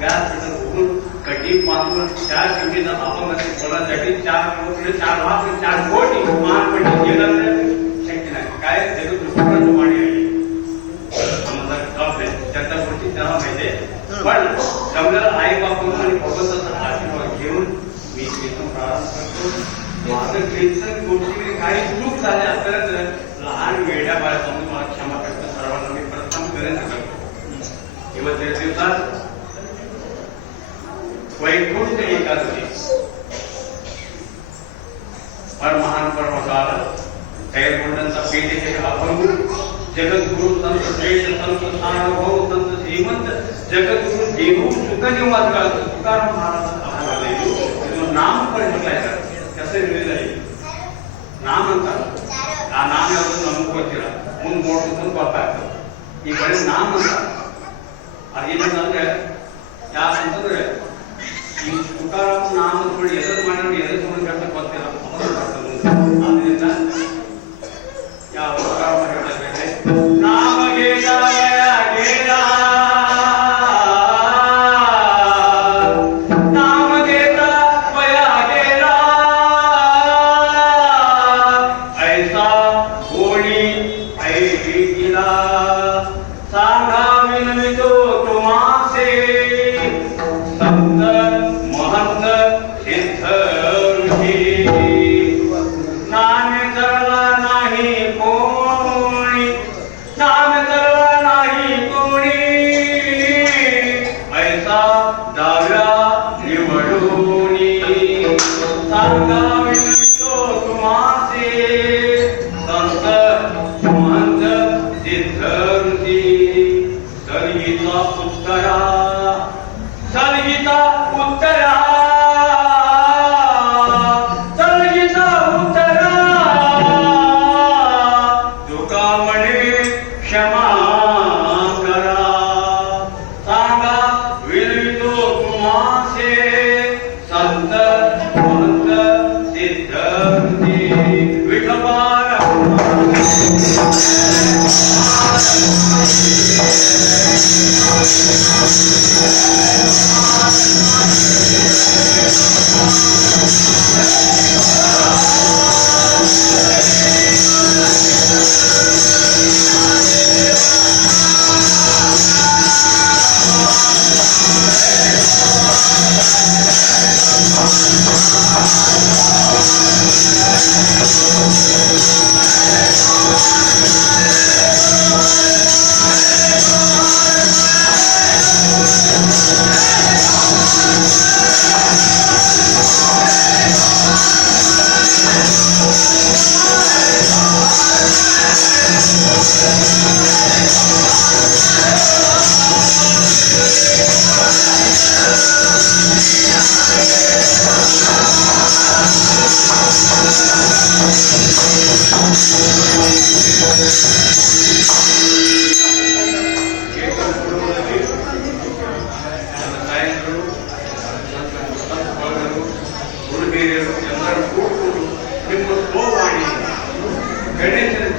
Gas उघडून कटी पासून 4 शिवटीचा अपंगाची बोलासाठी 4 लाख 4 कोटी महानपणे गेलं शक्य नाही. काय जगत दुसऱ्याचं वाणी आहे आम्हाला जबाब नाही त्याच्या गोष्टी त्याला माहिती आहे. पण जमल्याला आई बापून आणि भगवंताचा आशीर्वाद घेऊन मी इथून प्रारंभ करतो. माझं कीर्तन गोष्टी काही चूक झाले असल्याच लहान वेड्या बाळासमोर मला क्षमा करतो. सर्वांना मी प्रथम विनंती करतो. किंवा त्या दिवसात वैकुंठ एकादशी परमहान परमकार कैवंतांचा पेटेचे अभंग जगद्गुरु संत श्रेष्ठ संत सार्वभौम संत श्रीमंत जगद्गुरु देहू सुखनिवास तुकाराम महाराज नाम पण म्हटलंय कसे लिहिलेलं आहे नाम म्हणतात ಆ ನಾಮ ಯಾವುದು ನಮಗೂ ಗೊತ್ತಿಲ್ಲ ಮುಂದೆ ನೋಡ್ಕೊಂಡು ಗೊತ್ತಾಗ್ತದೆ. ಈ ಕಡೆ ನಾಮ ಅಂತ ಅದೇನಂದ್ರೆ ಯಾಕಂತಂದ್ರೆ ಈ ತುಕಾರಾಮ್ ನಾಮ ನೋಡಿ ಎದುರು ಮಾಡಿ ಎದುರು ಅಂತ ಗೊತ್ತಿಲ್ಲ ಆದ್ರಿಂದ ಯಾವ ತುಕಾರಾಮ ಹೇಳ್ತಾರೆ ನಾಮಗೆ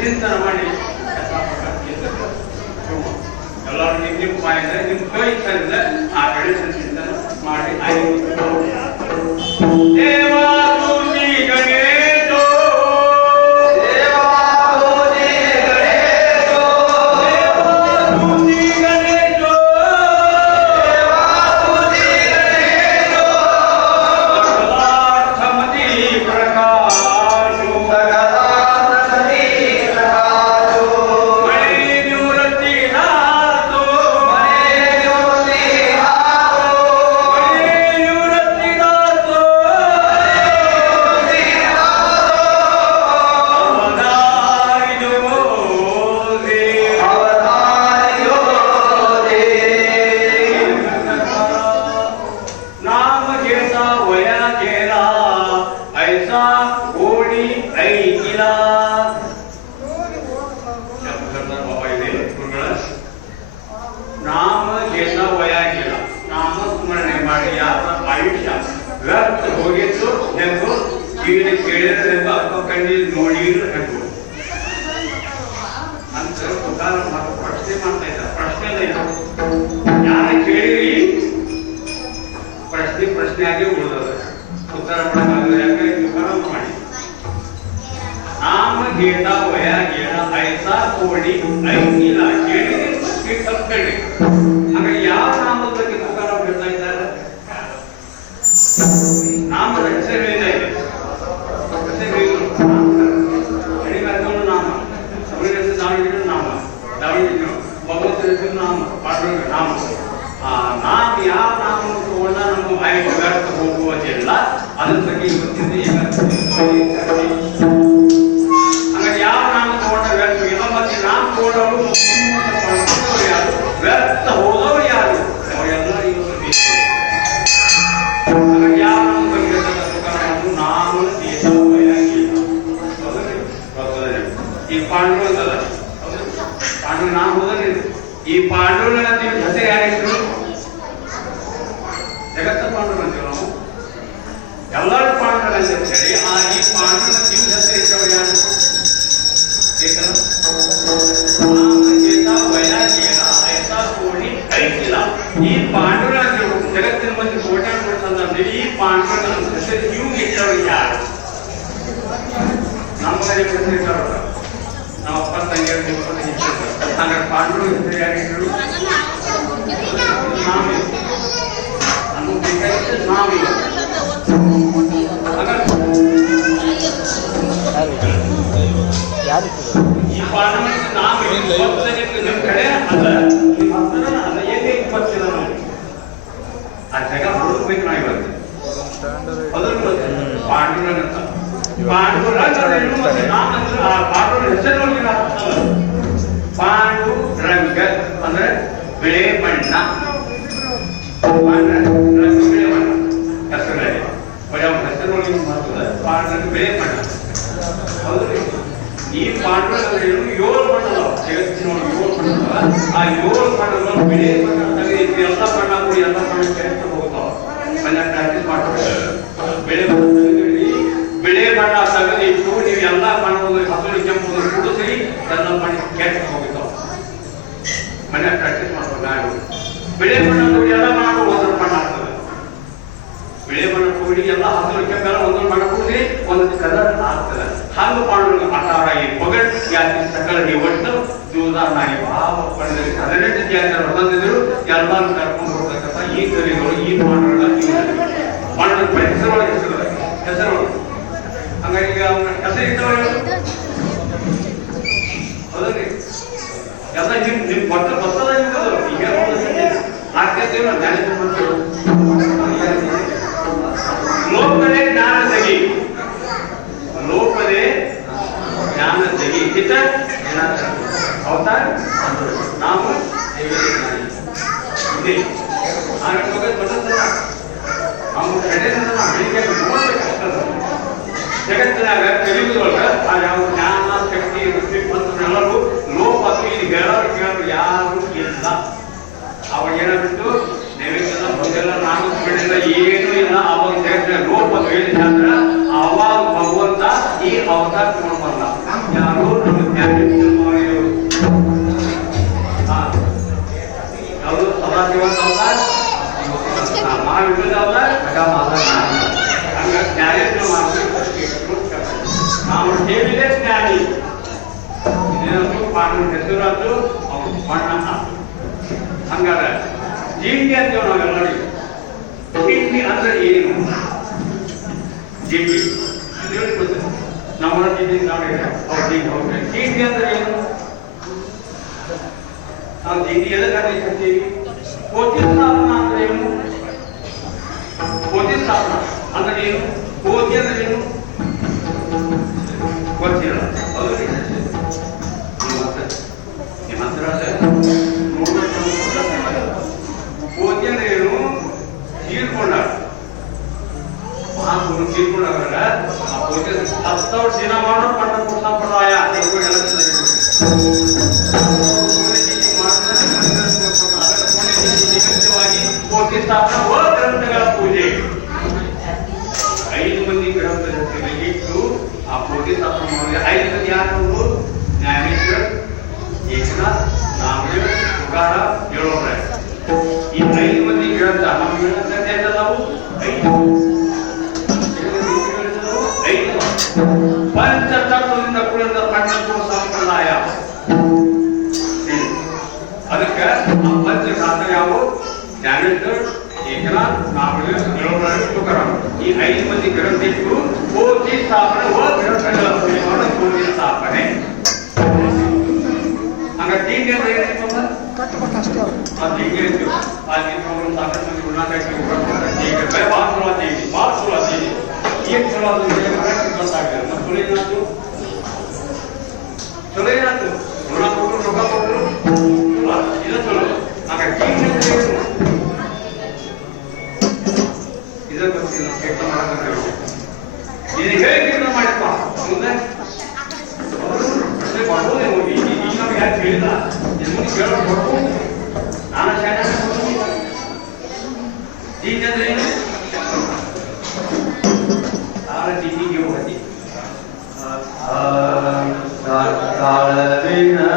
ಚಿಂತನೆ ಮಾಡಿ ಎಲ್ಲರೂ ನಿಮ್ಮ ಪಾಯಿಂದ ನಿಮ್ಮ ಕೈ ತಂದ ಆ ಗಣೇಶನ ಚಿಂತನೆ ಮಾಡಿ नाम घेता वया गेला नामस्मರಣೆ ಮಾಡಿ ಯಾರ ಆಯುಷ್ಯ ವ್ಯರ್ಥ ಹೋಗಿತ್ತು ಎಂದು ಕಿವಿಗೆ ಕೇಳಿರಲೆಂಬ ಅಪ್ಪಕಂಡಿ ನೋಡಿರು ಎಂದು ಅಂತ ತುಕಾರಾಮ್ ಪ್ರಶ್ನೆ ಮಾಡ್ತಾ ಇದ್ದಾರೆ. ಪ್ರಶ್ನೆ ಯಾರ ಕೇಳಿರಿ ಹಾಗಾಗಿ ಯಾವ ನಾಮದ ಬಗ್ಗೆ ತುಕಾರ ಹೇಳ್ತಾ ಇದ್ದಾರೆ? ನಾಮದ ಹೆಸರೇನಿದೆ ನಾಮ ದಾವಣಗೆರೆ ನಾಮ ದಾವಣಗೆರೆ ಭಗವಂತ ನಾಮ ಪಾಂಡುರಂಗ ನಾಮ. ಆ ನಾಮ ಯಾವ ನಾಮ ತಗೊಂಡ ನಮ್ಮ ಆಯ್ಕೆ ವ್ಯರ್ಥ ಹೋಗುವುದಿಲ್ಲ. ಅದ್ರ ಬಗ್ಗೆ ಇವತ್ತಿನ ಹಾಗಾಗಿ ಯಾವ ನಾಮ ತಗೊಂಡ ವ್ಯರ್ಥ ಇಲ್ಲ. ಮತ್ತೆ ನಾಮ ತಗೊಂಡವರು ಯಾರು, ವ್ಯರ್ಥ ಹೋದವರು ಯಾರು, ಅವರೆಲ್ಲ ಇವತ್ತು ಹಾಗಾಗಿ ಯಾವ ನಾಮ ಬಗ್ಗೆ ನಾಮ ದೇಶ ಈ ಪಾಂಡು ಅಂತಲ್ಲ, ಪಾಂಡು ನಾಮ ಹೋದ್ರೆ ಈ ಪಾಂಡುರನ ಹೆಸರು ಯಾರಿದ್ರು? ಜಗತ್ತ ಪಾಂಡುರ ಅಂತೀವಿ ನಾವು, ಎಲ್ಲರೂ ಪಾಂಡುರ ಅಂತ ಹೇಳಿ. ಈ ಪಾಂಡುರನ ಜೀವ ಹೆಸರು ಇಟ್ಟವರು ಯಾರು? ಈ ಪಾಂಡುರ ಜಗತ್ತಿನ ಮಂದಿ ಕೋಟ್ಯಾನು ಸಂದರ್ಭದಲ್ಲಿ ಈ ಪಾಂಡುರನ ಹೆಸರು ಇವ್ಗೆ ಇಟ್ಟವರು ಯಾರು? ನಮ್ಮ ಹೆಸರು ಇಟ್ಟವರು ನಾವು ಅಪ್ಪ ತಂಗಿ ಹಾಗಾದ್ರೆ ಪಾಂಡುರ ಹೆಸರು ಯಾರಿದ್ರು? ನಾಮಿ ಅನ್ನೋ ಬೇಕಾಗಿತ್ತು ನಾಮಿ. ಈ ಪಾಂಡುರ ನಾಮಿ ನಿಮ್ಮ ಕಡೆ ಅಲ್ಲ, ನಿಮ್ಮ ಹತ್ರ ಅಲ್ಲ, ಎಲ್ಲಿ ಬರ್ತಿಲ್ಲ ನೋಡಿ. ಆ ಜಗ ಹುಡುಕ್ಬೇಕು ನಾವು ಇವತ್ತು. ಅದ್ರ ಪಾಂಡುರಂಗ ಪಾಂಡುರ ಹೆಸರು ಪಾಂಡುರಂಗ ಅಂದ್ರೆ ಬಿಳೆ ಬಣ್ಣ. ಬಿಳೆ ಬಣ್ಣ ಹೆಸರು ಹೆಸರು ಪಾಂಡುರಂಗ ಬಿಳೆ ಬಣ್ಣ. ಹೌದ್ರಿ? ಈ ಪಾಂಡುರಂಗ 7 ಬಣ್ಣದವ ಜಗತ್ತಿನ 7 ಬಣ್ಣದವ. ಆ 7 ಬಣ್ಣಗಳು ಬಿಳೆ ಬಣ್ಣ ತೆಗೆದು ಎಲ್ಲ ಬಣ್ಣ ಕೂಡಿ ಎಲ್ಲ ಬಣ್ಣ ಕೆರೆತ ಹೋಗ್ತಾವ. ಮನೆ ಪ್ರಾಕ್ಟೀಸ್ ಮಾಡ್ತಾರೆ. ಬಿಳೆ ಬಣ್ಣ ಬಿಳೆ ಬಣ್ಣ ತೆಗೆದಿಟ್ಟು ನೀವು ಎಲ್ಲ ಬಣ್ಣವನ್ನು ಹಸಿರು ಕೆಂಪು ಕುಡಿಸಿ ಎಲ್ಲ ಬಣ್ಣ ಕೆಟ್ಟ ಹೋಗ್ತಾವ. ಮನೆ ಪ್ರಾಕ್ಟೀಸ್ ಮಾಡ್ಬೇಕು. ನಾನು ಬಿಳೆ ಬಣ್ಣ ಕೂಡಿ ಎಲ್ಲ ಬಣ್ಣ ಒಂದೊಂದು ಬಣ್ಣ ಆಗ್ತದೆ. ಬಿಳೆ ಬಣ್ಣ ಕೂಡಿ ಎಲ್ಲ ಹಸಿರು ಕೆಂಪೆಲ್ಲ ಒಂದೊಂದು ಬಣ್ಣ ಕೂಡಿ ಒಂದೊಂದು ಕಲರ್ ಆಗ್ತದೆ. ಹಂಗ ಪಾಂಡು ಆಟಾರ ಈ ಪಗಟ್ ಜಾತಿ ಸಕಲ ಒಟ್ಟು ಜೋದಾರನಾಗಿ ಭಾವ ಪಡೆದಲ್ಲಿ 18 ಜಾತಿಯವರು ಬಂದಿದ್ರು. ಎಲ್ಲರೂ ಕರ್ಕೊಂಡು ಹೋಗ್ತಕ್ಕಂಥ ಈ ಕಲಿಗಳು ಈ ಪಾಂಡುಗಳ ಪಾಂಡು ಹೆಸರೊಳಗೆ ಹೆಸರೊಳಗೆ ಹಂಗಾಗಿ ಈಗ ಅವನ ಹೆಸರು ಇದ್ದವರು ಹೌದ್ರಿ? ಎಲ್ಲ ನಿಮ್ ಪಟ್ಟ ಬರ್ತದ ಈಗ ಆಗ್ತೇವೆ ನಾವು ಮ್ಯಾನೇಜ್ ಮಾಡ್ತೇವೆ. ಲೋಕದೇ ಜ್ಞಾನ ತೆಗಿ, ಲೋಕದೇ ಜ್ಞಾನ ತೆಗಿ ಹಿತ ಹೌದಾ? ನಾವು ಇದೆ ಅವ್ರ ಕಡೆ ನೋಡ್ಬೇಕಾಗ್ತದ. ಜಗತ್ತಿನಾಗ ಕಲಿಯುವುದೊಳಗ ಆ ಯಾವ ಜ್ಞಾನ ಶಕ್ತಿ ಎಲ್ಲರೂ ಲೋಪ ಇಲ್ಲಿ ಹೇಳೋರು ಯಾರು ಇಲ್ಲ. ಅವಾಗ ಏನಾಗ್ಬಿಟ್ಟು ನೈವೇದ್ಯ ಬಂದೆಲ್ಲ ನಾನು ಬಿಡಿಲ್ಲ ಏನೂ ಇಲ್ಲ. ಅವಾಗ ಜಗತ್ತಿನ ಲೋಪ ಹೇಳಿದ ಅಂದ್ರೆ ಅವಾಗ ಭಗವಂತ ಈ ಅವತಾರ ತಗೊಂಡ್ ಬಂದ. ಯಾರು ನಮ್ಮ ಜ್ಞಾನಿಗಳು ಅವರು ಸದಾಶಿವಂತ ಅವತಾರ, ಮಹಾವಿಷ್ಣುದ ಅವತಾರ, ಹಂಗ ಜ್ಞಾನೇಂದ್ರ ನಾವು ಹೇಳಿದೆ ಜ್ಞಾನಿ. ಇದೇನಂತೂ ಪಾಂಡು ಹೆಸರಾದ್ರು ಅವ್ರು ಬಣ್ಣ ಆದ್ರು. ಹಂಗಾದ್ರೆ ಜೀವಿ ಅಂತೇವೆ ನಾವೆಲ್ಲರಿಗೂ. ಜೀವಿ ಅಂದ್ರೆ ಏನು? ಜೀವಿ ನಮ್ಮ ಜೀವಿ ನಾವು ಅವ್ರ ಜೀವಿ ಹೋಗ್ಬೇಕು. ಜೀವಿ ಅಂದ್ರೆ ಏನು? ನಾವು ಜೀವಿ ಎದಕ್ಕೆ ಕರಿತೀವಿ? ಕೋತಿ ಸ್ಥಾಪನ ಅಂದ್ರೆ ಏನು? ಕೋತಿ ಸ್ಥಾಪನ ಅಂದ್ರೆ ಏನು? ಕೋತಿ ಅಂದ್ರೆ ಏನು ಗೊತ್ತಿಲ್ಲ. ಅದು ನಿಮ್ಮ ಹತ್ರ ಕೋತಿ ಅಂದ್ರೆ ಏನು? ತೀರ್ಕೊಂಡ ಮಹಾಗುರು ತೀರ್ಕೊಂಡಾಗ ಆ ಕೋತಿ 10 ವರ್ಷ ದಿನ ಮಾಡೋ ಪಂಡ ಸಂಪ್ರದಾಯ ಕೋಟಿ ಸ್ಥಾಪನ ಗ್ರಂಥಗಳ ಪೂಜೆ 5 ಮಂದಿ ಗ್ರಂಥದ ಹೆಸರಿಗೆ ಇಟ್ಟು ಆ ಕೋಟಿ ಸ್ಥಾಪನೆ ಮಾಡಿ 5 ಮಂದಿ ಯಾರು? ಜ್ಞಾನೇಶ್ವರ, ಏಕನಾಥ್, ನಾಮದೇವ, ತುಕಾರ, ಹೇಳೋರ. ಈ 5 ಮಂದಿ ಗ್ರಂಥ ನಮ್ಮ ಗ್ರಂಥ ನಾವು 5 ಪಂಚತತ್ವದಿಂದ ಕೂಡಿದ ಪಂಚಭೂತ ಸಂಪ್ರದಾಯ. ಅದಕ್ಕೆ ಆ ಪಂಚ ಯಾವ ज्ञानेश्वर एकनाथ नामदेव निळोबाई तुकाराम ही 5 ಮಂದಿ ಗ್ರಂಥಿಕರು ಕೋಟಿ ಸ್ಥಾಪನೆ व ಗ್ರಂಥಗಳ ಪರಿಮಾಣ ಕೋಟಿ ಸ್ಥಾಪನೆ ಹಂಗ ಟೀಕೆ ಏನಿತ್ತು ಕಷ್ಟಪಟ್ಟಷ್ಟೇ ಆ ಟೀಕೆ ಇತ್ತು ಆ ಟೀಕೆ ಸಾಕಷ್ಟು ಮಂದಿ ಗುಣಾಕಾರಿ ಟೀಕೆ ಬೈ ಮಾರ್ಸುವಾದಿ ಏನ್ ಚಲೋ ಅದು ಗೊತ್ತಾಗಲ್ಲ ಮತ್ತೆ ಚಲೋ ಏನಾಯ್ತು ಗುಣ ಕೊಟ್ಟರು ರೊಕ್ಕ ಕೊಟ್ಟರು ಇದು ಚಲೋ ಹಂಗ ಟೀಕೆ ಇದರ ಬಗ್ಗೆ ನಾವು ಕೆಲಸ ಮಾಡಬೇಕು ಇದು ಹೇಗೆ ಕೆಲಸ ಮಾಡಪ್ಪ ಮುಂದೆ ಪ್ರಶ್ನೆ ಮಾಡ್ಬೋದೇ ಹೋಗಿ ಈಗ ನಮ್ಗೆ ಯಾಕೆ ಹೇಳಿಲ್ಲ ಇದು ಮುಂದೆ ಕೇಳೋದು ಬರ್ಬೋದು ನಾನು ಶಾಲೆ ಈಗ ಅಂದ್ರೆ ಏನು ತಾಳ ಟೀಕಿಗೆ ಹೋಗಿ ತಾಳವಿನಗೆ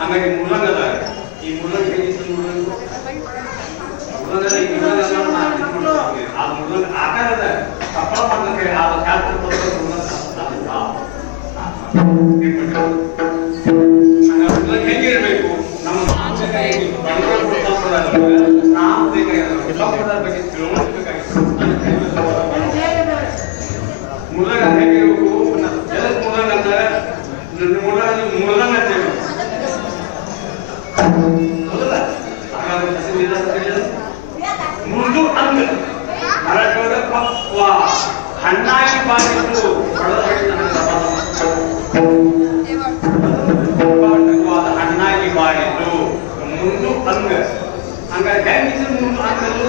ಆಮೇಲೆ ಮುಳ್ಳಂಗದ ಈ ಮುಳ್ಳಂಗ ಆ ಮುಳ್ಳಂಗ ಆಕಾರದ ಸಫಲ ಮಾಡಲಿಕ್ಕೆ ಆ ಶಾಸ್ತ್ರ ಹೆಂಗಿರ್ಬೇಕು ನಮ್ಮ ನಾವು ಬೇಕಾಗಿರೋದ್ರ ಬಗ್ಗೆ ತಿಳುವಳಿಕೆ ಮುಳ್ಳಂಗ ಹೇಗಿರ್ಬೇಕು ಜಲಕ್ ಮುಳ್ಳಂಗ ಅಂದ್ರೆ ಮುಳ್ಳಂಗ ಮುಂದು ಅಂಗ ಮರಾಠೋಡ ಪಕ್ವ ಹಣ್ಣಾಗಿ ಬಾರಿದ್ದು ಹಣ್ಣಾಗಿ ಬಾರಿದ್ದು ಮುಂದು ಅಂಗ ಹಂಗ ಹೆಂಗಿದ್ರು ಮುಂದು ಅಂಗಲು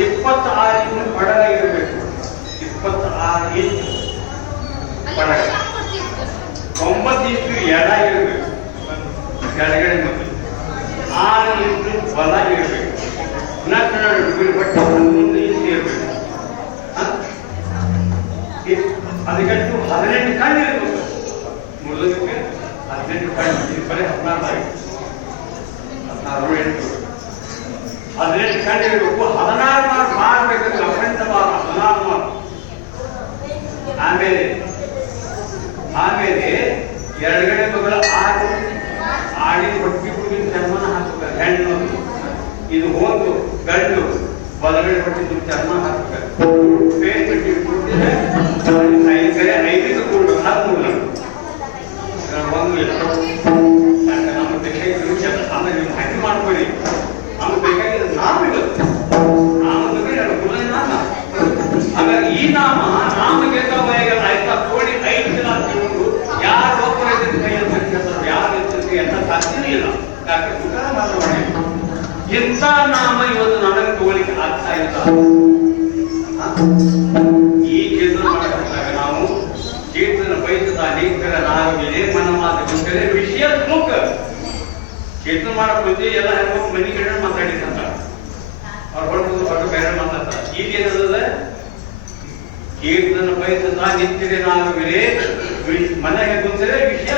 26 ಇಂಚು ಪಡಗ ಇರಬೇಕು 26 ಇಂಚು ಪಡಗ 9 ಇಂಚು ಎಡ ಇರಬೇಕು ಕೆಳಗಡೆ ಮತ್ತು 6 ಇಂಚು ಬಲ ಇರಬೇಕು ಬಟ್ಟೆ 11 ಇಂಚು ಇರಬೇಕು ಅದಕ್ಕಂತೂ 18 ಕಣ್ಣು ಇರಬೇಕು ಮುಳ್ಳಕ್ಕೆ 18 ಕಣ್ಣು ಬರೀ 16 ಆಗಿದೆ 16 8 18 ಕಣ್ಣು ಇರಬೇಕು 16 ಮಾರ್ಕ್ ಮಾಡಬೇಕಂದ್ರೆ ಅಖಂಡ ಮಾರ್ಕ್ 16 ಮಾರ್ಕ್ ಆಮೇಲೆ ಎರಡುಗಡೆ ಬಗಲ 6 ಆಡಿನ ಹೊಟ್ಟಿ ಹುಡುಗಿನ ಚರ್ಮನ ಹಾಕಬೇಕು ಹೆಣ್ಣು ಇದು ಹೋದು ಗಂಡು ಬಲಗಡೆ ಹೊಟ್ಟಿದ್ದು ಚರ್ಮ ಹಾಕಬೇಕು ಪೇಸ್ಟ್ ಇಟ್ಬಿಟ್ಟಿದ್ರೆ 5 ಕೂಡು 13 ಒಂದು ನಮ್ಗೆ ಬೇಕಾಗಿದ್ರು ಆಮೇಲೆ ನೀವು ಹಾಕಿ ಮಾಡ್ಕೊಳ್ಳಿ ನಮ್ಗೆ ಬೇಕಾಗಿದ್ದು ನಾಮ ಇರುತ್ತೆ ನಾಮ ಹಾಗಾಗಿ ಈ ನಾಮ ನಾಮಗೆ ಆಯ್ತಾ ಕೋಡಿ 5 ಜನ ತಿಳ್ಕೊಂಡು ಯಾರು ಒಬ್ಬರ ಕೈಯಲ್ಲಿ ಯಾರು ಎಲ್ಲ ಸಾಧ್ಯನೇ ಇಲ್ಲ ಯಾಕೆ ತುಕಾರ ಮಾತ್ರ ಮಾಡಿ ಎಂತ ನಾಮ ಇವತ್ತು ನನಗೆ ತಗೊಳ್ಳಿಕ್ಕೆ ಆಗ್ತಾ ಇಲ್ಲ ಈ ಕೇಂದ್ರ ಕೀರ್ತನ ಮಾಡಕ್ ಬಂದು ಎಲ್ಲ ಹೆಣ್ಮಕ್ಳು ಮನೆ ಕಡೆ ಮಾತಾಡಿದಂತ ಅವ್ರು ಹೊರಟು ಬೇರೆ ಮಾತಾಡ್ತಾರೆ. ಈಗ ಏನದ ಕೀರ್ತನ ಬಯಸ ನಿಂತಿದೆ ನಾನು ಬೇರೆ ಮನೆಗೆ ಕುಂತರೆ ವಿಷಯ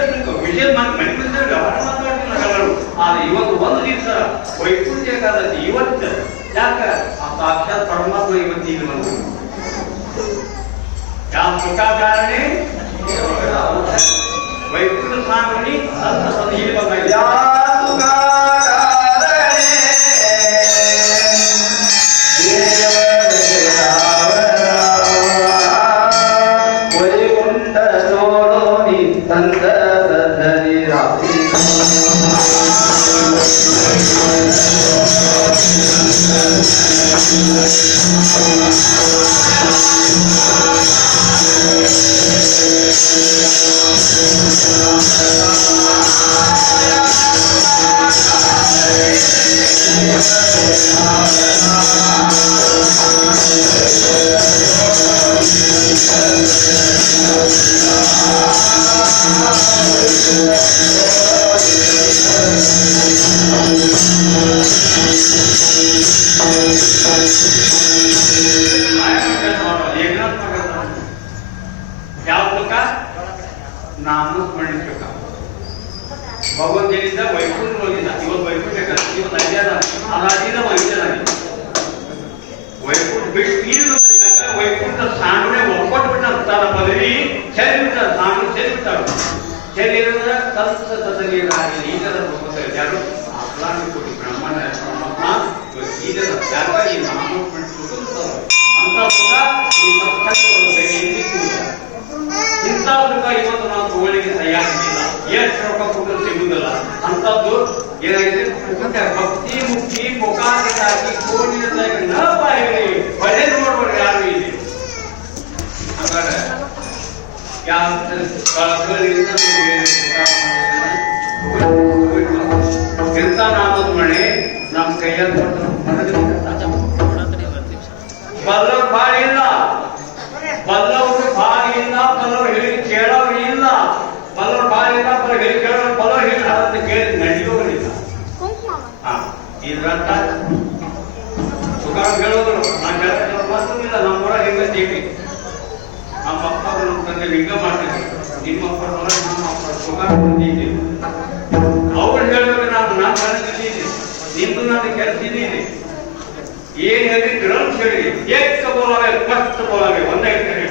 ಮನೆ ಕುಂತರೆ ವ್ಯವಹಾರ ಮಾತಾಡ್ತಿಲ್ಲ ಎಲ್ಲರೂ. ಆದ್ರೆ ಇವತ್ತು ಒಂದು ದಿವಸ ವೈಕುಂಠ ಏಕಾದಶಿ ಇವತ್ತು ಯಾಕ ಆ ಸಾಕ್ಷಾತ್ ಪರಮಾತ್ಮ ಇವತ್ತು ಈಗ ಬಂದು ಯಾವ ಸುಖ ಕಾರಣೆ ವೈಕುಂಠ ಸ್ವಾಮಿ ಅಂತ ಸದೀವ ನಾಮಸ್ಮರಣಿಸಬೇಕ ಭಗವದ್ಗೀತೆಯಿಂದ ವೈಕುಂಠ ಹೋಗಿದ್ದ. ಇವತ್ತು ವೈಕುಂಠ ಇವತ್ತು ಅಜ್ಞಾನ ಅದಾದಿನ ವೈದ್ಯನಾಗಿ ವೈಕುಂಠ ಬಿಟ್ಟು ವೈಕುಂಠ ಸಾಂಡ್ರೆ ಒಪ್ಪಟ್ಟು ಬಿಟ್ಟ ತನ್ನ ಪದವಿ ಚೆಲ್ಲಿ ಬಿಟ್ಟ ಸಾಂಡ್ರು ಚೆಲ್ಲಿ ಬಿಟ್ಟಾರು. ಚೆಲ್ಲಿರೋದ್ರ ತತ್ಸತದಲ್ಲಿ ಈಗದ ಯಾರು ಅಪ್ಲಾಂಟಿ ಕೊಟ್ಟು ಬ್ರಹ್ಮಣ ಪರಮಾತ್ಮ ಈಗದ ಯಾಕಾಗಿ ನಾಮಸ್ಮರಣಿಸುವುದು ಅಂತ ಸುಖ ಈ ಇಂಥ ಸುಖ ಇವತ್ತು ನಾವು ತಗೊಳ್ಳಿಕ್ಕೆ ತಯಾರಿಲ್ಲ. ಎಷ್ಟು ರೊಕ್ಕ ಕೊಟ್ಟರು ಸಿಗುವುದಿಲ್ಲ. ಅಂತದ್ದು ಏನಾಗಿದೆ ಭಕ್ತಿ ಮುಕ್ತಿ ಮುಖಾದಿಗಾಗಿ ಕೋಣಿನ ನ ಬಾಯಿರಿ ಒಳ್ಳೆ ನೋಡ್ಬೋದು ಯಾರು ಇಲ್ಲಿ. ಹಾಗಾದ್ರೆ ಎಂತ ನಾಮದ ಮಳೆ ನಮ್ಮ ಕೈಯಲ್ಲಿ ಬಲ್ಲವ್ರು ಭಾಳ ಇಲ್ಲ, ಬಲ್ಲವರು ಭಾಳ ಇಲ್ಲ, ಬಲ್ಲವ್ರು ಹೇಳಿ ಕೇಳೋರು ಇಲ್ಲ, ಬಲ್ಲವ್ರು ಭಾಳ ಇಲ್ಲ, ಬಲ್ಲವ್ರು ಹೇಳಿ ಕೇಳೋರು ಬಲ್ಲವ್ರು ಹೇಳಿ ಅಂತ ಕೇಳಿ ನಡೆಯೋರು ಇಲ್ಲ. ಇದ್ರಂತ ಸುಖ ಹೇಳೋದ್ರು ನಾನು ಹೇಳ್ತಿರೋ ಮಾತು ಇಲ್ಲ. ನಮ್ಮೂರ ಹಿಂಗಂತೀವಿ, ನಮ್ಮ ಅಪ್ಪರು ನಮ್ಮ ತಂದೆ ಹಿಂಗ ಮಾಡ್ತಿದ್ವಿ, ನಿಮ್ಮ ಅಪ್ಪರ ನಮ್ಮ ಅಪ್ಪರ ಸುಖ ಬಂದಿದ್ದೀವಿ. ಅವ್ರು ಹೇಳೋರು ನಾನು ಕಲಿತಿದ್ದೀನಿ, ನಿಂದು ನಾನು ಕೆಲಸಿದ್ದೀನಿ. ಏನ್ ಹೇಳಿ ಗ್ರಂಥ ಹೇಳಿ ಏಕ ಬೋಲಾವೆ ಸ್ಪಷ್ಟ ಬೋಲಾವೆ ಒಂದೇ ಹೇಳ್ತಾರೆ.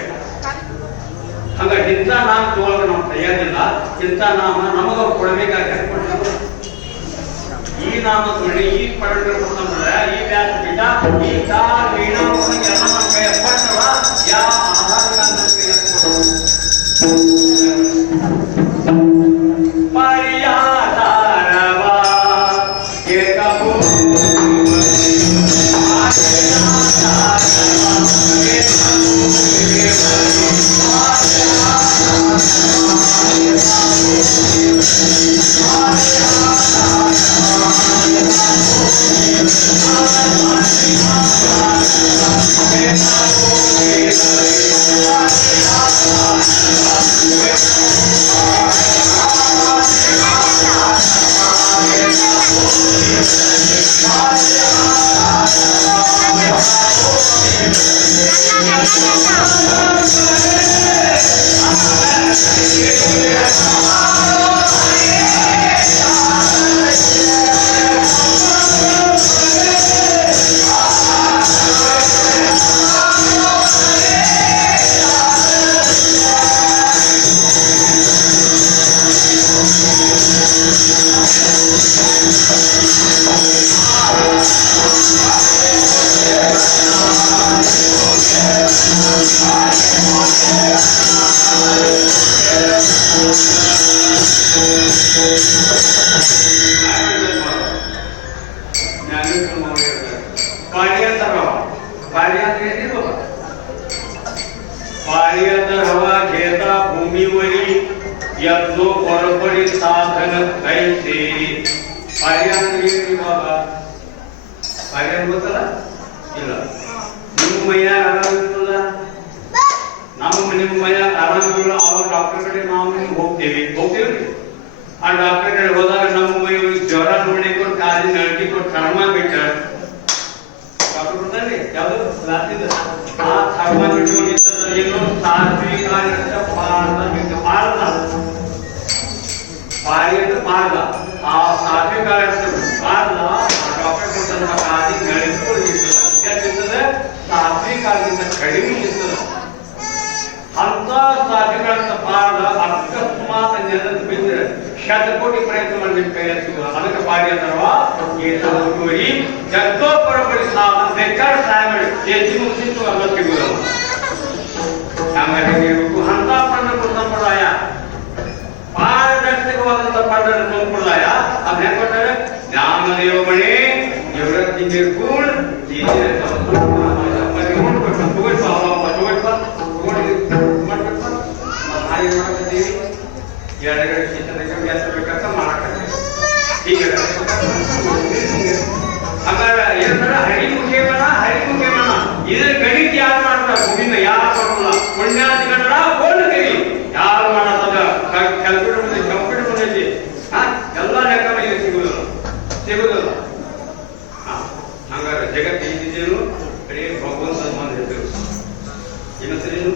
ಹಂಗ ಇಂಥ ನಾಮ ತಗೊಳ್ಳೋಕೆ ನಾವು ತಯಾರಿಲ್ಲ. ಇಂಥ ನಾಮ ನಮಗ ಕೊಡಬೇಕಾಗಿ ಈ ನಾಮ ತೊಳಿ ಈ ಪಡೆದ್ರೆ ಈ ವ್ಯಾಸ ಪೀಠ ಈ ವೀಣ ಎಲ್ಲ ನಮ್ಮ ಕೈ ಕೊಟ್ಟವ ಯಾವ ಆಹಾರ ಪರಿಯಾತಾರವಾ ಏಕಭೂ पाळीयाचा हवा घेता भूमीवरी यज्ञो परपरी साधन कैसे पाळीयांनी बाबा पाळीयां ಗೊತ್ತಲ್ಲ ಇಲ್ಲ ನಿಮ್ಮ ಮೈಯ ಆರಾಮಿಲ್ಲ ನಮ್ಮ ಮೈಯ ಆರಾಮಿಲ್ಲ ಆ ಡಾಕ್ಟರ್ ಕಡೆ ನಾವು ಹೋಗ್ತೀವಿ ಆ ಡಾಕ್ಟರ್ ಕಡೆ ಹೋದಾಗ ನಮ್ಮ ಮೈಯ ಜ್ವರ ಥರ್ಮಾಮೀಟರ್ ಯಾವುದು ಆ ಥರ್ಮಾಮೀಟರ್ ಏನು ಸಾತ್ವಿಕ ಪಾರದ ಪಾರಿ ಅಂದ್ರೆ ಪಾರದ ಆ ಸಾತ್ವಿಕ ಪಾರದ ಡಾಕ್ಟರ್ ಕೊಟ್ಟಂತ ಖಾದಿ ನಡೆಸಿಕೊಳ್ಳಿರ್ತದೆ ಯಾಕಿರ್ತದೆ ಸಾತ್ವಿಕಕ್ಕಿಂತ ಕಡಿಮೆ ಇರ್ತದೆ ಅಂತ ಸಾತ್ವಿಕಂತ ಪಾರದ ಅಕಸ್ಮಾತ್ ನೆಲದ ಬಿದ್ದರೆ ಶತಕೋಟಿ ಪ್ರಯತ್ನ ಮಾಡಬೇಕು ಕೈ ಸಿಗುವ ಅದಕ್ಕೆ ಪಾರಿ ಅಂತಾರವಾ ಈ ಜಗ್ಗೋಪರಪಡಿ ಸಾಲ ಬೇಕಾದ್ರೆ ಸಹಾಯ ಮಾಡಿ ಹೆಚ್ಚು ಮುಗಿಸಿತ್ತು ಅಲ್ಲ ಸಿಗುವುದು ಆಮೇಲೆ ನೀವು ಅಂತ ಪಂಡ ಸಂಪ್ರದಾಯ ಪಾರದರ್ಶಕವಾದಂತ ಪಂಡ ಸಂಪ್ರದಾಯ ಅದ್ ಹೆಂಗ್ ಕೊಟ್ಟಾರೆ ಜ್ಞಾನದೇವ ಮಣಿ ನಿವೃತ್ತಿ ಕೂಳ್ ಎರಡೆರಡು ಶಿಕ್ಷಣ ವ್ಯಾಸ ಬೇಕಂತ ಮಾಡಕತ್ತೀವಿ ಹೀಗೆ ಹಂಗಾರೆ ಏನಂದ್ರೆ ಹರಿಮುಖೇಮನ ಇದ್ರ ಗಣಿತ ಯಾರು ಮಾಡ್ತಾರೆ ಭೂಮಿನ ಯಾರು ಮಾಡೋಲ್ಲ ಪುಣ್ಯಾದಿಗಣ ಗೋಲ್ಗಿರಿ ಯಾರು ಮಾಡತ್ತದ ಕ್ಯಾಲ್ಕುಲೇಟರ್ ಮುಂದೆ ಕಂಪ್ಯೂಟರ್ ಮುಂದೆ ಎಲ್ಲ ಲೆಕ್ಕ ಇದು ಸಿಗುದಿಲ್ಲ ಹಂಗಾರೆ ಜಗತ್ತು ಇದ್ದಿದ್ದೇನು ಬರೀ ಭಗವಂತ ಸಂಬಂಧ ಹೆಸರು ಏನಂತೇನು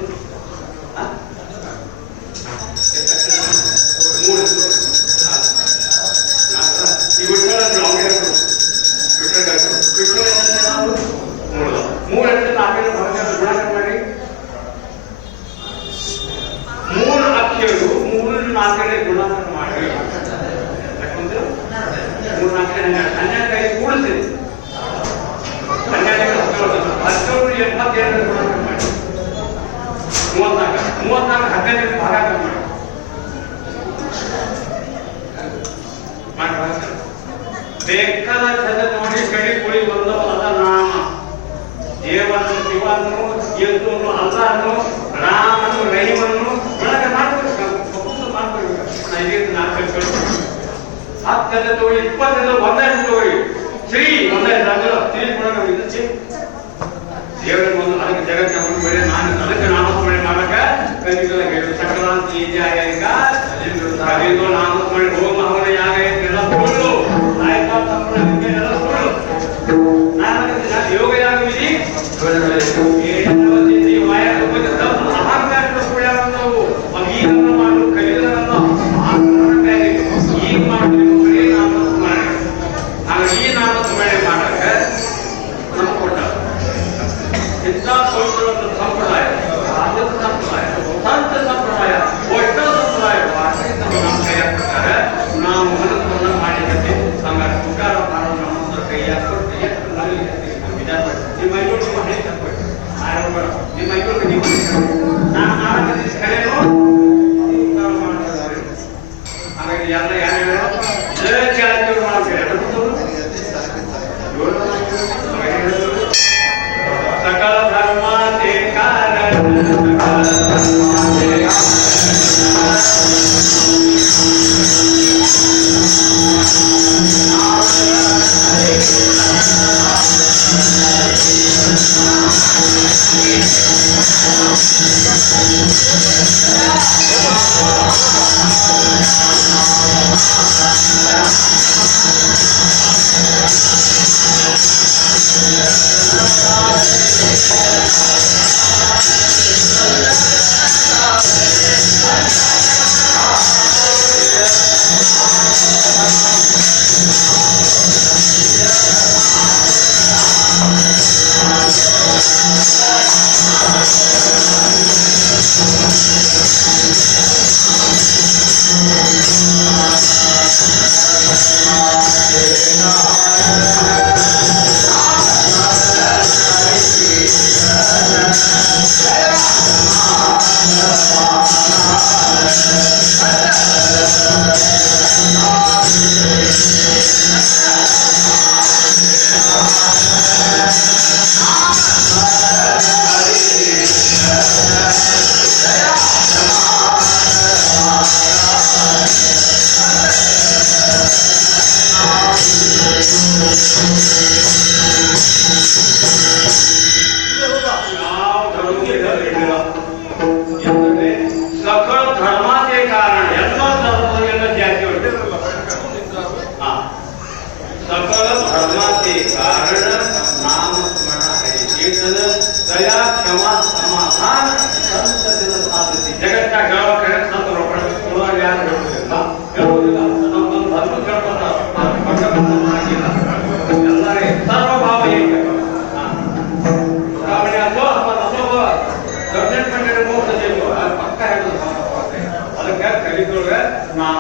ಬೇಕಾದ ಛಂದ ನೋಡಿ ಕಡಿ ಕುಳಿ ಬಂದವಲ್ಲ ನಾಮ ದೇವನು ಶಿವನು ಯಂತನು ಅಲ್ಲನು ರಾಮನು ರಹಿಮನು ಒಳಗೆ ಮಾಡ್ಬೇಕು ಹತ್ತದ ತೋಳಿ 20 ಒಂದೇ ತೋಳಿ ಶ್ರೀ ಒಂದೇ ತಿಳಿಸ್ಕೊಡೋಣ ದೇವರಿಗೆ ಒಂದು ಅದಕ್ಕೆ ಜಗತ್ತ ಒಂದು ಬೆಳೆ ನಾನು ಅದಕ್ಕೆ ನಾಮಸ್ಮರಣೆ ಮಾಡಕ ಕಲಿಗಳ ಹೇಳು ಸಂಕ್ರಾಂತಿ ಈಗ ನಾಮಸ್ಮರಣೆ ಹೋಮ ಹವನ ಯಾಗ ಎಲ್ಲ ಸುಳ್ಳು ಆಯ್ತಾ ಎಲ್ಲ ಸುಳ್ಳು ಯೋಗ ಯಾಗ ವಿಧಿ ಅಹಂಕಾರದ ಸುಳ್ಳು ಬಂದವು ಈಗನ್ನು ಮಾಡು ಕಲಿಗಳನ್ನ ಈಗ ಮಾಡಿದ್ರೆ ನಾಮಸ್ಮರಣೆ ಆಗ ಈ ನಾಮಸ್ಮರಣೆ ಮಾಡಕ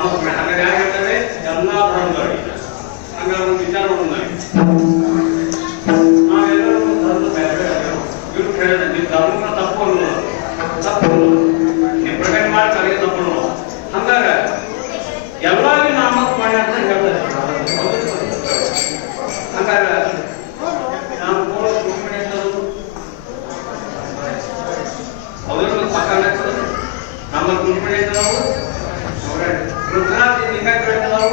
ನಾಮಸ್ಮರಣೆ ಹಾಗಾಗಿ ಯಾಗಿರ್ತವೆ ಎಲ್ಲಾ ಧರ್ಮದವರಿಗೆ ಹಂಗಾಗಿ ಒಂದು ವಿಚಾರ ನಾವೆಲ್ಲರೂ ಧರ್ಮ ಬೇರೆ ಇವ್ರು ಹೇಳಿದ್ರೆ ನೀವು ಧರ್ಮ ತಪ್ಪು ನೀವು ಪ್ರಕಟಣೆ ಮಾಡ್ತಾರೆ ತಪ್ಪು ಹಂಗಾಗ ಎಲ್ಲರಿಗೂ ನಾಮಸ್ಮರಣೆ ಅಂತ ಹೇಳ್ತಾರೆ ಹಂಗಾಗ ನಾವು ಅವರು ಪಕ್ಕ ನಮ್ಮ ಕುಂಪಣಿ ನಾವು ರುದ್ರಾಕ್ಷಿ ನಿಂಗ ನಾವು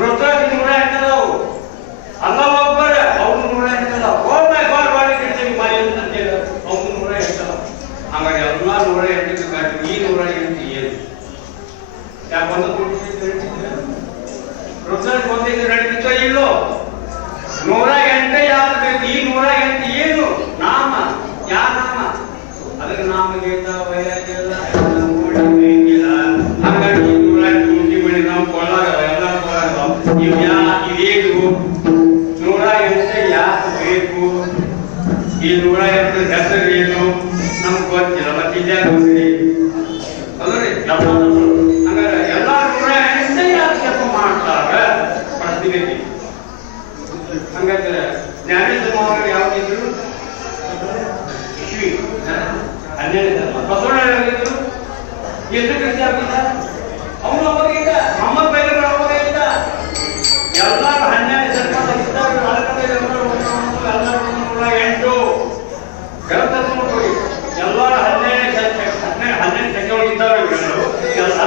ರುದ್ರಾಕ್ಷಿ 108 ನಾವು ಅಲ್ಲ ಒಬ್ಬರ ಅವ್ರು 108 ಅವ್ರು 108 ಹಾಗಾಗಿ ಎಲ್ಲ 108 ಈ 108 ಏನು ಯಾಕೆ ಒಂದು ರುದ್ರಾಕ್ಷಿ ಒಂದಿದ್ದು ನಡೀತಿತ್ತೋ ಇಲ್ಲೋ 108 ಯಾವ್ದು ಬೇಕು ಈ 108 ಏನು ನಾಮ ಯಾ ನಾಮ ಅದಕ್ಕೆ ನಾಮಗೇತ ವೈರಾಗ್ಯಲ್ಲ ಹಾಗಾಗಿ 108 ಕುಂಟಿ ಮಣಿ ನಾವು ಕೊಳ್ಳಾಗಲ್ಲ ಎಲ್ಲ ಕೊಳ್ಳಾಗಲ್ಲ ಇವೇನು 108 ಯಾಕೆ ಬೇಕು ಈ 108 ಹೆಸರು ಏನು ನಮ್ಗೆ ಗೊತ್ತಿಲ್ಲ ಮತ್ತೆ ಇದ್ಯಾಕೆ ಅದ್ರಿ ಹಂಗಾರೆ ಎಲ್ಲ 108 ಯಾಕೆ ಕೆಲಸ ಮಾಡ್ತಾರ ಪ್ರಶ್ನೆ ಹಂಗಾದ್ರೆ ಜ್ಞಾನೇಶ್ವರ ಅವರು ಯಾವಾಗಿದ್ರು 12 ಬಸವಣ್ಣ ಯಾವಾಗಿದ್ರು ಎಷ್ಟು ಕೃಷಿ ಆಗಿದ್ದ ಅವನು ಅವಾಗಿದ್ದ ಮೊಹಮ್ಮದ್ ಬೈಗರ್ ಅವಾಗ ಇದ್ದ ಎಲ್ಲರೂ 12 ಸರ್ಕಾರ ಇದ್ದವರು 108 ಗ್ರಂಥ ನೋಡಿ ಎಲ್ಲರೂ 12 ಸೆಕೆಂಡ್ ಇದ್ದವರು ಎಲ್ಲ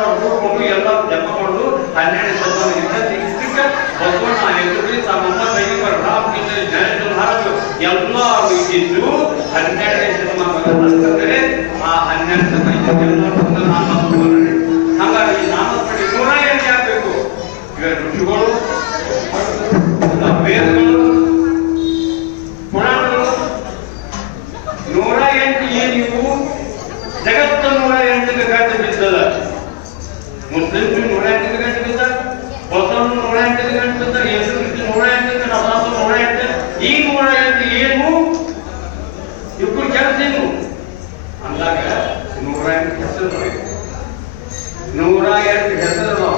ಧರ್ಮಗಳು ಎಲ್ಲ ಜಪ ಮಾಡೋದು 12 ಸರ್ಕಾರ ಬಸವಣ್ಣ ಎದುರು ಮೊಹಮ್ಮದ್ ಬೈಗರ್ ರಾಮಕೃಷ್ಣ ಜ್ಞಾನೇಶ್ವರ ಮಹಾರಾಜರು ಎಲ್ಲರೂ ಇದ್ದು 12ನೇ ಶತಮಾನದಲ್ಲಿ ಆ 12ನೇ ಶತಮಾನದಲ್ಲಿ ನಾಮಸ್ಮರಣೆ ಹಾಗಾಗಿ ನಾಮಸ್ಮರಣೆ 108 ಆಗಬೇಕು ಇವ ಋಷಿಗಳು ವೇದಗಳು ಪುರಾಣಗಳು 108 ಏನಿವು ಜಗತ್ತು 108ಕ್ಕೆ ಗಂಟು ಬಿದ್ದದ ಮುಸ್ಲಿಮ್ಸ್ 108ಕ್ಕೆ ಗಂಟು ಬಿದ್ದ ಬಸವಣ್ಣ 108ಕ್ಕೆ ಗಂಟು ಬಿದ್ದ ಯೇಸು ಕ್ರಿಸ್ತ 108ಕ್ಕೆ ನವಾಸ 108 ಈ 108 ಏನು ಇಬ್ಬರು ಕೆಲಸ ಏನು ಅಂದಾಗ 108 ಹೆಸರು 108 ಹೆಸರು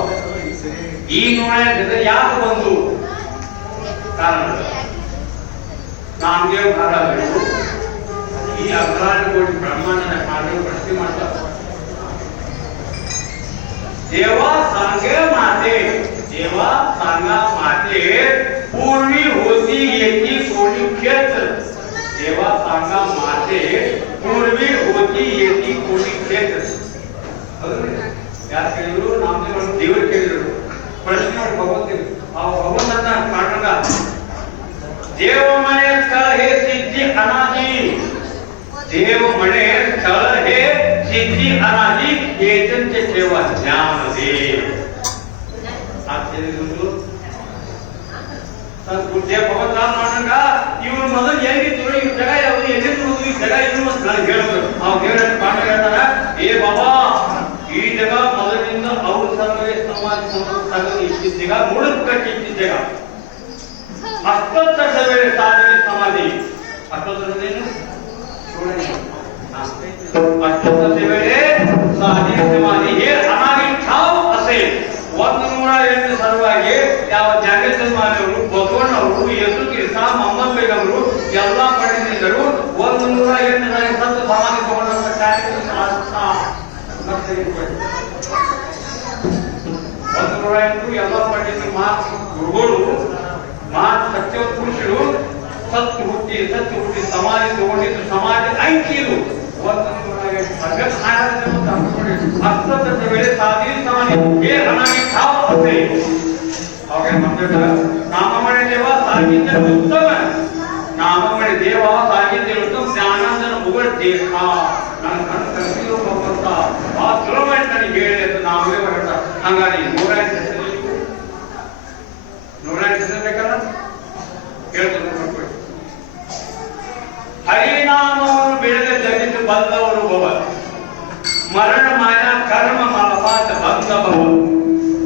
ಈ 108 ಹೆಸರು ಯಾಕೆ ಬಂದು ಕಾರಣ ನಾಮದೇವ್ ಮಹಾರಾಜರು ಈ 16 ಕೋಟಿ ಬ್ರಹ್ಮಾಂಡನ ಮಾಡಿ ಪ್ರಶ್ನೆ ಮಾಡ್ತಾರೆ देवा सांगे माते पूर्वी होती एकी कोणी क्षेत्र देवा सांगा माते पूर्वी होती एकी कोणी क्षेत्र ಯಾರು ಕೇಳಿದ್ರು ನಾಮದೇವ ದೇವರು ಕೇಳಿದ್ರು ಪ್ರಶ್ನೆ ಮಾಡಿ ಭಗವಂತನ ಕಾರಣಗ ದೇವ ಮನೆ ಸ್ಥಳ ಹೇ ಸಿದ್ಧಿ ಅನಾದಿ ದೇವ ಮನೆ ಸ್ಥಳ ಹೇ ಸಿದ್ಧಿ ಅನಾದಿ ಏಜಂತೆ ಸೇವಾ ಜ್ಞಾನ ದೇ ಭಗವಂತ ಮಾಡಂಗ ಇವ್ರು ಮೊದಲು ಹೇಗಿದ್ರು ಈ ಜಗ ಯಾವುದು ಎಲ್ಲಿದ್ರು ಈ ಜಗ ಇನ್ನು ನನಗೆ ಹೇಳಿದ್ರು ಅವ್ರು ದೇವರ ಪಾಠ ಹೇಳ್ತಾರ ಏ ಬಾಬಾ ಈ ಜಗ ಮೊದಲಿನಿಂದ ಅವ್ರ ಸರ್ವೇ ಸಮಾಜ ಇಷ್ಟಿದ್ದ ಜಗ ಮುಳುಗಕ್ಕೆ ಇಷ್ಟಿದ್ದ ಜಗ ಅಷ್ಟೊತ್ತರ ವೇಳೆ ಸಾಧನೆ ಸಮಾಧಿ ಅಷ್ಟೊತ್ತರದೇನು अष्टोत्तर वेळे साधी समाधी हे अनादी ठाव असेल 108 ಸರ್ವಾಗಿ ಯಾವ ಜ್ಞಾನೇಶ್ವರ ಮಾನವರು ಬಸವಣ್ಣವರು ಯೇಸು ಕ್ರಿಸ್ತ ಮೊಹಮ್ಮದ್ ಬೇಗಂರು ಎಲ್ಲ ಪಂಡಿತರು 108 ಸತ್ತು ಸಮಾಧಿ ತಗೊಂಡಂತ ಎಲ್ಲ ಪಂಡಿತರು ಗುರುಗಳು ಸತ್ಯ ಪುರುಷರು ಸತ್ತು ಹುಟ್ಟಿ ಸಮಾಧಿ ತಗೊಂಡಿದ್ದು ಸಮಾಜ ಅಂಕಿರು ಅಷ್ಟೊತ್ತ ವೇಳೆ ಸಾಧಿ ಸಮಾಧಿ हे अनादी ठाव असे अवघे म्हणतात नाममणे देवा साहित्य उत्तम नाममणे देवा साहित्य उत्तम ज्ञानांजन उघड देखा ನನ್ನ ಕಣ್ಣು ಕರ್ಸಿರೋ ಭಗವಂತ ಆ ಸುಲಭವಾಗಿ ನನಗೆ ಹೇಳಿ ಅಂತ ನಾವೇ ಹೇಳ್ತಾ ಹಂಗಾಗಿ 108 ಹೆಸರು ಬೇಕಲ್ಲ ಹೇಳ್ತಾರೆ ನೋಡ್ಕೊಳ್ಳಿ ಹರಿನಾಮವನ್ನು ಬೆಳೆದ ಜಗತ್ತು ಬಂದವರು ಭವ ಮರಣ ಮಾಯ ಕರ್ಮ ಮಲಪಾತ ಬಂದ ಭವ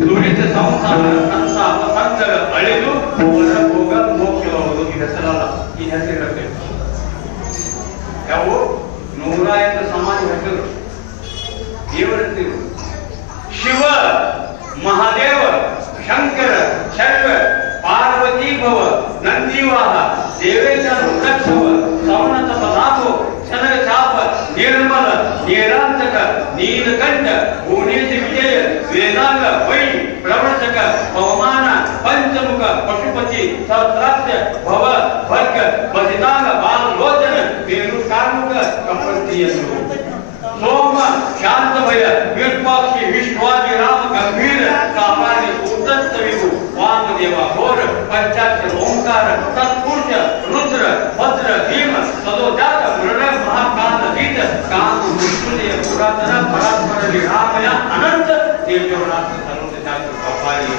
ದುಡಿತ ಸಂಸಾರ ಸಂತಾಪ ಸಂತರ ಅಳಿದು ಹೊರ ಹೋಗ ಮೋಕ್ಷವಾಗುವುದು ಈ ಹೆಸರಲ್ಲ ಈ ಹೆಸರಿರಬೇಕು ಭವ ನಂದಿವಾಹ ದೇವೇಶ ವೃಕ್ಷವ ಸವನತ ಪದಾಪೋ ಶನಗ ಚಾಪ ನಿರ್ಮಲ ನಿರಾಂತಕ ನೀಲಕಂಠ ಭುವನೇಶ ವಿಜಯ ವೇದಾಂಗ ವೈ ಪ್ರವರ್ತಕ ಪವಮಾನ ಪಂಚಮುಖ ಪಶುಪತಿ ಸಹಸ್ರಾಕ್ಷ ಭವ ಭರ್ಗ ಬಸಿತಾಂಗ ಬಾಲಲೋಚನ ಮೇರು ಕಾರ್ಮುಕ ಕಪರ್ತಿಯನ್ನು ಸೋಮ ಶಾಂತ ಭಯ ವಿರೂಪಾಕ್ಷಿ ವಿಶ್ವಾದಿ ರಾಮ ಗಂಭೀರ ಕಾಪಾಡಿ ಉತ್ತಸ್ತವಿವು ವಾಮದೇವ ಘೋರ ಪಂಚಾಕ್ಷರ ಓಂಕಾರ ತತ್ಪುರುಷ ರುದ್ರ ಭದ್ರ ಭೀಮ ಸದೋಜಾತ ಮೃಣ ಮಹಾಕಾಲ ಗೀತ ಕಾಮ ಮೃತ್ಯುಂಜಯ ಪುರಾತನ ಪರಾತ್ಪರ ನಿರಾಮಯ ಅನಂತ ದೇವಜೋನಾಥ ಸರ್ವಜಾತ ಕಪಾಲಿ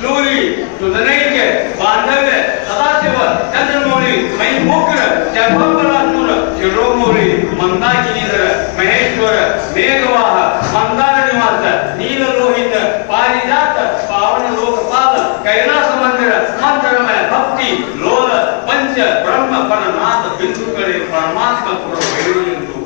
ಸೂರಿ ಸುಧನೈಕ್ಯ ಬಾಂಧವ್ಯ ಸದಾಶಿವ ಚಂದ್ರಮೌಳಿ ಮೈ ಮುಗ್ರ ಜಪಂಬರಾಸುರ ಶಿರೋಮೌಳಿ ಮಂದಾಕಿನಿಧರ ಮಹೇಶ್ವರ ಮೇಘವಾಹ ಮಂದಾರ ನಿವಾಸ ನೀಲಲೋಹಿತ ಪಾರಿಜಾತ ಪಾವನ ಲೋಕಪಾಲ ಕೈಲಾಸ ಮಂದಿರ ಮಂತ್ರಮಯ ಭಕ್ತಿ ಲೋಲ ಪಂಚ ಬ್ರಹ್ಮ ಪರನಾಥ ಬಿಂದುಗಳೇ ಪರಮಾತ್ಮ ಪುರ ವೈರುಂಟು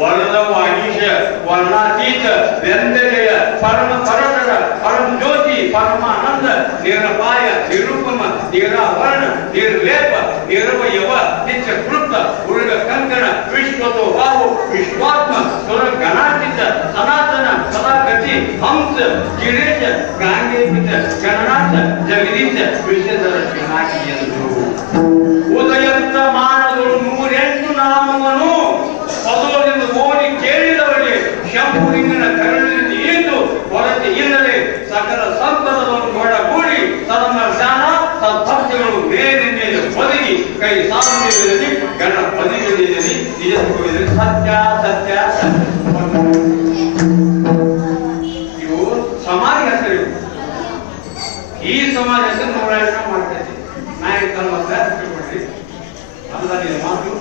ವರದ ವಾಗೀಶ ವರ್ಣಾತೀತ ವ್ಯಂಜಯ ಪರಮ ಪರತರ ಪರಮ ಜ್ಯೋತಿ ಪರಮಾನಂದ ನಿರಪಾಯ ನಿರುಪಮ ನಿರಾವರಣ ನಿರ್ಲೇಪ ನಿರವಯವ ನಿತ್ಯ ಕೃತ ಉರುಗ ಕಂಕಣ ವಿಶ್ವತೋ ಬಾಹು ವಿಶ್ವಾತ್ಮ ಸುರ ಗಣಾತೀತ ಸನಾತನ ಸದಾಗತಿ ಹಂಸ ಗಿರೀಶ ಗಾಂಗೇಪಿತ ಗಣನಾಥ ಜಗದೀಶ ವಿಶ್ವಧರ ಪಿನಾಕಿ ಎಂದು ಉದಯಂತ ಮಾನವರು 108 ನಾಮವನ್ನು ಪದೋದಿಂದ ಓಡಿ ಕೇಳಿದವರಿಗೆ ಶಂಭುಲಿಂಗನ ಕರುಳಿನಿಂದ ಇಂದು ಕೊರತೆ ಇಲ್ಲದೆ ಸಕಲ ಸಂಪದವನ್ನು ಒಳಗೂಡಿ ತನ್ನ ಜ್ಞಾನ ಸದ್ಭಕ್ತಿಗಳು ಮೇಲಿನ ಒದಗಿ ಕೈ ಸಾಮರ್ಥ್ಯದಲ್ಲಿ ಗಣಪತಿಗಳಲ್ಲಿ ನಿಜ ಸತ್ಯ ಸತ್ಯ ಇವು ಸಮಾಜ ಹೆಸರು. ಈ ಸಮಾಜ ಹೆಸರು ನೋಡೋಣ ಮಾಡ್ತೈತಿ ನಾಯಕ ಕೊಡ್ರಿ ಅಲ್ಲ ನಿನ್ನ ಮಾತು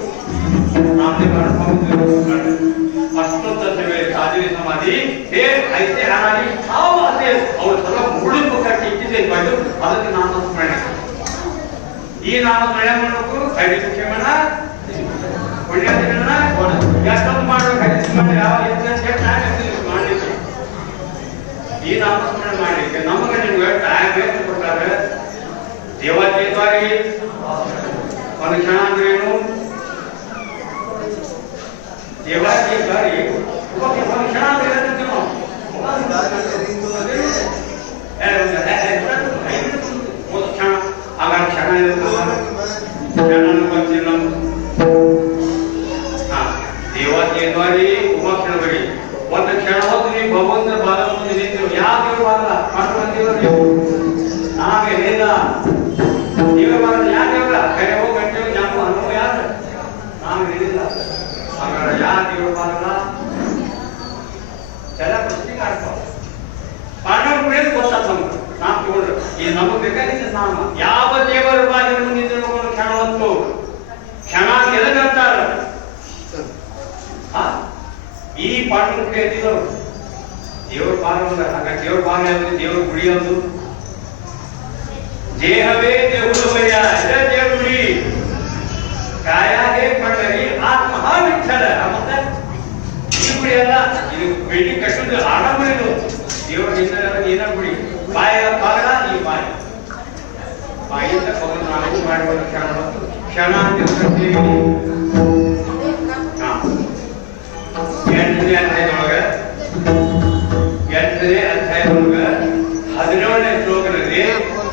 ಅಷ್ಟೊತ್ತ ಸಾಧನೆ ಸಮಾಧಿ ಐತೆ ಹಾಗಾಗಿ ತಾವು ಅದೇ ಅವ್ರ ಸಲ ಮುಳುಗು ಕಟ್ಟಿ ಇಟ್ಟಿದ್ದೆ ಬಂದು ಅದಕ್ಕೆ ನಾಮಸ್ಮರಣೆ. ಈ ನಾಮಸ್ಮರಣೆ ಮಾಡಬೇಕು ಐದು ಕ್ಷೇಮನ ಪುಣ್ಯಗಳನ್ನ ಎಷ್ಟೊಂದು ಮಾಡಬೇಕು ಯಾವ ಮಾಡಲಿಕ್ಕೆ ಈ ನಾಮಸ್ಮರಣೆ ಮಾಡಲಿಕ್ಕೆ ನಮಗೆ ನಿಮ್ಗೆ ಟೈಮ್ ಎಷ್ಟು ಕೊಟ್ಟಾರೆ. ದೇವಾಚೇತವಾಗಿ ಒಂದು ಕ್ಷಣ ಅಂದ್ರೆ ಏನು ದೇವಾಚೆ ಗಾರಿ ಒಂದು ಕ್ಷಣ ಅಂತ ಹೇಳ್ತೀವಿ ನಾವು ಒಂದು ಕ್ಷಣ ಆಗ ಕ್ಷಣ ಬರ್ತೀವಿ ನಮ್ಮ ದೇವಾಚೇತವಾಗಿ ಉಪಕ್ಷಣ ಬರೀ ಒಂದು ಕ್ಷಣ ಹೊತ್ತು ನೀವು ಭಗವಂತ ಬಾಲ ಮುಂದೆ ನಿಂತಿರು. ಯಾವ ದೇವರು ಬಾರಲ್ಲ ಮಾಡ್ಕೊಂತೀವ್ರ ನೀವು ನಾವೇ ಇಲ್ಲ ದೇವರು ಬಾರಲ್ಲ ಯಾವ ದೇವರ ಕರೆ ಹೋಗಿ ಗಂಟೆ ನಾವು ಅನ್ನೋ ಯಾರು ನಾವು ಹೇಳಿಲ್ಲ ಹಾಗಾದ್ರೆ ಯಾವ ದೇವರು ಬಾರಲ್ಲ ಎಲ್ಲ ಪ್ರಶ್ನೆ ಕಾಡ್ತಾವ ಪಾಂಡವ ಪ್ರೇಮ ಗೊತ್ತಾಗ ನಮ್ಗೆ ನಾವು ತಗೊಂಡ್ರು ಈ ನಮಗೆ ಬೇಕಾಗಿದ್ದ ನಾಮ ಯಾವ ದೇವರ ಬಾಗಿಲು ಮುಂದಿದ್ದು ಕ್ಷಣ ಹೊತ್ತು ಕ್ಷಣ ಎದಗಂತಾರ ಈ ಪಾಂಡವ ಪ್ರೇಮಿಗಳು ದೇವ್ರ ಬಾರ ಹಾಗ ದೇವ್ರ ಬಾರ ದೇವ್ರ ಗುಡಿ ಒಂದು ದೇಹವೇ ದೇಹುಲವಯ್ಯ ದೇವ್ರ ಗುಡಿ ಕಾಯಾಗೆ ಪಂಡರಿ ಆತ್ಮ ವಿಠಲ ಮತ್ತೆ ಈ ಗುಡಿ ಅಲ್ಲ ಇದು ಬಿಲ್ಡಿಂಗ್ ಕಟ್ಟುದು ಆಡಂಬರಿದು ದೇವ್ರ ಏನ ಗುಡಿ ಬಾಯ ಕಾರಣ ಈ ಬಾಯಿ ಬಾಯಿಂದ ಪವನ್ ನಾವು ಮಾಡುವ ಕ್ಷಣ ಕ್ಷಣ ಅಂತ ಎಂಟನೇ ಅಧ್ಯಾಯದೊಳಗ 17ನೇ ಶ್ಲೋಕದಲ್ಲಿ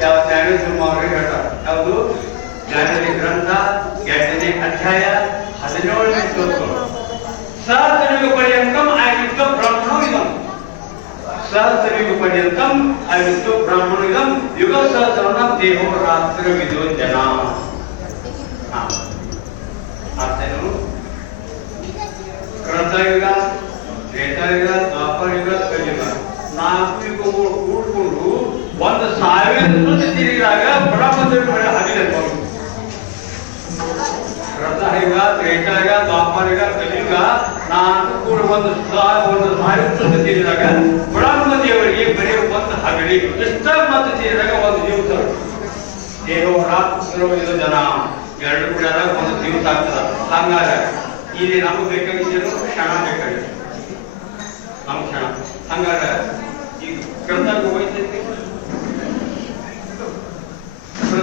ಯಾವ ಜ್ಞಾನೇಶ್ವರ ಅವರಿಗೆ ಹೇಳ್ತಾರೆ. ಯಾವುದು ಜ್ಞಾನದ ಗ್ರಂಥ 8ನೇ ಅಧ್ಯಾಯ 17ನೇ ಶ್ಲೋಕ. ಸಹಸ್ರಯುಗ ಪರ್ಯಂತಂ ಆಯುಕ್ತ ಬ್ರಾಹ್ಮಣೋಯಿದಂ ಸಹಸ್ರಯುಗ ಪರ್ಯಂತಂ ಆಯುಕ್ತ ಬ್ರಾಹ್ಮಣೋಯಿದಂ ಯುಗ ಸಹಸ್ರನ ದೇಹೋ ರಾತ್ರ ವಿದೋ ಜನ. ಅರ್ಥೇನು? ಕೃತಯುಗ ತ್ರೇತಾಯುಗ ದ್ವಾಪರಯುಗ ಕಲಿಯುಗ 4 ಯುಗಗಳು ಕೂಡ್ಕೊಂಡು 1000 ಸುತ್ತಿ ತಿರುಗಿದಾಗ ಬ್ರಹ್ಮದೇವರು ಹದಿನೆಂಟು. ಕೃತಯುಗ ತ್ರೇತಾಯುಗ ದ್ವಾಪರಯುಗ ಕಲಿಯುಗ 4 ಕೂಡ 1000 ಸುತ್ತಿ ತಿರುಗಿದಾಗ ಬ್ರಹ್ಮದೇವರಿಗೆ ಬರೀ ಒಂದು ಹಗಲಿ ಇಷ್ಟ ಮತ್ತು ತಿರುಗಿದಾಗ ಒಂದು ದಿವಸ. ದೇಹೋ ರಾತ್ರ ವಿದೋ ಜನ ಎರಡು ಕೂಡ ಒಂದು ದಿವಸ ಆಗ್ತದ. ಹಂಗಾರೆ ಇಲ್ಲಿ ನಮಗೆ ಬೇಕಾಗಿದ್ದು ಕ್ಷಣ ಬೇಕಾಗಿದೆ ನಮ್ಮ ಕ್ಷಣ. ಹಂಗಾರೆ ಈಗ ಕೃತಜ್ಞ ಹೋಯ್ತೈತಿ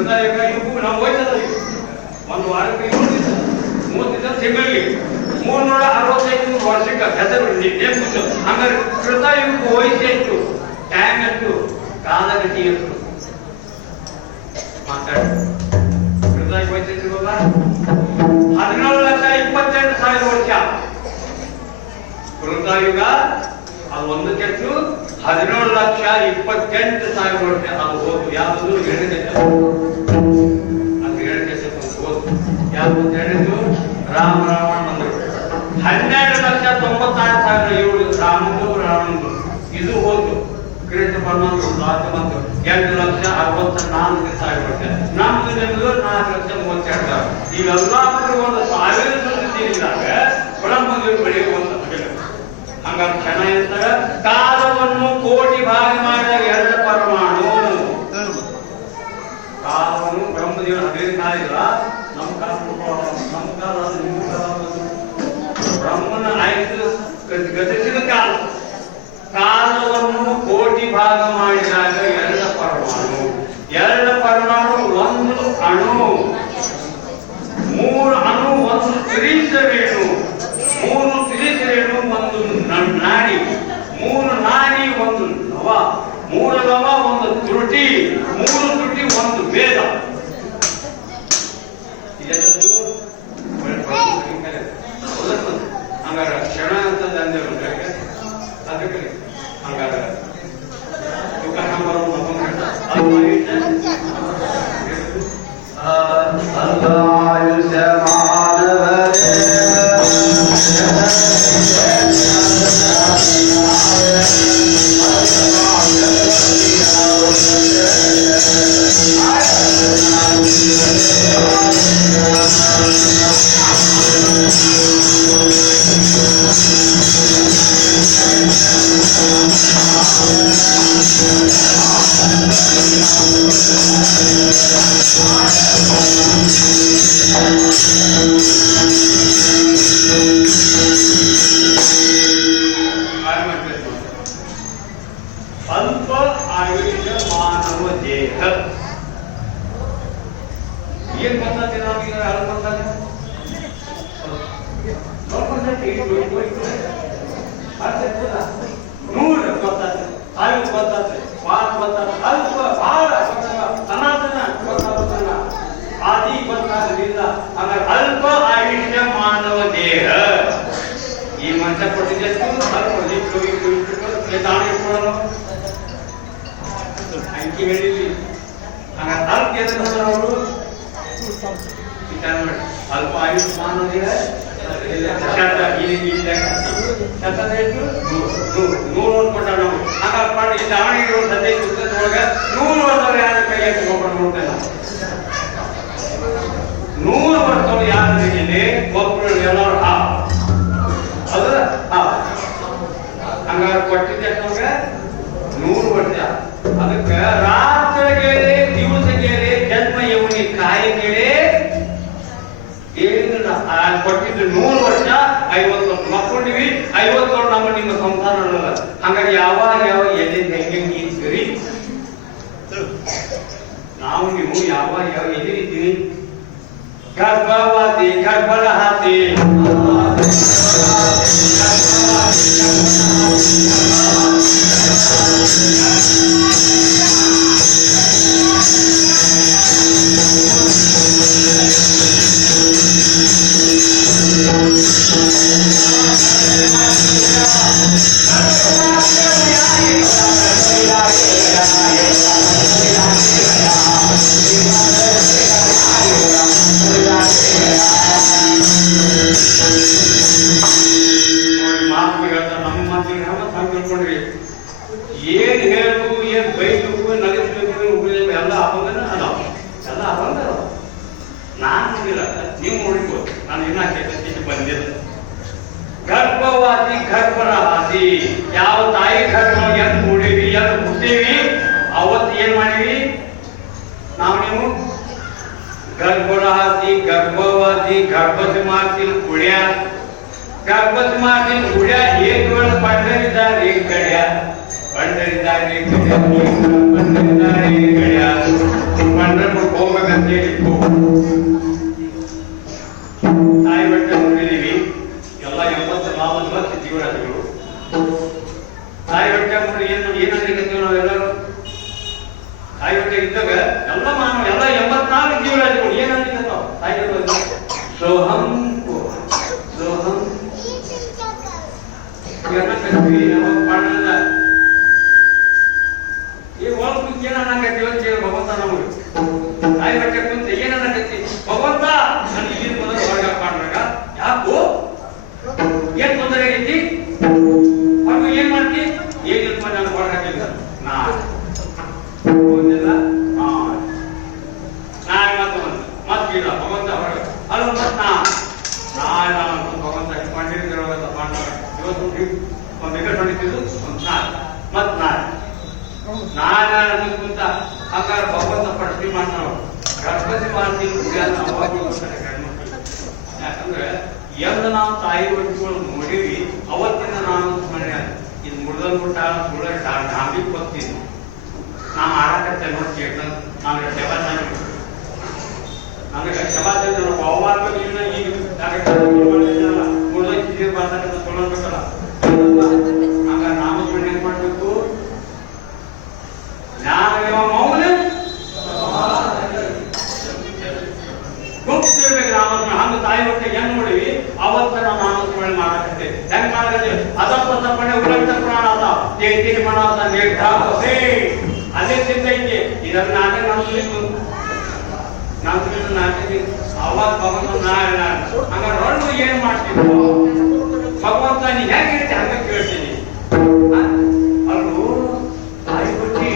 ಕೃತಯುಗ ಇವು ನಾವು ಹೋಯ್ತದ ಒಂದು ವಾರಕ್ಕೆ 7 ದಿವಸ 30 ದಿವಸ ತಿಂಗಳಿಗೆ 365 ವರ್ಷಕ್ಕೆ ಹೆಸರು ನೇಮಿಸಿತು. ಹಂಗಾರೆ ಕೃತಯುಗಕ್ಕೆ ವಯಸ್ಸು ಎಷ್ಟು, ಟೈಮ್ ಎಷ್ಟು, ಕಾಲಗತಿ ಎಷ್ಟು ಮಾತಾಡಿ. ಕೃತಯುಗ ವಯಸ್ಸು ಎಷ್ಟಿರೋಲ್ಲ 17,28,000 ವರ್ಷ. ಕೃತಯುಗ ಅದು ಒಂದು ಕೆಟ್ಟು 17,28,000 ವರ್ಷ ಅದು ಹೋದು. ಯಾವುದು ಹೇಳಿದೆ ಅದು ಹೇಳಿದೆ ಹೋದು. ಯಾವುದು ಹೇಳಿದ್ದು ರಾಮ ರಾವಣ ಬಂದರು. 12,96,700 ರಾಮಂದು ರಾವಣಂದು ಇದು ಹೋದು. ಕ್ರಿಸ್ತ ಬಂದು 8,64,000 ವರ್ಷ. ನಮ್ದು ನಿಮ್ದು 4,32,000. ಇವೆಲ್ಲರೂ ಒಂದು 1000 ಸುತ್ತಿದಾಗ ಬ್ರಹ್ಮದೇವರು ಬೆಳೆಯುವ ಒಂದು ಹಂಗಾರೆ ಕ್ಷಣ ಇರ್ತಾರೆ. ಕಾಲವನ್ನು ಕೋಟಿ ಭಾಗ ಮಾಡಿದಾಗ 2 ಪರಮಾಣು. ಕಾಲವನ್ನು ಬ್ರಹ್ಮದೇವರು 15 ಕಾಲ ಇಲ್ಲ. ನಮ್ಮ ಕಾಲ ನಿಮ್ಮ ಕಾಲ ಬ್ರಹ್ಮನ ಆಯ್ತು ಗತಿಸಿದ ಕಾಲ. ಕಾಲವನ್ನು ಕೋಟಿ ಭಾಗ ಮಾಡಿದಾಗ 2 ಪರಮಾಣು. 2 ಪರಮಾಣು 1 ಅಣು. 3 ಅಣು 1 ತ್ರಿಸರೇಣು. 3 ತ್ರಿಸರೇಣು 1 ನಾಡಿ. 3 ನಾಡಿ 1 ಲವ. 3 ಲವ 1 ತ್ರುಟಿ. 3 ತ್ರುಟಿ 1 ವೇದ. ಹಂಗಾರ ಕ್ಷಣ ಅಂತ ಅದಕ್ಕೆ ಹಂಗಾರ ಅಲ್ಪ ಆಯುಷ್ಯ ಮಾನವ ದೇಹ. ಏನ್ ಗೊತ್ತಾಗ್ತದೆ ನಮಗೆ ಅಲ್ಪ ಅಂದಾಗ 100 ಗೊತ್ತಾಗ್ತದೆ, 5 ಗೊತ್ತಾಗ್ತದೆ, 5 ಗೊತ್ತಾಗ್ತದೆ, ಅಲ್ಪ ಬಹಳ ಸನಾತನ ಗೊತ್ತಾಗುತ್ತಲ್ಲ, ಆದಿ ಗೊತ್ತಾಗಲಿಲ್ಲ. ಹಾಗಾಗಿ ಅಲ್ಪ ಆಯುಷ್ಯ ಮಾನವ ದೇಹ. ಈ ಮಂಚ ಕೊಟ್ಟಿದ್ದೆಷ್ಟು ಅಲ್ಪ ತಾನೇ ಇಟ್ಕೊಳ್ಳೋಣ ಅಂಕಿ ಹೇಳಿದ್ವಿ. ಹಾಗಾಗಿ ಅಲ್ಪ ಎದುರು ಅವರು ವಿಚಾರ ಮಾಡಿ. ಅಲ್ಪ ಆಯುಷ್ ಮಾನವ ದೇಹ ನೂರು ಕೊಟ್ಟ ನಾವು. ಹಾಗಾಗಿ ದಾವಣಗೆರೆ ಸದ್ಯ ಪುಸ್ತಕದೊಳಗೆ 100 ವರ್ಷದವ್ರು ಯಾರು ಕೈಗೆ ತಗೊಂಡು ನೋಡ್ತೇನೆ. 100 ವರ್ಷದವ್ರು ಯಾರು ಕೈಯಲ್ಲಿ ಒಬ್ಬರು ಎಲ್ಲರೂ ಅದ್ರ ಹಂಗಾರೆ ಕೊಟ್ಟಿದ್ದೆ ನಮ್ಗೆ 100 ವರ್ಷ. ಅದಕ್ಕೆ ರಾತ್ರಿಗೆ ದಿವಸಕ್ಕೆ ಜನ್ಮ ಯೌನಿ ಕಾಯಕ್ಕೆ ಏನಿಲ್ಲ. ಕೊಟ್ಟಿದ್ದು 100 ವರ್ಷ 50 ವರ್ಷ ಮಕ್ಕೊಂಡಿವಿ. 50 ವರ್ಷ ನಮ್ಮ ನಿಮ್ಮ ಸಂಸಾರ ಅನ್ನೋಲ್ಲ. ಹಾಗಾಗಿ ಯಾವಾಗ ಎಲ್ಲಿಂದ ಹೆಂಗೆ ಇದ್ರಿ ನಾವು ನೀವು ಯಾವಾಗ ಎಲ್ಲಿದ್ದೀವಿ. ಗರ್ಭವತಿ ಗರ್ಭರಹತಿ ಏನ್ ಹೇಳಬೇಕು, ಏನ್ ಬೈಬೇಕು, ನಗಿಸ್ಬೇಕು, ಎಲ್ಲ ಅಪಂಗನ ಅದಾವ. ಎಲ್ಲ ಅಪಂಗ ಅದಾವ. ನಾನು ನೋಡಿಲ್ಲ, ನೀವು ನೋಡಿರ್ಬೋದು. ನಾನು ಇನ್ನ ಕೆಟ್ಟ ಬಂದಿಲ್ಲ. ಗರ್ಭವಾದಿ ಗರ್ಭರಾದಿ. ಯಾವ ತಾಯಿ ಗರ್ಭ ಎಲ್ಲಿ ನೋಡಿವಿ, ಎಲ್ಲಿ ಹುಟ್ಟೇವಿ, ಅವತ್ತು ಏನ್ ಮಾಡಿವಿ ನಾವು ನೀವು. ಗರ್ಭರಾದಿ ಗರ್ಭವಾದಿ ಗರ್ಭದ ಮಾತಿನ ಕುಡಿಯ ಗರ್ಭದ ಮಾತಿನ ಕುಡಿಯ ಏಕ್ ವೇಳ ಪಂಡರಿದ್ದಾರೆ ಗಡ್ಯ ಪಂಡರಿದ್ದಾರೆ ಗಡ್ಯ ಪಂಡ್ರಪುರಕ್ಕೆ ಹೋಗ್ಬೇಕಂತ ಹೇಳಿತ್ತು. ತಾಯಿ ಬೆಟ್ಟ ನೋಡಿದೀವಿ, ಎಲ್ಲ 84 ಲಕ್ಷ ಜೀವರಾಶಿಗಳು. ತಾಯಿ ಬೆಟ್ಟ ನೋಡಿ ಏನಂದ್ರೆ ನಾವೆಲ್ಲರೂ ತಾಯಿ ಬೆಟ್ಟ ಇದ್ದಾಗ ಎಲ್ಲ ಮಾನವ ಎಲ್ಲ 84 ಜೀವರಾಶಿಗಳು ಏನಂದ್ರೆ ತಾಯಿ ಬೆಟ್ಟ ಸೋಹಂ ಸೋಹಂ ಪಾಡಲ್ಲ ಈ ಒಳಗೆ ಕುಂತ ಏನನ್ನಾಗತ್ತಿ ಅಂತ ಹೇಳಿ ಭಗವಂತ ನಮಗೆ ತಾಯಿ ಬೆಟ್ಟ ಕುಂತ ಏನನ್ನಾಗತ್ತಿ ಭಗವಂತ ನಾನು ಇಲ್ಲಿ ಮೊದಲು ಹೊರಗೆ ಪಾಡ್ರಾಗ ಯಾಕೋ ಏನ್ ತೊಂದರೆ ಆಗೈತಿ ಅವ್ರು ಏನ್ ಮಾಡ್ತಿ ಏನಿಲ್ಪ ನಾನು ಹೊರಗೆ ಹಾಕಿಲ್ಲ ಒಂದಿಲ್ಲ ನಾಳೆ ಮತ್ತಿಲ್ಲ ಭಗವಂತ ಹೊರಗೆ ಅಲ್ಲ ಮತ್ ನಾನು ಭಗವಂತ ಹಿಡ್ಕೊಂಡಿರೋ ಇವತ್ತು ಒಂದು ವಿಕೆಟ್ ಹೊಡಿತಿದ್ದು ಒಂದು ಮತ್ ನಾನು ಕುಂತ ಹಂಗಾರ ಭಗವಂತ ಪ್ರಶ್ನೆ ಮಾಡ್ತಾವ ಗಣಪತಿ ಮಾಡ್ತೀವಿ ಯಾಕಂದ್ರೆ ಎಂದು ನಾವು ತಾಯಿ ಒಟ್ಟಿಗಳು ನೋಡಿವಿ ಅವತ್ತಿನ ನಾನು ಸ್ಮರಣೆ ಇದು ಮುಡ್ದಲ್ ಬಿಟ್ಟ ಸುಳ್ಳ ಗಾಂಬಿಗೆ ಬರ್ತೀನಿ ನಾನು ಆಡಕತ್ತೆ ನೋಡಿ ನನಗೆ ಶಬಾದ ನನಗೆ ಶಬಾದ ಅವಮಾನ ಈಗ ಮುಡ್ದ ಕಿಸಿಗೆ ಬರ್ತಕ್ಕಂಥ ತೊಗೊಳ್ಬೇಕಲ್ಲ ಆಗ ನಾನು ಸ್ಮರಣೆ ಏನ್ ಮಾಡ್ಬೇಕು ಜ್ಞಾನ ಮೌನ ಗೊತ್ತಿರ್ಬೇಕು ನಾಮಸ್ಮರಣೆ ಹಂಗ ತಾಯಿ ಹೊಟ್ಟೆ ಹೆಂಗ್ ನೋಡಿವಿ ಅವತ್ತ ನಾವು ನಾಮಸ್ಮರಣೆ ಮಾಡಕತ್ತೆ ಹೆಂಗ್ ಮಾಡಕತ್ತೆ ಅದಪ್ಪಣೆ ಉಳ್ಳಂತ ಪ್ರಾಣ ಅದ ತೇಜಿ ಮನ ಅದ ನಿರ್ಧಾರಸೇ ಅದೇ ಸಿದ್ಧ ಐತಿ ಇದನ್ನ ನಾಟಕ ನಮ್ದು ನಾಟಕ ಅವಾಗ ಭಗವಂತ ಹಂಗ ರೊಳ್ಳು ಏನ್ ಮಾಡ್ತೀವಿ ಭಗವಂತ ನೀ ಹೆಂಗಿರ್ತಿ ಹಂಗ ಕೇಳ್ತೀನಿ ಅಲ್ಲೂ ತಾಯಿ ಹೊಟ್ಟಿ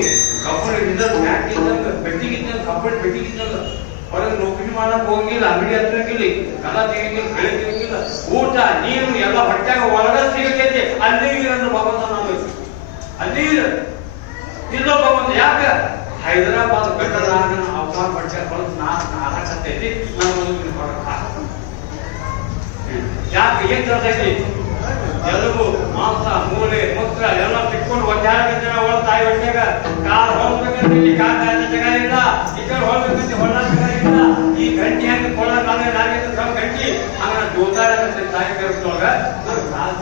ಕಬ್ಬಣ ಮ್ಯಾಟಿದ್ದಂಗ ಬೆಟ್ಟಿಗಿದ್ದಂಗ ಕಬ್ಬಣ ಬೆಟ್ಟಿಗಿದ್ದಂಗ ಹೊರಗೆ ನೌಕರಿ ಮಾಡಕ್ ಹೋಗಿಲ್ಲ ಅಂಗಡಿ ಹತ್ತಿರಕ್ಕಿಲ್ಲ ಕಲ ತೆಗಿಲ್ಲ ಬೆಳೆ ತೆಗಿಲ್ಲ ಊಟ ನೀರು ಎಲ್ಲ ಹೊಟ್ಟಾಗ ಒಳಗ ಸಿಗತೈತಿ ಅಲ್ಲಿ ಇರೋದು ಭಗವಂತ ನಾವು ಅಲ್ಲಿ ಇಲ್ಲೋ ಭಗವಂತ ಯಾಕ ಹೈದರಾಬಾದ್ ಬೆಟ್ಟದಾಗ ಅವತಾರ ಬಟ್ಟೆ ಹೊರತು ನಾಲ್ಕತ್ತೈತಿ ನಾನು ಯಾಕೆ ಏನ್ ತರ್ತೈತಿ ಎಲುಬು ಮಾಂಸ ಮೂಲೆ ಮೂತ್ರ ಎಲ್ಲ ತಿಕ್ಕೊಂಡು ಒದ್ದಾಡಕತ್ತೆ ಒಳ ತಾಯಿ ಹೊಟ್ಟೆಗ ಕಾಲ್ ಹೋಗ್ಬೇಕಂತ ಇಲ್ಲಿ ಕಾಲ್ ಜಾಗ ಇಲ್ಲ ಈ ಕಡೆ ಹೋಗ್ಬೇಕಂತ ಹೊಲ ಜಾಗ ಇಲ್ಲ ಈ ಗಂಟಿ ಹಂಗ ಕೊಳ ಗಂಟಿ ಹಂಗ ಜೋತಾಡಕತ್ತೆ ತಾಯಿ ಕರೆಸ್ತೊಳಗ ನಾನು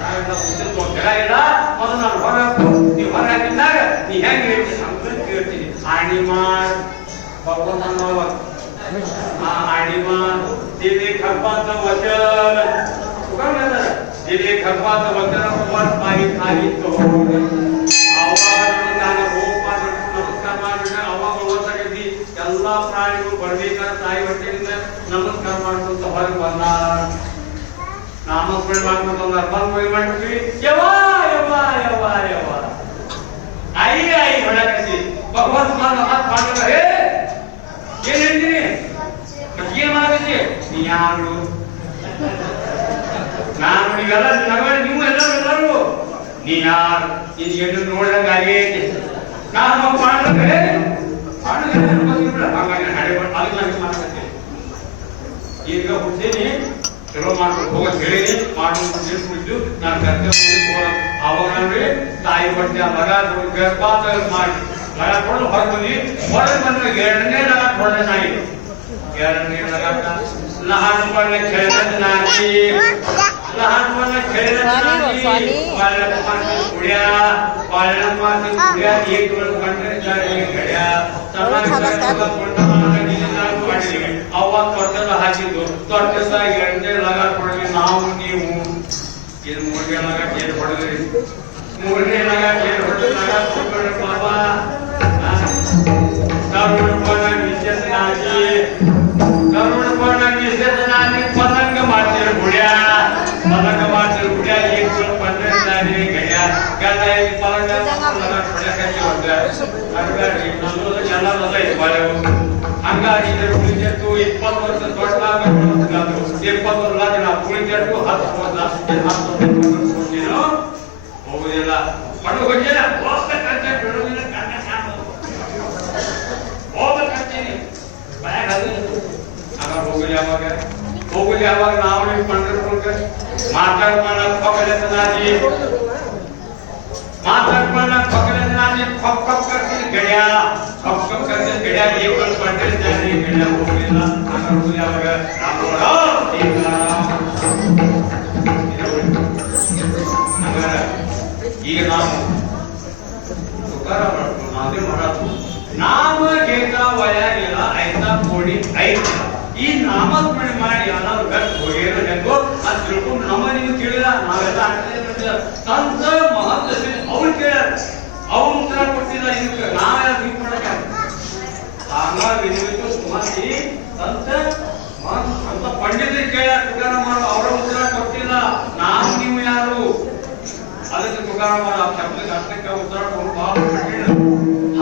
ಕಾಲ್ ಜಾಸ್ತಿ ಜಾಗ ಇಲ್ಲ ಮೊದಲು ನಾನು ಹೊರ ನೀವು ಹೊರ ಹಾಕಿದಾಗ ನೀ ಹೆಂಗ್ ಹೇಳ್ತೀನಿ ಅಂತ ಕೇಳ್ತೀನಿ ಆಣಿ ಮಾಡ್ ಭಗವಂತ ಆಣಿ ಮಾಡ್ ದಿಲಿ ಖರ್ಪಾತ ವಚನ ಇಲ್ಲಿ ಗರ್ಭಾತ ವಚನ ಪಾಯಿ ಆಗಿತ್ತು ಅವಾಗ ನಾನು ರೋಪ ನಮಸ್ಕಾರ ಮಾಡಿದ ಅವಾಗ ಓದ್ತಾಗಿದ್ದಿ ಎಲ್ಲಾ ಪ್ರಾಣಿಗಳು ಬರ್ಬೇಕಾದ್ರೆ ತಾಯಿ ಹೊಟ್ಟೆಯಿಂದ ನಮಸ್ಕಾರ ಮಾಡ್ಕೊಂತ ಹೊರಗೆ ಬಂದ ನಾಮಸ್ಮರಣೆ ಮಾಡ್ಕೊಂತ ಬಂದ್ ಮಾಡ್ತೀವಿ ಯವಾ ಯವಾ ಯವಾ ಯವಾ ಐ ಹೊಡಕತ್ತಿ ಭಗವಂತ ಮಾತು ಮಾಡಿದ್ರೆ ಏನ್ ಹೇಳ್ತೀನಿ ಏನ್ ಮಾಡಕತ್ತಿ ನೀ ಯಾರು ನಾನು ನೀವೆಲ್ಲ ನಗಡಿ ನೀವು ಎಲ್ಲರೂ ನೀ ಯಾರು ಇದು ಏನು ನೋಡಿದಂಗ ಆಗೈತಿ ನಾನು ಮಾಡಿದ್ರೆ ಹಾಗಾಗಿ ಮಾತಾಡ್ತೀನಿ ಈಗ ಹುಡ್ತೀನಿ ಚಲೋ ಮಾಡ್ಕೊಂಡು ಹೋಗೋದು ಹೇಳೀನಿ ಮಾಡ್ಕೊಂಡು ನಿಲ್ಸ್ಬಿಟ್ಟು ನಾನು ಕರ್ತವ್ಯ ಅವಾಗ ನೋಡಿ ತಾಯಿ ಬಟ್ಟೆ ಮಗ ಗರ್ಭಾತ ಮಾಡಿ ಲಗ ಕೊಡಲು ಹೊರಗೆ ಬಂದ್ರೆ ಎರಡನೇ ಲಗ ಹೊಡೆದ ನಾಯಿ ಎರಡನೇ ಲಗ लहानपण खेळत नाही लहानपण खेळत नाही बालपणात पुढ्या बालपणात पुढ्या एक वर्ष कंटाळी घड्या समाजाला कोणता दिलेला वाढली आवाज ತೊಟ್ಟದ ಹಾಕಿದ್ದು ತೊಟ್ಟದ ಎಂಟೆ ಲಗ ಕೊಡಲಿ ನಾವು ನೀವು ಇದು ಮೂರನೇ ಲಗ ಕೇಳಿ ಹೊಡೆದ್ರಿ ಮೂರನೇ ಲಗ ಕೇಳಿ ಹೊಡೆದ ಲಗ ಕೊಟ್ಟರೆ ಬಾಬಾ ಕರುಣಪಣ ವಿಚೇತನಾಗಿ ಕರುಣಪಣ ವಿಚೇತನಾಗಿ ಪತಂಗ ಮಾಡ್ತೀರಿ ಗುಡ್ಯಾ ಪತಂಗ ಮಾಡ್ತೀರಿ ಗುಡ್ಯಾ ಈಗ ಪಂದ್ರದಾರಿ ಗಡ್ಯಾ ಗಡ ಪತಂಗ ಹೊಡೆಕತ್ತಿ ಹೊಡ್ರ ಅಡ್ಗಾಡಿ ನಮ್ಮದು ಎಲ್ಲದಲ್ಲ ಇಟ್ಬಾರೆವು ಹಂಗಾಗಿ ಇದ್ರ ಉಳಿದೆತ್ತು 20 ವರ್ಷ ದೊಡ್ಡದಾಗಬೇಕು 20 ವರ್ಷ ನಾವು ಉಳಿದೆಟ್ಟು 10 ವರ್ಷ ಕೊಡ್ತೀನೋ ಹೋಗುದಿಲ್ಲ ಪಡು ಹೋಗಿಲ್ಲ ಹೋಗ್ಬೇಕಂತ ಬಿಡುವುದಿಲ್ಲ ಕಣ್ಣ ಹೋಗ್ಬೇಕಂತೀನಿ ಬ್ಯಾಗ್ ಅದು ಆಗ ಹೋಗುದು ಯಾವಾಗ ನಾವು ನೀವು ಪಂಡ್ರಪುರಕ್ಕೆ ಮಾತಾಡ್ಕೊಳ್ಳ ಪಕ್ಕದ ನಾಜಿ ಮಾತಾಡ್ಕೊಳ್ಳ ಪಕ್ಕದ माझे खप खप करतील घड्या खप खप करतील घड्या एकच पटेल त्याने घड्या बोललेला आता उद्या बघा रामराव ಈಗ ನಾವು तुकाराम नावे म्हणतो नाम घेता वया गेला ऐता कोणी ऐकला ಈ ನಾಮಸ್ಮರಣೆ ಮಾಡಿ ಅನಾರು ಗಟ್ ಹೋಗೇನೋ ಹೆಂಗೋ ಅದು ತಿಳ್ಕೊಂಡು ನಮ್ಮನಿಗೂ ಕೇಳಿಲ್ಲ ನಾವೆಲ್ಲ ಆಡ್ತಿದ್ದೆ ಸಂತ ಮಹತ್ವ ಅವ್ರು ಕೇಳ್ಯಾರ ಅವ್ರು ಉತ್ತರ ಕೊಟ್ಟಿಲ್ಲ ಇದಕ್ಕೆ ನಾವ್ಯಾರು ಹಿಂಗ್ ಮಾಡಕ್ಕೆ ಆಗ ವಿನಿಯೋಗ ಸುಮಾರಿ ಸಂತ ಅಂತ ಪಂಡಿತರು ಕೇಳ್ಯಾರ ತುಕಾರಾಮ ಅವರ ಉತ್ತರ ಕೊಟ್ಟಿಲ್ಲ ನಾವು ನೀವು ಯಾರು ಅದಕ್ಕೆ ತುಕಾರಾಮ ಆ ಶಬ್ದಕ್ಕೆ ಅರ್ಥಕ್ಕೆ ಉತ್ತರ ಕೊಡು ಬಹಳ ಕಠಿಣ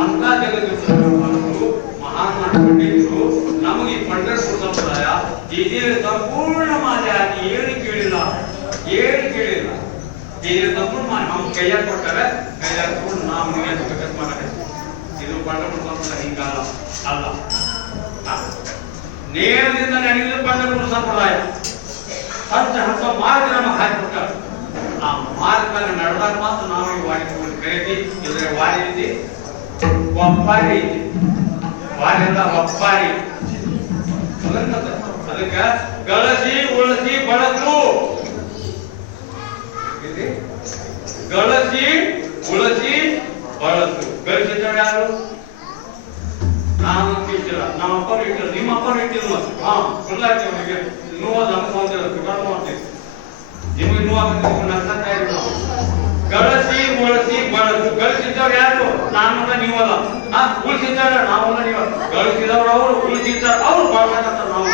ಅಂತ ಜಗತ್ತು ಮಹಾನ್ ಪಂಡಿತರು ನಮಗೆ पंढरपूर संप्रदाय जिथे संपूर्ण माझ्या हाती ಏನು ಕೇಳಿಲ್ಲ जिथे संपूर्ण हम ಕೈಯಾಗ ಕೊಟ್ಟರೆ ಕೈಯಾಗ ಕೊಟ್ಟು ನಾವು ನೀವೇ ಜಗತ್ ಮಾಡಬೇಕು ಇದು पंढरपूर संप्रदाय ಹಿಂಗಲ್ಲ ಅಲ್ಲ ನೇರದಿಂದ ನಡೆಯುವುದು पंढरपूर संप्रदाय ಅಂತ ಮಾರ್ಗ ನಮಗೆ ಹಾಕಿಬಿಟ್ಟಾರೆ ಆ ಮಾರ್ಗದಲ್ಲಿ ನಡೆದಾಗ ಮಾತ್ರ ನಾವು ಈ ವಾಕ್ಯವನ್ನು ಕರೀತಿ ಇದರ ವಾರಿ ಇದೆ ಒಪ್ಪಾರಿ ಇದೆ ವಾರಿಯಲ್ಲ ಒಪ್ಪಾರಿ ಅದಕ್ಕೆ ಗಳಸಿ ಉಳಸಿ ಬಳಸು ಗಳಸಿ ಉಳಸಿ ಬಳಸು ಗಳಿಸಿದವರು ಯಾರು ನಾನು ಇಟ್ಟಿಲ್ಲ ನಮ್ಮ ಅಪ್ಪರು ಇಟ್ಟಿಲ್ಲ ನಿಮ್ಮ ಅಪ್ಪರು ಇಟ್ಟಿಲ್ಲ ಹಾ ಸುಳ್ಳಾಯ್ತು ಅವನಿಗೆ ನೋವು ನಮಗೆ ಬಂದಿಲ್ಲ ಸುಧಾರ ಮಾಡ್ತೀವಿ ನಿಮಗೆ ನೋವು ನಗ್ತಾ ಇರೋ ಗಳಸಿ ಉಳಸಿ ಬಳಸು ಗಳಿಸಿದವ್ರು ಯಾರು ನಾನಲ್ಲ ನೀವಲ್ಲ ಉಳಿಸಿದ್ದಾರೆ ನಾವಲ್ಲ ನೀವ ಗಳಿಸಿದವ್ರು ಅವರು ಉಳಿಸಿದ್ದಾರೆ ಅವ್ರು ಬಾಳ್ಬೇಕಂತ ನಾವು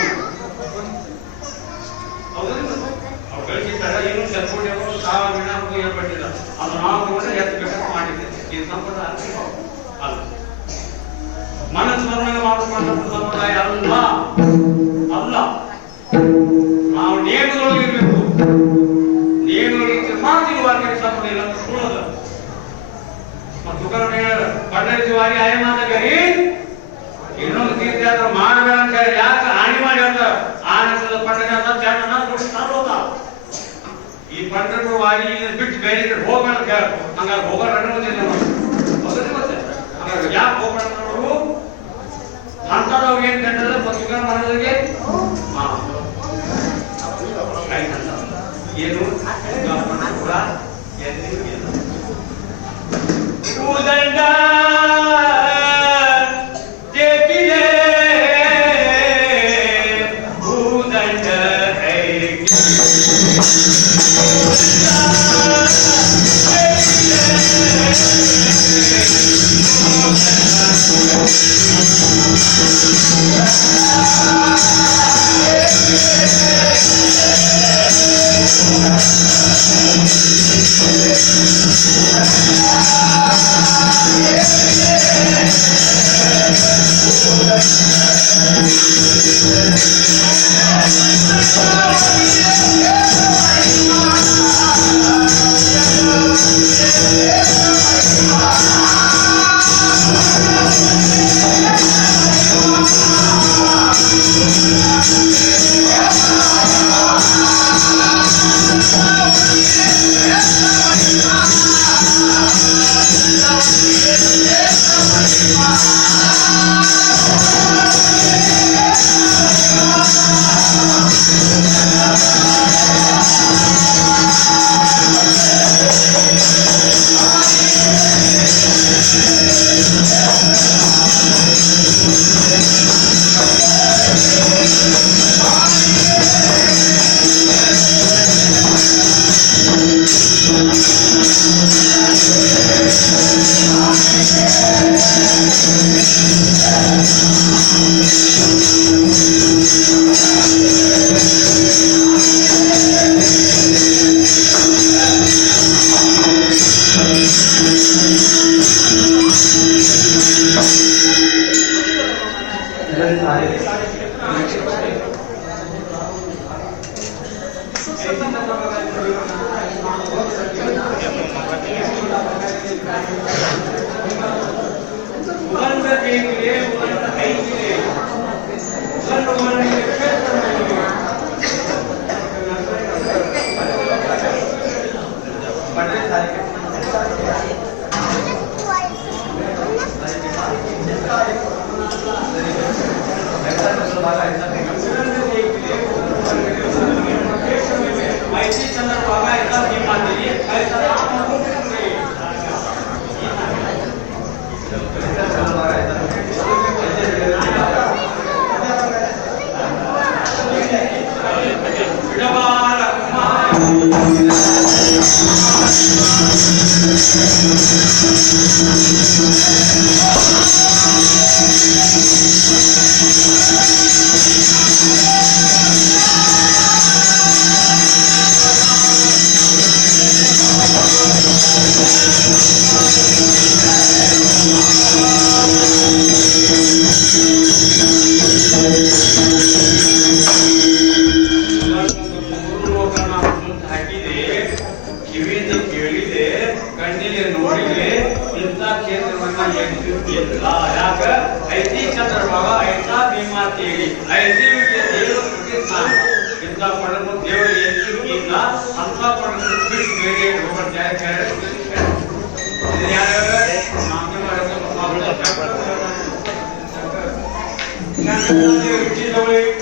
ಅವ್ರು ಗಳಿಸಿದ್ದಾರೆ ಏನು ಸೆಲ್ಫೋನ್ ಸಾವಿರ ಹೇಳ್ಬಿಟ್ಟಿಲ್ಲ ಅದು ನಾವು ಕೂಡ ಎಷ್ಟು ಬೇಕಾದ್ರೆ ಮಾಡಿದ್ದೆ ಈ ಸಂಪ್ರದಾಯ ಅಲ್ಲ ಮನಸ್ಸು ಮಾಡಿಕೊಂಡ ಸಂಪ್ರದಾಯ ಅಲ್ಲ ಅಲ್ಲ ನಾವು ನೇಮದೊಳಗಿರ್ಬೇಕು ನೇಮದೊಳಗೆ ಮಾತಿರುವಾಗ ಸಂಪ್ರದಾಯ ಇಲ್ಲ ಸುಳ್ಳದ तुकाराम पंढरीची वारी आहे माझ्या घरी ಇನ್ನೊಂದು ತೀರ್ಥಯಾತ್ರೆ ಮಾಡಬೇಡ ಅಂತ ಹೇಳಿ ಯಾಕೆ ಹಾನಿ ಮಾಡಿ ಅಂತ ಆನಂದದ पंढरीनाथ ಚಾರಣ ನೋಡಿ ಸಾಲು ಹೋದ ಈ पंढरपूर ವಾರಿ ಬಿಟ್ಟು ಬೇರೆ ಕಡೆ ಹೋಗೋಣ ಅಂತ ಹೇಳಿ ಹಂಗಾರೆ ಹೋಗೋಣ ಅನ್ನೋದಿಲ್ಲ ಹೌದು ಮತ್ತೆ ಹಂಗಾರೆ ಯಾಕೆ ಹೋಗೋಣ ಅನ್ನೋರು ಅಂತದವ್ರಿಗೆ ಏನು ಕಂಡದ ತುಕಾರಾಮ್ ಮಾಡೋರಿಗೆ ಏನು ಕೂಡ उदंड देखिए उदंड है चंद्रभागा ऐसा ऐसी चंद्रभागा ऐसा भीमा देवी ऐसा ऐसी चंद्रभागा ऐसा भीमा देवी ऐसी देव इंత పడము దేవుడు ఎత్తుకినా అంత పడము బిట్ వేరే రోగం జాయ करे ఇది యాదవ నామే వరకు మామూలు శంకరాచార్య రుచి జవళి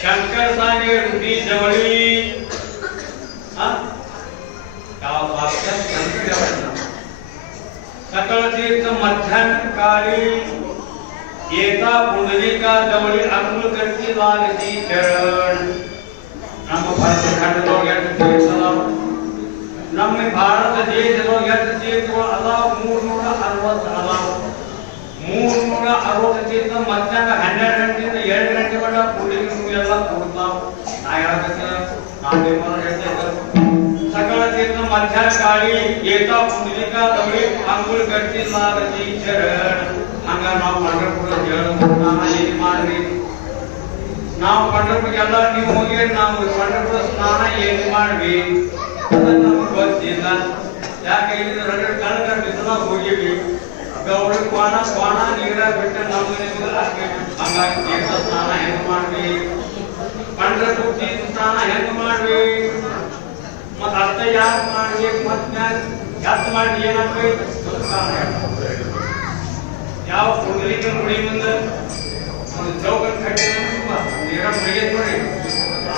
शंकर सांगे रुची जवळी सकल तीर्थ मध्यान्ह काली येता पुंडलिका जवळी अंकुल करती लागती चरण नम भारत खंड लोग सलाम नम भारत देश लोग अलाव 360 अलाव 360 ತೀರ್ಥ ಮಧ್ಯಾಹ್ನ 12 ಗಂಟೆಯಿಂದ 2 ಗಂಟೆ ಮಟ್ಟ ಪುಂಡಲಿಕ ಎಲ್ಲ ಕೊಡ್ತಾವ್ ನಾ ಹೇಳಕತ್ತೆ ನಾವೇ ಹೇಳ್ತಾ सकल तीर्थ मध्यान्ह काली येता पुंडलिका जवळी अंकुल करती लागती चरण ಹಂಗ ನಾವು पंढरपूर ಸ್ನಾನ ಏನು ಮಾಡ್ರಿ ನಾವು पंढरपूर ಎಲ್ಲ ನೀವು ಹೋಗಿ ನಾವು पंढरपूर ಸ್ನಾನ ಏನು ಮಾಡ್ರಿ ಅದನ್ನ ನಮಗೆ ಗೊತ್ತಿಲ್ಲ ಯಾಕೆ ಇಲ್ಲಿ ಕಣಕ ಬಿಸಿಲಾಗ ಹೋಗಿವಿ ಗೌಡ ಕೋಣ ನೀರ ಬಿಟ್ಟು ನಮ್ಮ ಹಂಗಾಗಿ ತೀರ್ಥ ಸ್ನಾನ ಹೆಂಗ್ ಮಾಡ್ವಿ पंढरपूर ತೀರ್ಥ ಸ್ನಾನ ಹೆಂಗ್ ಮಾಡ್ವಿ ಮತ್ತೆ ಅರ್ಥ ಯಾಕೆ ಮಾಡ್ಬೇಕು ಮತ್ತೆ ಯಾಕೆ ಮಾಡಿ ಏನಾಗ್ಬೇಕು ಯಾವ ಪುಂಡಲಿಕನ ಗುಡಿ ಮುಂದೆ ಒಂದು ಚೌಕಟ್ ಕಟ್ಟಿ ನೀರ ಮುಳುಗಿ ನೋಡಿ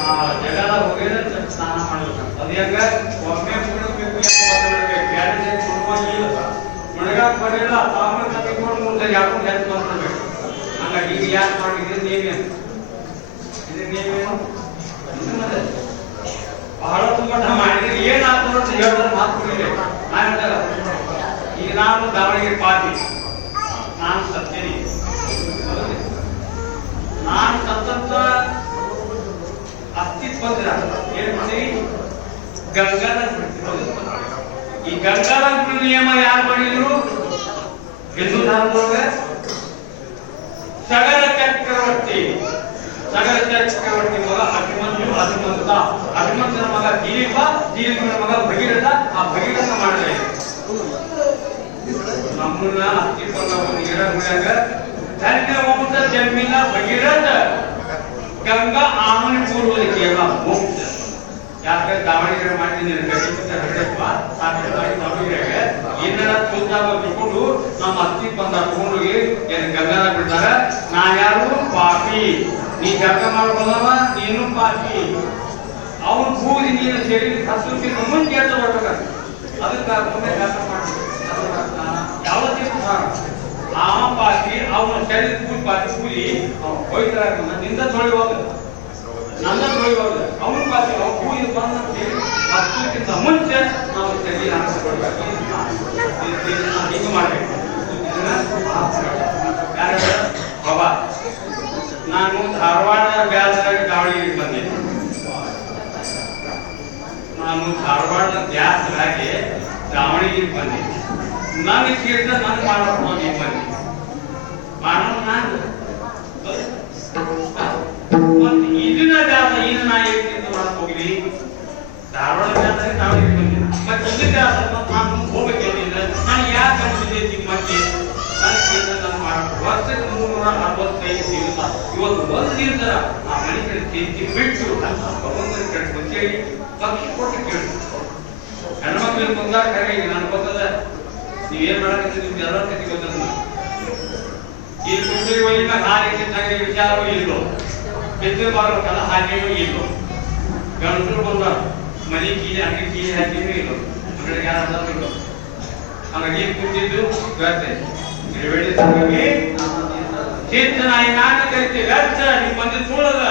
ಆ ಜಗದ ಹೋಗಿದ ಸ್ನಾನ ಮಾಡಬೇಕು ಅದು ಹೆಂಗ ಒಮ್ಮೆ ಮುಳುಗಬೇಕು ಬ್ಯಾರೆ ಮುಳುಗಿಲ್ಲ ಮುಳುಗಾಕ ಬರಲಿಲ್ಲ ತಾಮ್ರ ಕಟ್ಟಿಕೊಂಡು ಮುಂದೆ ಯಾಕೊಂಡು ಹೆಲ್ಪ್ ಮಾಡ್ಬೇಕು ಹಂಗಾಗಿ ಈಗ ಯಾಕೆ ಮಾಡಿದ್ರೆ ನೀವೇನು ಬಹಳ ತುಂಬ ಮಾಡಿದ್ರೆ ಏನಾದ್ರು ಅಂತ ಹೇಳಿದ್ರೆ ಮಾತು ಕೊಡಿದೆ ನಾನು ಈಗ ನಾನು ದಾವಣಗೆರೆ ಪಾರ್ಟಿ ನಾನು ಸತ್ಯನಿ ನಾನು ಸತತ ಅಸ್ತಿತ್ವದ ಏನ್ ಮಾಡಿ ಗಂಗಾಧರ ಈ ಗಂಗಾಧರ ನಿಯಮ ಯಾರು ಮಾಡಿದ್ರು ಹಿಂದೂ ಧರ್ಮದೊಳಗೆ ಸಗರ ಚಕ್ರವರ್ತಿ ಮಗ ಅಭಿಮನ್ಯನ ಮಗ ದಿಲೀಪನ ಮಗ ಭಗೀರಥ ಆ ಭಗೀರಥ ಮಾಡಲೇ ನಮ್ಮನ್ನ ಅಸ್ತಿತ್ವ ನೀರ ಗುಳ್ಯಾಗ ಧನ್ಯ ವಂಶ ಜನ್ಮಿನ ಭಗೀರಥ ಗಂಗಾ ಆಮನ ಪೂರ್ವದಿಕ್ಕೆಲ್ಲ ಮುಕ್ತ ಯಾಕೆ ದಾವಣಗೆರೆ ಮಾಡಿದ್ದೀನಿ ಗಟ್ಟಿಪುತ್ರ ಹರಡಪ್ಪ ಸಾಕಷ್ಟು ದಾವಣಗೆರೆಗೆ ಏನಾರ ತೋತಾಗ ಬಿಟ್ಕೊಂಡು ನಮ್ಮ ಅತ್ತಿ ಬಂದ ತಗೊಂಡೋಗಿ ಏನು ಗಂಗಾನ ಬಿಡ್ತಾರ. ನಾನ್ ಯಾರು ಪಾಪಿ, ನೀ ಜಳಕ ಮಾಡ್ಕೊಂಡವ ನೀನು ಪಾಪಿ. ಅವನು ಕೂದಿ ನೀನು ಸೇರಿ ಹತ್ತಕ್ಕಿಂತ ಮುಂಚೆ ಎದ್ದು ಬರ್ಬೇಕ. ಅದಕ್ಕೆ ಮುಂದೆ ಜಳಕ ಮಾಡ್ಬೇಕು. ಯಾವತ್ತಿಗೂ ಆ ಪಾಪಿ ಅವನ ಶರೀರ ಕೂಡಿ ಪಾಪಿ ಕೂಡಿ ಹೋಯ್ತಾರ. ನಿಂದ ತೊಳೆಯುವಾಗ ನನ್ನ ತೊಳೆಯುವಾಗ ಅವನ ಪಾಪಿ ಅವ್ ಕೂಡಿ ಬಂದ ಹತ್ತಕ್ಕಿಂತ ಮುಂಚೆ ನಾವು ಶರೀರ ಹಾಕಿಸ್ಕೊಳ್ಬೇಕು. ಹಿಂಗೆ ಮಾಡ್ಬೇಕು. ಬಾಬಾ ನಾನು ಧಾರವಾಡ ಬ್ಯಾಸರಾಗಿ ದಾವಣಗೆರೆಗೆ ಬಂದೆ. ನಾನು ಧಾರವಾಡ ಬ್ಯಾಸರಾಗಿ ದಾವಣಗೆರೆಗೆ ಬಂದೆ. ನನಗೆ ಕೇಳಿದ ನನ್ ಮಾಡೋದು ಬಂದೆ ಮಾಡೋದು ನಾನು ಮತ್ತೆ ಇದನ್ನ ಬ್ಯಾಸ ಇನ್ನು ನಾ ಏನು ಮಾಡಕ್ ಹೋಗ್ಲಿ. ಧಾರವಾಡ ಬ್ಯಾಸರಾಗಿ ದಾವಣಗೆರೆಗೆ ಬಂದಿಲ್ಲ. ಮತ್ತೆ ಇದಕ್ಕೆ ನಾನು ಹೋಗ್ಬೇಕೇನಿಲ್ಲ. ನಾನು ಯಾಕೆ ಅನ್ಸಿದ್ದೆ ಮತ್ತೆ ನಾನು ಮಾಡ್ಬೇಕು. ವರ್ಷಕ್ಕೆ 365 ದಿವಸ ಇವತ್ತು ಒಂದು ದಿವಸ ಆ ಮನೆ ಕಡೆ ತಿಂತಿ ಬಿಟ್ಟು ಭಗವಂತನ ಕಡೆ ಗೊತ್ತೇಳಿ ಲಕ್ಷ ಕೊಟ್ಟು ಕೇಳಿ ಹೆಣ್ಮಕ್ಳಿಗೆ ಬಂದಾಗ ಕರೆ ನಾನು ಗೊತ್ತದ ನೀವೇನ್ ಮಾಡಕ್ಕೆ ನಿಮ್ಗೆ ಎಲ್ಲ ಕತೆ ಗೊತ್ತದ. ಈ ಕುಟುಂಬ ಇಲ್ಲ ಹಾಗೆ ವಿಚಾರವೂ ಇಲ್ಲೋ ಬಿದ್ದು ಮಾಡ್ಬೇಕಲ್ಲ ಹಾಗೆಯೂ ಇಲ್ಲೋ. ಗಂಡಸರು ಬಂದ ಮನೆ ಕೀಲಿ ಅಂಗಡಿ ಕೀಲಿ ಹಾಕಿನೂ ಇಲ್ಲೋ ಅಂಗಡಿಗೆ ಯಾರು ಇಲ್ಲೋ. ಹಂಗಾಗಿ ಕೂತಿದ್ದು ಗದ್ದೆ ಚಿತ್ತನಾಯಿ ನಾನು ಕರಿತೀವಿ ವ್ಯರ್ಥ ನೀವು ಬಂದು చూడದ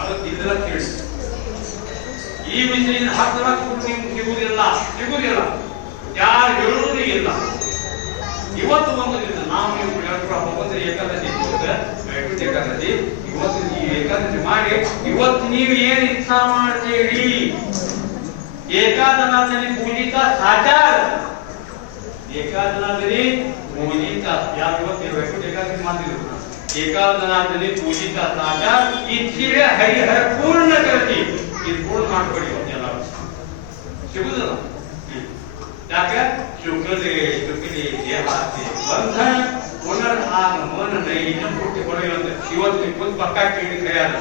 ಅದಕ್ಕೆ ಇದೆಲ್ಲ ಕೇಳಿ. ಈ ವಿಷಯ 10 ಲಕ್ಷ ನಿಮ್ಗೆ ಸಿಗುವುದಿಲ್ಲ ಯಾರು ಹೇಳುವುದೇ ಇಲ್ಲ. ಇವತ್ತು ಬಂದಿಲ್ಲ ನಾವು ನೀವು ಹೇಳ್ಕೊಳ್ಬಹುದು. ಏಕಾದಶಿ ಏಕಾದಶಿ ಇವತ್ತು ನೀವು ಏಕಾದಶಿ ಮಾಡಿ ಇವತ್ತು ನೀವು ಏನ್ ಇಚ್ಛಾ ಮಾಡ್ತೀರಿ. ಏಕಾದನಾಥನಿ ಪೂಜಿತ ಸಾಚಾರ ಏಕಾದನಾಥನಿ ಪೂಜಿತ ಯಾರು ಇವತ್ತು ಏಕಾದಶಿ ಮಾಡ್ತಿದ್ರು. ಏಕಾದನಾಥನಿ ಪೂಜಿತ ಸಾಚಾರ ಇಚ್ಛೆ ಹರಿಹರ ಪೂರ್ಣ ಕರತಿ ಇದು ಪೂರ್ಣ ಮಾಡ್ಕೊಡಿ. ಎಲ್ಲ ಸಿಗುದಿಲ್ಲ. ಯಾಕೆ ಶುಕ್ರದೇ ದೇಹಾಸ್ತಿ ಬಂಧನ ಪುನರ್ ಆಗಮನ ಇನ್ನು ಪೂರ್ತಿ ಕೊಡುವಂತೆ ಇವತ್ತು ನೀವು ಪಕ್ಕ ಕೇಳಿ ಕರೆಯಾದ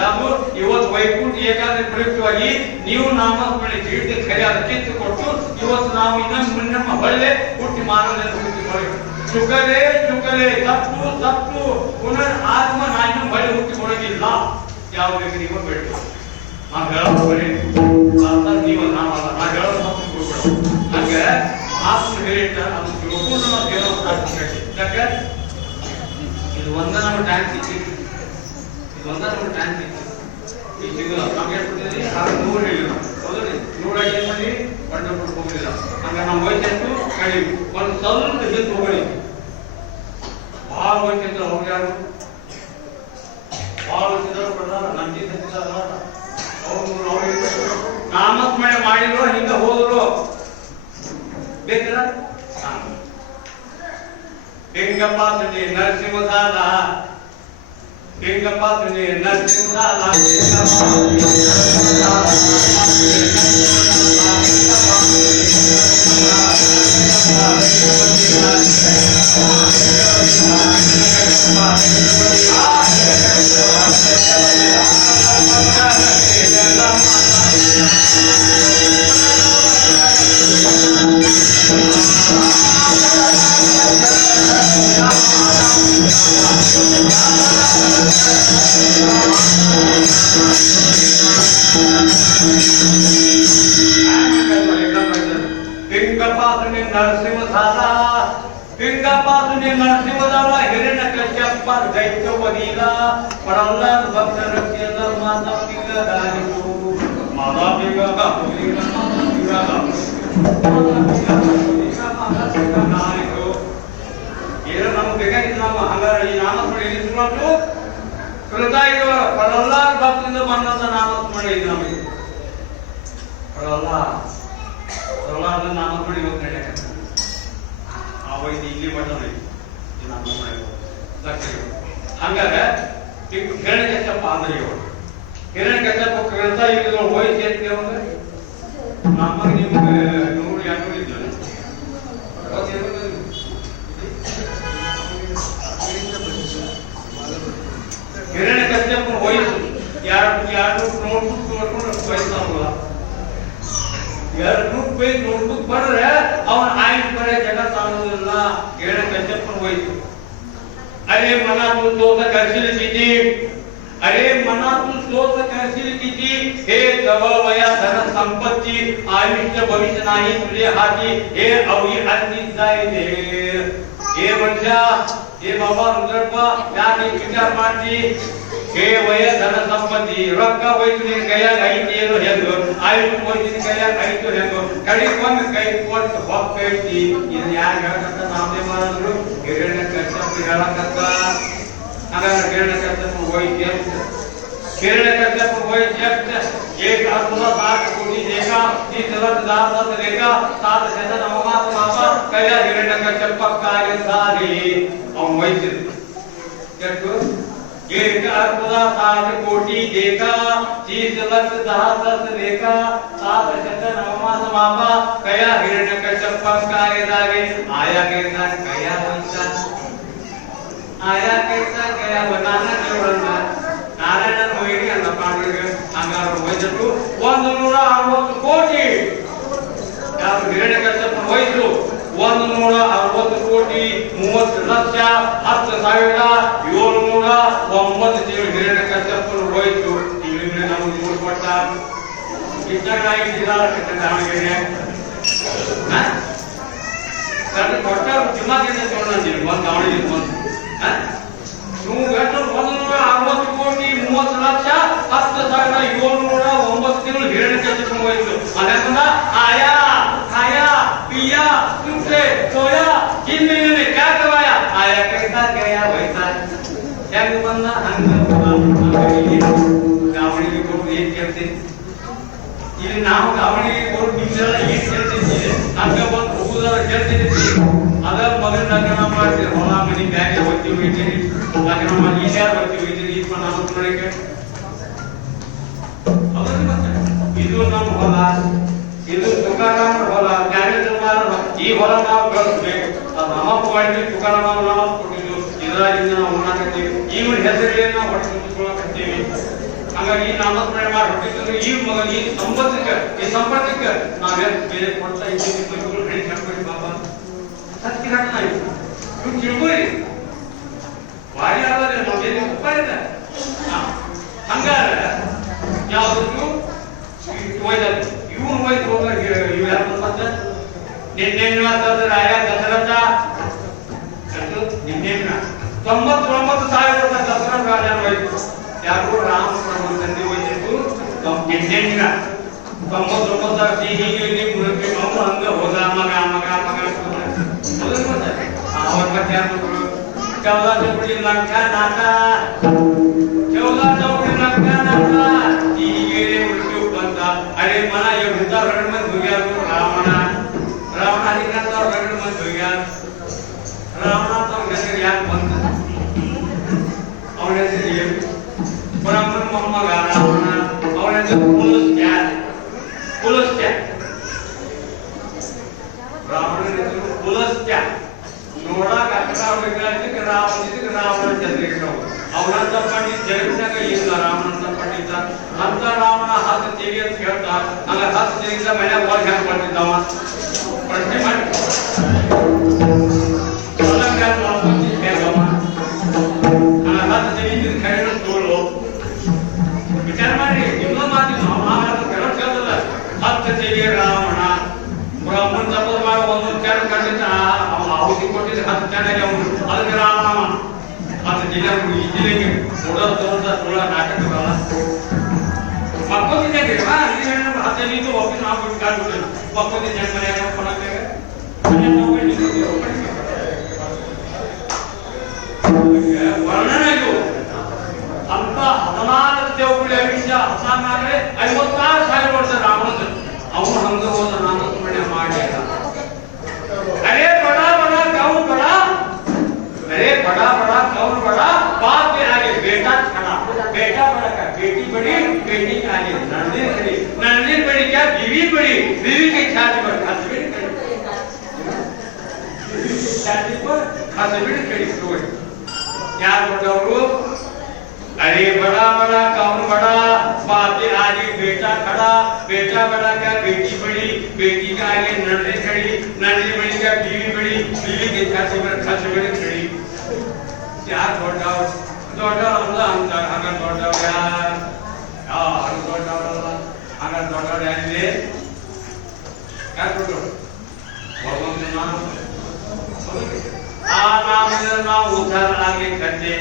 ಯಾವುದು ಇವತ್ತು ವೈಕುಂಠ ಏಕಾದಶಿ ಪ್ರಯುಕ್ತವಾಗಿ ನೀವು ನಾಮಸ್ಮರಣೆ ತಿಳಿದು ಕರೆಯಾದ ಚಿತ್ತ ಕೊಟ್ಟು ಇವತ್ತು ನಾವು ಇನ್ನೊಂದು ನಮ್ಮ ಹೊಳ್ಳೆ ಹುಟ್ಟಿ ಮಾನವ ಚುಕಲೆ ತಪ್ಪು ಪುನರ್ ಆತ್ಮ ನಾನು ಬಳಿ ಹುಟ್ಟಿ ಕೊಡೋದಿಲ್ಲ. ಯಾವುದಕ್ಕೆ ನೀವು ಬಿಟ್ಟು ನಾ ಹೇಳೋರಿ ನೀವು ನಾವಲ್ಲ ನಾ ಹೇಳೋದು ಹಂಗೆ ಆತ್ಮ ಹೇಳಿಟ್ಟ ಅದು ತಿಳ್ಕೊಂಡು ನಾವು ದೇವರ ಯಾಕೆ ಇದು ಒಂದ ನಮ್ಮ ಟ್ಯಾಂಕ್ ಸಿಕ್ಕಿತ್ತು. ಇದು ಒಂದ ನಮ್ಮ ಟ್ಯಾಂಕ್ ಸಿಕ್ಕಿತ್ತು. ಈಗ ಸಿಗಲ್ಲ ನಮ್ಗೆ ಹೇಳ್ಬಿಟ್ಟಿದ್ರಿ ಆಗ 100 ಹೇಳಿಲ್ಲ ಹೌದ್ರಿ 100 ಮಾಡಿ ಕಂಡು ಹೋಗಿಲ್ಲ. ಹಂಗ ನಾವು ವೈದ್ಯಂತೂ ಕಡಿಮೆ ಒಂದು ಸ್ವಲ್ಪ ಹಿಂದೆ ಹೋಗಿ ಭಾಳ ವೈದ್ಯಂತ್ರ ಹೋಗಿ ಯಾರು ಭಾಳ ನಾಮಸ್ಮರಣೆ ಮಾಡಿದ್ರು ಹಿಂದೆ ಹೋದ್ರು ಬೇಕಲ್ಲ. ಲಿಂಗಪ್ಪ ಸುನಿ ನರಸಿಂಹದಾದ ಲಿಂಗಪ್ಪ ಸುನಿ ನರಸಿಂಹದಾದ ನರಸಿಂಹದಾವ ಹಿರಣ್ಯ ಕಶ್ಯಪ ದೈತ್ಯವದೀಲ ಪ್ರಹ್ಲಾದ ಭಕ್ತ ರಕ್ಷೆಯ ಏನೋ ನಮ್ಗೆ ಬೇಕಾಗಿತ್ತು. ನಾವು ಹಂಗಾರೆ ಈ ನಾಮಸ್ಮರಣೆ ಎಲ್ಲಿಸ್ಕೊಂಡು ಕೃತಾಯುಗ ಪ್ರಹ್ಲಾದ ಭಕ್ತಿಯಿಂದ ಬಂದಂತ ನಾಮಸ್ಮರಣೆ ಇದು ನಮಗೆ. ಪ್ರಹ್ಲಾದ ನಾಮಸ್ಮರಣೆ ಇವತ್ತು ನಡೆಯಕ್ಕೆ ಇದು ಇಲ್ಲಿ ಮಾಡ್ತಾನೆ ಹಂಗಾರೆ ಹಿರಣ್ಯಕಶ್ಯಪ ಅಂದ್ರೆ ಹಿರಣ್ಯಕಶ್ಯಪ ಕೇಳ್ತಾ ಇದ್ರು ವಯಸ್ಸು ಎತ್ತಿ ಅಂದ್ರೆ ನಮಗೆ ನಿಮ್ಗೆ 100 ಇದ್ದಾರೆ. ಹಿರಣ್ಯಕಶ್ಯಪ ವಯಸ್ಸು 2 ನೋಡ್ಬಿಟ್ಟು ನೋಡ್ಕೊಂಡು ವಯಸ್ಸಾಗಲ್ಲ ₹2 ನೋಟ್ಬುಕ್ ಬರೆದ್ರೆ ಅವನ ಆಯ್ತು ಬರೇ ಜಗತ್ ಅನ್ನೋದಿಲ್ಲ ಹೇಳ ಕಚ್ಚಪ್ಪನ ಹೋಯ್ತು. अरे मना तू स्तोत्र करशील किती, अरे मना तू स्तोत्र करशील किती, हे जवळ वया धन संपत्ती आयुष्य भविष्य नाही तुझे हाती, हे अवघी आधी जाय दे. हे म्हणजे हे बाबा रुद्रप्पा त्याने विचार मांडली. हे वय धन संपत्ती रೊಕ್ಕ ವೈದ್ಯನ ಕೈಯಾಗ ಐತಿ ಏನು ಹೆಂಗ, ಆಯುಷ್ಯ ವೈದ್ಯನ ಕೈಯಾಗ ಐತಿ ಹೆಂಗ, ಕಡಿ ಒಂದು ಕೈ ಕೊಟ್ಟು ಹೋಗ್ತೈತಿ. ಇದು ಯಾರು ಹೇಳ್ಕಂತ ನಾಮದೇ ಮಾಡಿದ್ರು ಹಿರಣ್ಯಕಶ್ಯಪ ಹೇಳಕತ್ತ. ಹಾಗಾದ್ರೆ ಹಿರಣ್ಯಕಶ್ಯಪ ವೈದ್ಯ हिरण्यकश्यप वही जब एक अद्भुत 7 कोटी देखा, 30,000 देखा, 7 शतन अवमात मापा कया हिरण्यकश्यप कार्य सारी और वही जब एक अद्भुत 7 कोटी देखा, 30,10,000 देखा, 7 शतन अवमात मापा कया हिरण्यकश्यप कार्य सारी आया कैसा कया वैसा आया कैसा कया बनाना केवलना ನಾರಾಯಣನ ಹೋಗಿ ಅನ್ನ ಪಾಂಡ್ರಿಗೆ ಹಂಗಾರ ವಯಸ್ಸು 160 ಕೋಟಿ. ಯಾವ ಹಿರಣ್ಯಕಶ್ಯಪನ ವಯಸ್ಸು 160 ಕೋಟಿ 30 ಲಕ್ಷ 10,709 ಹಿರಣ್ಯಕಶ್ಯಪನ ವಯಸ್ಸು. ಇಲ್ಲಿ ನಮಗೆ ನೋಡ್ಕೊಟ್ಟ ಇದ್ದಾಗಿ ದಾವಣಗೆರೆ ಕೊಟ್ಟ ದಿಮಾಗಿಂದ ತೊಗೊಂಡಿದ್ದೀನಿ ಒಂದು ದಾವಣಗೆರೆ ಬಂದು ನೀವು ಎಷ್ಟು 160 ಕೋಟಿ 30 ಲಕ್ಷ 10,709 ಹಿರಣ್ಯಕಶ್ಯಪನ ವಯಸ್ಸು. ಅದನ್ನ आया खाया पिया तुमसे सोया जिन महीने ने क्या करवाया आया कैसा गया वैसा क्या बंदा हंग ದಾವಣಗೆರೆ ಕೊಟ್ಟು ಏನ್ ಕೇಳ್ತೀನಿ ಇಲ್ಲಿ ನಾವು ದಾವಣಗೆರೆ ಕೊಟ್ಟು ನಿಮ್ಮೆಲ್ಲ ಏನ್ ಕೇಳ್ತಿದ್ದೀವಿ ಹಂಗ ಬಂದು ಹೋಗುದಾರ ಕೇಳ್ತಿದ್ದೀವಿ. ಅದ ಮೊದಲು ಲಗ್ನ ಮಾಡ್ತೀವಿ ಹೊಲ ಮನಿ ಬ್ಯಾಗ್ ಹೋಗ್ತೀವಿ ಹೋಗ್ತೀವಿ ಲಗ್ನ ಮಾಡಿ ಯಾರು ಹೋಗ್ತೀವಿ ಹೋಗ್ತೀವಿ ಇಪ್ಪ ನಾವು ನೋಡಕ್ಕೆ ಇದು ನಮ್ಮ ಹೊಲ, ಇದು ತುಕಾರಾಮ ಹೊಲ, ಜ್ಞಾನೇಂದ್ರ ಈ ಹೊಲ ನಾವು ಬೆಳೆಸ್ಬೇಕು. ಅದು ನಮ್ಮಪ್ಪ ಮಾಡಿ ತುಕಾರಾಮ ನಾವು ಕೊಟ್ಟಿದ್ದು ಇದರಾಗಿಂದ ನಾವು ಉಣ್ಣಾಕತ್ತೀವಿ. ಇವನ ಹೆಸರಲ್ಲಿ ನಾವು ಹೊಟ್ಟೆ ತುಂಬಿಸ್ಕೊಳಕತ್ತೀವಿ. ಹಾಗಾಗಿ ನಾಮಸ್ಮರಣೆ ಮಾಡಿ ಹೊಟ್ಟಿದ್ರು ಈ ಮಗ ಈ ಸಂಪರ್ಕಕ್ಕೆ ನಾವೇನು ಬೇರೆ ಕೊಡ್ತಾ ಇದ್ದೀವಿ. ಹಣಿ ಕಟ್ಕೊಳ್ಳಿ ಬಾಬಾ ಸತ್ಯ ಘಟನಾ ಇದು ನೀವು ತಿಳ್ಕೊಳ್ಳಿ. ವಾರಿ ಆದರೆ ನಮ್ಗೇನು ಉಪಾಯ ಇದೆ. ಹಂಗಾರೆ ಯಾವ್ದು ಇವನು ವಯಸ್ಸು ಹೋದಾಗ ಇವು ಯಾರು ಮತ್ತೆ ನಿನ್ನೆ ಆಯಾ ದಸರಥ ನಿನ್ನೆ 99,000 ವರ್ಷ ದಸರಾ ರಾಜನ ವಯಸ್ಸು. ಯಾರು ರಾಮ ತಂದೆ ವಯಸ್ಸು ನಿನ್ನೆ 99 ಹೀಗೆ ಅವನು ಹಂಗ ಹೋದ ಮಗ ಮಗ ಮಗ ಅವ್ರ ಮತ್ತೆ ಯಾರು 14 ಚೌಪಡಿ ಲಂಕ ನಾಟ 14 ಚೌಪಡಿ ಲಂಕ ನಾಟ ಹೀಗೆ ಉಳಿದು ಬಂದ. ಅರೆ ಮನ ಇವ್ರ रण में दुनिया को रावण अधिकार तो रण में दुनिया रावण तो घर याद बंद ಅವನೇ ये ब्राह्मण मोहम्मद रावण ಅವನೇ पुलस्त्य रावण ने पुलस्त्य ನೋಡಾಕ ಅಕ್ಕರಾವಳಿಗೆ ರಾವಣ ಚಂದ್ರಿಕರು ಅವನಂತ ಪಂಡಿತ ಜಗತ್ತಿನಾಗ ಇಲ್ಲ ರಾಮನಂತ ಪಂಡಿತ ಅಂತ ರಾವಣ ಹತ್ತು ತೆಗಿ ಅಂತ ಹೇಳ್ತಾ ಹಂಗ 10 ತೆಗಿದ ಮನೆ ಒಳಗೆ ಹೆಂಗ್ ಬರ್ತಿದ್ದವ ಪ್ರಶ್ನೆ ಮಾಡಿ ವಿಚಾರ ಮಾಡಿ ನಿಮ್ಮ ಮಾತಿ ಮಹಾಭಾರತ ಕೇಳೋಲ್ಲ. 10 ತೆಗಿ ರಾವಣ ಬ್ರಾಹ್ಮಣ ತಪಸ್ ಮಾಡಿ ಒಂದೊಂದು ಚಾರ ಕಂಡಿದ್ದ ಔಷಧಿ ಕೊಟ್ಟಿದ್ರೆ 10 ಚೆನ್ನಾಗಿ ಅವನು ಅದಕ್ಕೆ ರಾವಣ 10 ಜಿಲ್ಲೆ ಜಿಲ್ಲೆಗೆ ಓಡೋದು ತೋರ್ದ ಸುಳ್ಳ ನಾಟಕಗಳ ಮಕ್ಕೋದಿದ್ದೆ 15 ವಾಪಸ್ ನಾವು ಕಾಡ್ಬಿಟ್ಟು ಮಕ್ಕೋದಿದ್ದ ಮನೆಯಾಗ ಕೊಡಕ್ಕೆ ವರ್ಣನೆ ಇದು ಅಂತ 14 ದೇವಗುಳಿ ಆಯುಷ್ಯ 56,000 ವರ್ಷ ರಾವಣ ಅವನು ಹಂಗ ಹೋದ ನಾಮಸ್ಮರಣೆ ಮಾಡಿ अरे बड़ा बड़ा गाँव बड़ा, अरे बड़ा बड़ा गाँव बड़ा, बाप के आगे बेटा खड़ा, बेटा बड़ा का बेटी बड़ी, बेटी के आगे नंदीन खड़ी, नंदीन बड़ी क्या बीवी बड़ी, बीवी के छाती पर हस्बैंड खड़ी, छाती पर हस्बैंड खड़ी हुई। क्या बोलते हो? अरे बड़ा बड़ा गाँव बड़ा, बाप के आगे बेटा खड़ा क्या बेटी बड़ी, बेटी के आगे नंदी खड़ी, नंदी बड़ी क्या बीवी बड़ी, बीवी के छाती पर बड़ी खड़ी। क्या छोटा वाला अंतर अगर छोटा यार अगर छोटा यार क्या छोटो भगवान के नाम नाम उधार आगे करते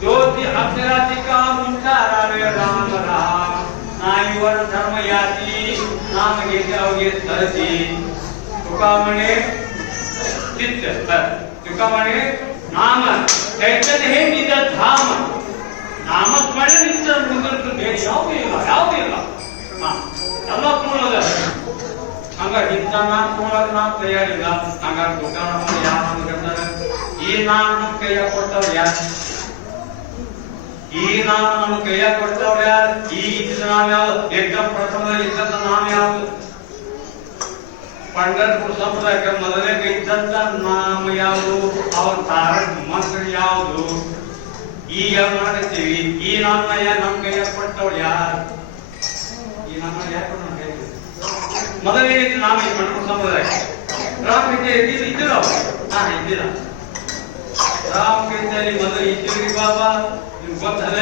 ज्योति अक्षराची काम उच्चारावे राम राम नाईवर धर्म याती नाम घेते सरती तुका म्हणे चित्त तुका म्हणे नाम चैतन्य हे निज धाम नामस्मरण नित्य मुद्र भेट ಯಾವುದು ಎಲ್ಲ ಕೂಡದ ಹಂಗ ಹಿಂತಾನ ಕೂಡದ ನಾ ತಯಾರಿಲ್ಲ ಹಂಗ ದುಕಾನ ಯಾರು ಕರ್ತಾರ ಈ ನಾನು ಕೈಯ ಕೊಟ್ಟವ್ರು ಯಾರು ಈ ನಾನು ನಮ್ಮ ಕೈಯ ಕೊಟ್ಟವ್ರು ಯಾರು ಈ ನಾಮ ಯಾವುದು ಏಕದಮ್ ಪ್ರಥಮದಲ್ಲಿ ಇದ್ದಂತ ನಾಮ ಯಾವುದು पंढरपुर ಸಂಪ್ರದಾಯಕ್ಕೆ ಮೊದಲೇ ಇದ್ದಂತ ನಾಮ ಯಾವುದು ಅವರ ತಾರಕ ಮಂತ್ರ ಯಾವುದು ಈಗ ಮಾಡ್ತೀವಿ ಈ ನಾಮ ನಮ್ಮ ಕೈಯ ಕೊಟ್ಟವ್ರು ಯಾರು ಈ ನಾಮ ಯಾರು ಮೊದಲೇ ನಾಮ ಈ पंढरपुर ಸಂಪ್ರದಾಯ ರಾಮ ಇದ್ದಿಲ್ಲ ಇದ್ದಿಲ್ಲ ರಾಮ ಕೇಳಿ ಮೊದಲು ಇದ್ದೀವಿ ಬಾಬಾ ನಿಮ್ಗೆ ಗೊತ್ತಲ್ಲ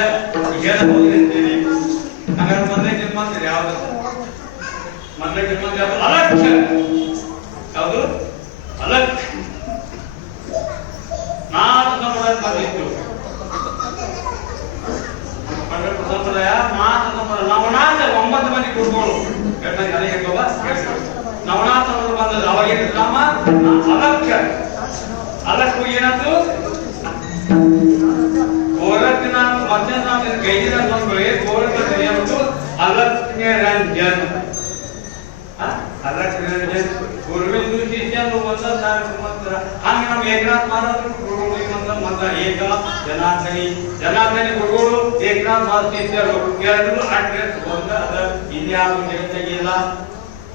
ಹೇಳ್ಬೋದು ಅಂತೀವಿ ಹಾಗಾದ್ರೆ ಮೊದಲೇ ಜನ್ಮ ಅಂತೀರಿ ಯಾವ್ದು ಮೊದಲೇ ಜನ್ಮ ಯಾವುದು ಅಲಕ್ಷ್ಯ ಯಾವುದು ಅಲಕ್ಷ್ಯ ನಾಲ್ಕು ಸಂಪ್ರದಾಯ ಬಂದಿತ್ತು पंढरपुर ಸಂಪ್ರದಾಯ ನಾಲ್ಕು ಸಂಪ್ರದಾಯ ನವನಾಥ 9 ಮಂದಿ ಗುರುಗಳು ನವನಾಥ ಬಂದದ್ದು ಅವಾಗ ಏನಿದ್ರಮ್ಮ ಅಲಕ್ಷ್ಯ ಅಲಕ್ಷ್ಯ ಏನಾದ್ರು ಗೋರಖನಾಥ ಮಧ್ಯನಾಥ ಗೈರ ಗೋರಖ ಅಲಕ್ಷ್ಯ ರಂಜನ್ ಅಲಕ್ಷ್ಯ ರಂಜನ್ ಗುರುವಿನ ಶಿಷ್ಯನು ಒಂದ ಮಂತ್ರ ಹಂಗೆ ನಮ್ಮ ಏಕನಾಥ್ ಮಹಾರಾಜರು ಗುರುಗಳು ಮಂತ್ರ ಏಕ ಜನಾರ್ದನಿ ಗುರುಗಳು ಏಕನಾಥ್ ಮಹಾರಾಜ ಶಿಷ್ಯರು ಎರಡು ಅಡ್ರೆಸ್ ಒಂದ ಅದ ಇನ್ಯಾರು ಜಗತ್ತಿಗಿಲ್ಲ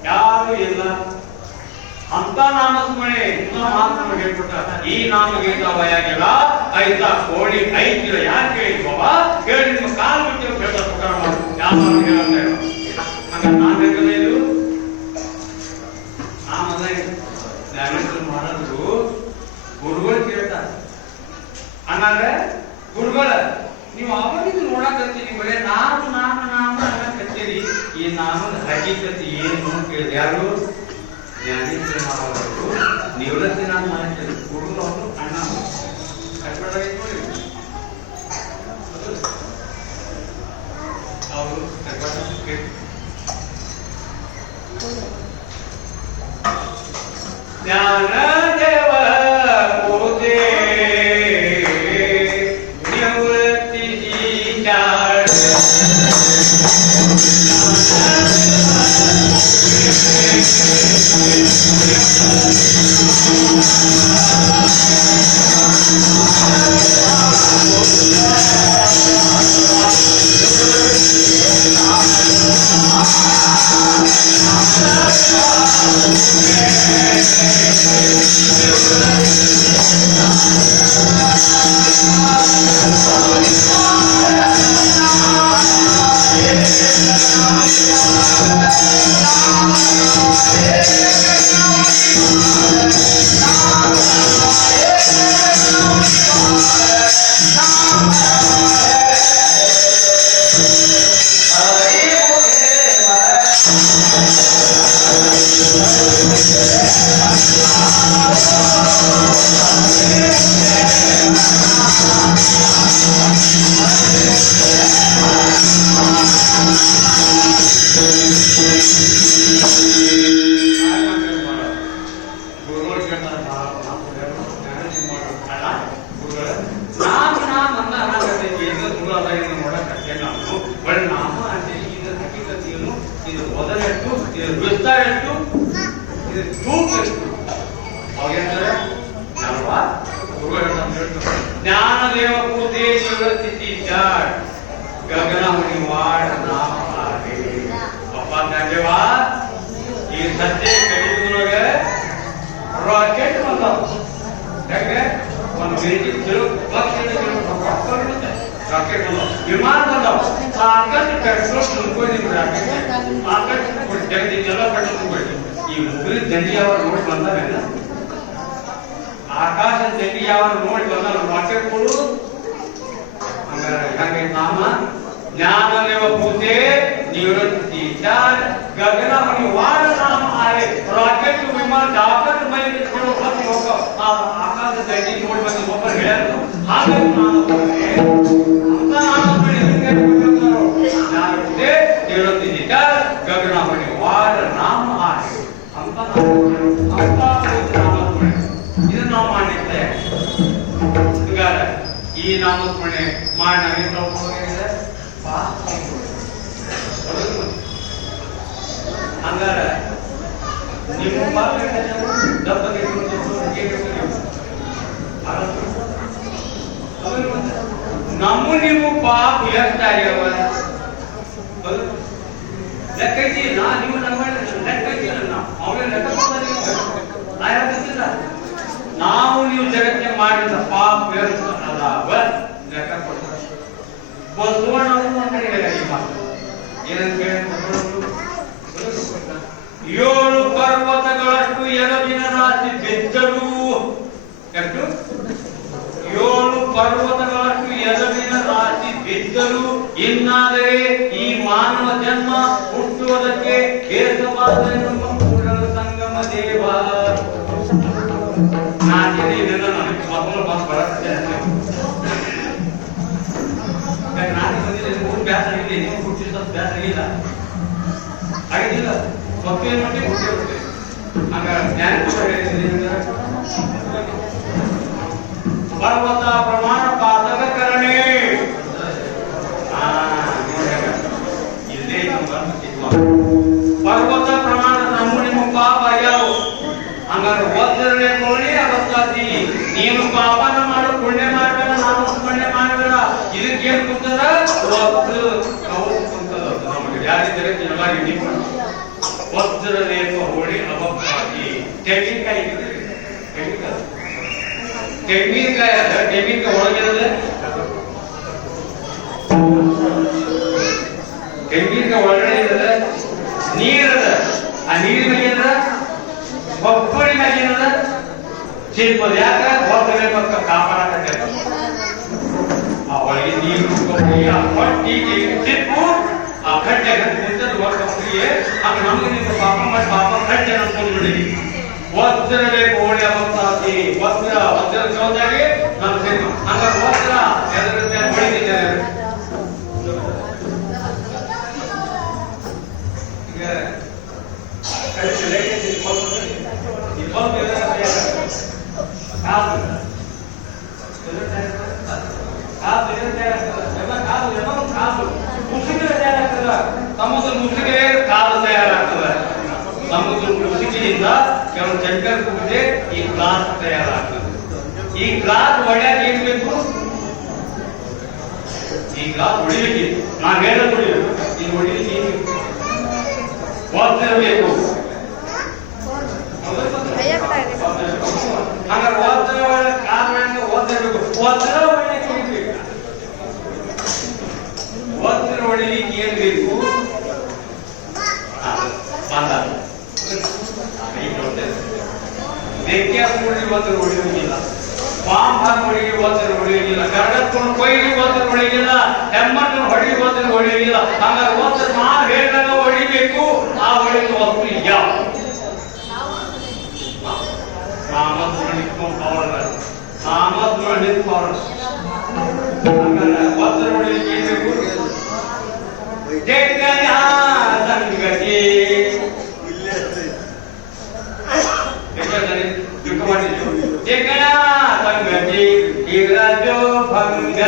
ಯಾರು ಇಲ್ಲ ಅಂತ ನಾಮಸ್ಮರಣೆ ಮಾತ್ರ ಹೇಳ್ಬಿಟ್ಟ ಈ ನಾಮಗೆ ವಯಾಗಿಲ್ಲ ಐತ ಕೋಳಿ ಐತಿಲ್ಲ ಯಾಕೆ ಕೇಳಿ ಬಾಬಾ ಕೇಳಿ ನಿಮ್ಮ ಕಾಲು ಬಿಟ್ಟು ಹೇಳ್ತಾ ಪ್ರಕಾರ ಮಾಡು ಯಾವ ಹೇಳಂತ ಹಂಗ ನಾನು ಬೇಕಲ್ಲ ಇದು ಜ್ಞಾನೇಶ್ವರ ಮಹಾರಾಜರು ಗುರುಗಳು ಕೇಳ್ತಾರೆ ಹಂಗಂದ್ರೆ ಗುರುಗಳ ನೀವು ಅವರಿಗೂ ನೋಡಕತ್ತೀರಿ ಬರೇ ನಾಮ ಕತ್ತೀರಿ ಈ ನಾಮದ ಹಕೀಕತೆ ಏನು ಕೇಳಿದೆ ಯಾರು ಜ್ಞಾನೇಶ್ವರ ಮಹಾರಾಜರು ನಿವೃತ್ತಿ ನಾಮ ಮಾಡ್ತಾರೆ ಗುರುಗಳು ಅವರು ಅಣ್ಣ ಕಟ್ಬಾರ್ದಾಗಿ ನೋಡಿ ಅವರು ಕಟ್ಬಾರ್ದ ಜ್ಞಾನ ದೇವ ಪೂಜೆ ನಿವೃತ್ತಿ ಜ್ಞಾನದೇವ ಪೂಜೆ ನಿವೃತ್ತಿ ಗಗನಮುನಿ ವಾಡ ನಾಮ ಅಪ್ಪ ಜ್ಞಾನದೇವ ಈ ಸದ್ಯ ಕಲಿಯುಗದೊಳಗೆ ರಾಕೆಟ್ ಬಂದವು ಯಾಕೆ ಒಂದು ಮಿನಿಟ್ ಪಕ್ಷ रॉकेट विमान आकाश पेट्रोल ತುಂಬಿಕೊಂಡಿದ್ರು ಆಕಾಶ ಜಗತ್ತಿಗೆಲ್ಲ ಪೆಟ್ರೋಲ್ ತುಂಬಿಕೊಳ್ಳಿ ಈ ಮುಗಿದ ದಂಡಿಯವರು ನೋಡಿ ಬಂದವೇನ ಆಕಾಶ ದಂಡಿಯವರು ನೋಡಿ ಬಂದ ರಾಕೆಟ್ಗಳು ಹಂಗಾರೆ ನಾಮ ज्ञानमेव भूते निवृत्ति चार गगन वार नाम आहे रॉकेट विमान जाकर मैले थोडं बस लोक आकाश ದಂಡಿ ನೋಡಿ ಬಂದು ಒಬ್ಬರು ಹೇಳ್ಯಾರು ಹಾಗೆ ನಾನು ಅಂತ ನಾನು ಹೇಳಿದ್ರೆ ज्ञान भूते निवृत्ति चार गगन वार नाम आहे ಅಂತ ಇದು ನಾವು ಮಾಡಿದ್ದೆ ಹಂಗಾರೆ ಈ ನಾಮಸ್ಮರಣೆ ಮಾಡಿ ನಾವೇನು ಹೋಗಿದೆ ಹಂಗಾರ ನೀವು ನಮ್ಮ ನೀವು ಪಾಪ ಎಷ್ಟಾಗ್ಯಾವ ಲೆಕ್ಕೈತಿ ನೀವು ನಮ್ಮ ಲೆಕ್ಕೈತಿ ಅವೇ ಲೆಕ್ಕ ನಾವು ನೀವು ಜಗತ್ತಿಗೆ ಮಾಡಿದ ಪಾಪ ಅದಾವ ಲೆಕ್ಕ ಕೊಡ್ತಾರೆ ಏಳು ಪರ್ವತಗಳಷ್ಟು ಎರಡಿನ ರಾಶಿ ಬಿದ್ದರು ಎಷ್ಟು ಏಳು ಪರ್ವತಗಳಷ್ಟು ಎರಡಿನ ರಾಶಿ ಬಿದ್ದರು ಇನ್ನಾದರೆ ಈ ಮಾನವ ಜನ್ಮ ಹುಟ್ಟುವುದಕ್ಕೆ ಕೇಸವಾದ ಸಂಗಮ ದೇವ ಮೊದಲು ಬಂದು ಬರುತ್ತೆ ನಾನೇ ಬಂದಿಲ್ಲ ಬ್ಯಾಸ ಆಗಿದೆ ಹುಟ್ಟಿದ ಬ್ಯಾಸ ಆಗಿಲ್ಲ ಆಗಿಲ್ಲ ಮಕ್ಕಳೇನು ಮಾಡಿ ಹುಟ್ಟಿರುತ್ತೆ ಆಗ ಜ್ಞಾನ ಪರ್ವತ ಪ್ರಮಾಣ ಪಾತಕ ಕರಣೆ ಇಲ್ಲೇ ಪರ್ವತ ಪ್ರಮಾಣ ನಮ್ಮ ನಿಮ್ಮ ಪಾಪ ಯಾವ ಹಂಗಾರೆ ಓದ್ತಿರಲೇ ಕೋಳಿ ಅವತ್ತಾತಿ ನೀನು ಪಾಪನ ಮಾಡು ಪುಣ್ಯ ಮಾಡಬೇಡ ನಾನು ಪುಣ್ಯ ಮಾಡಬೇಡ ಇದಕ್ಕೇನು ಕುಂತದ ನಮಗೆ ಯಾರಿದ್ದಾರೆ ಜನವಾಗಿ ನೀವು ವಜ್ರಲೇಪ ಹೋಳಿ ಅವತ್ತಾತಿ ತೆಂಗಿನಕಾಯಿ ತೆಂಗಿನಕಾಯಿ ಅದ ತೆಂಗಿನಕಾಯಿ ಒಳಗಿರಲ್ಲ ತೆಂಗಿನಕಾಯಿ ಒಳಗಡೆ ಇರದ ನೀರದ ಆ ನೀರಿನ ಏನದ ಒಬ್ಬಡಿ ಮ್ಯಾಗಿನದ ಚಿಲ್ಪದ ಯಾಕ ಒಬ್ಬರೇ ಮಕ್ಕ ಕಾಪಾಡಕತ್ತೆ ಆ ಒಳಗೆ ನೀರು ಆ ಹೊಟ್ಟಿ ಚಿಪ್ಪು ಆ ಕಟ್ಟೆ ನಿಂತದ್ದು ಒಬ್ಬರಿಗೆ ಆಗ ನಮಗೆ ನಿಮ್ಮ ಪಾಪ ಮಾಡಿ ಪಾಪ ಕಟ್ಟೆ ಅನ್ಕೊಂಡ್ಬಿಡಿ ವಜ್ರವೇ ಕೋಳಿ ಅವತ್ತಾತಿ ವಜ್ರ ಚೌದಾಗಿ ನಮ್ಮ ಸಿನಿಮ ಹಂಗ ವಜ್ರ ಎದುರುತ್ತೆ ಹೊಳಿತಿದ್ದಾರೆ ಈಗ ಸಮುದ್ರ ಮುಸುಗೆ ಕಾಲು ತಯಾರಾಗ್ತದೆ ಸಮುದ್ರ ಮುಸುಕಿನಿಂದ ಕೆಲವು ಜಂಕರ್ ಕುಡಿದೆ ಈ ಗ್ಲಾಸ್ ತಯಾರಾಗ್ತದೆ ಈ ಗ್ಲಾಸ್ ಒಳ್ಳೆಯಾಗ ಏನ್ ಬೇಕು ಈ ಗ್ಲಾಸ್ ಹೊಡಿಲಿಕ್ಕೆ ನಾನು ಹೇಳ ಹೊಡಿಬೇಕು ಇದು ಹೊಡಿಲಿಕ್ಕೆ ಏನ್ ಬೇಕು ಓದ್ತಿರಬೇಕು ಹಾಗಾದ್ರೆ ಓದ್ತಿರೋ ಕಾರಣ ಓದ್ತಿರ್ಬೇಕು ಓದ್ತಿರೋ ಓದ್ತಿರೋ ಹೊಡಿಲಿಕ್ಕೆ ಏನ್ ಬೇಕು ಬೆಂಕಿ ಹಾಕಿ ಓದ್ತಿರೋ ಹೊಡಿಯೋದಿಲ್ಲ ಪಾಮ್ ಹಾಕಿ ಹೊಡಿಯೋದಿಲ್ಲ ಗರಡತ್ಕೊಂಡು ಕೊಯ್ಲಿ ಓದ್ತಿರೋ ಹೊಡಿಯೋದಿಲ್ಲ ಹೆಮ್ಮನ್ನು ಹೊಡಿ ಓದ್ತಿರೋ ಹೊಡಿಯೋದಿಲ್ಲ ಹಾಗಾದ್ರೆ ಓದ್ತಿರೋ ನಾವು ಹೇಳಿದಾಗ ಹೊಡಿಬೇಕು ಆ ಹೊಡಿದ ವಸ್ತು ಯಾವ ನಾಮಸ್ಮರಣ ನಿಂತ್ಕೊಂಡು ಪವರ್ ನಾಮಸ್ಮರಣ ನಿಂತು ಪವರ್ ಹಾಗಾದ್ರೆ ಓದ್ತಿರೋ ಹೊಡಿಲಿಕ್ಕೆ ಏನ್ ಬೇಕು ಸಂಗತಿ ಜಗಣ ಸಂಗತಿ ಇರಜೋ ಭಂಗ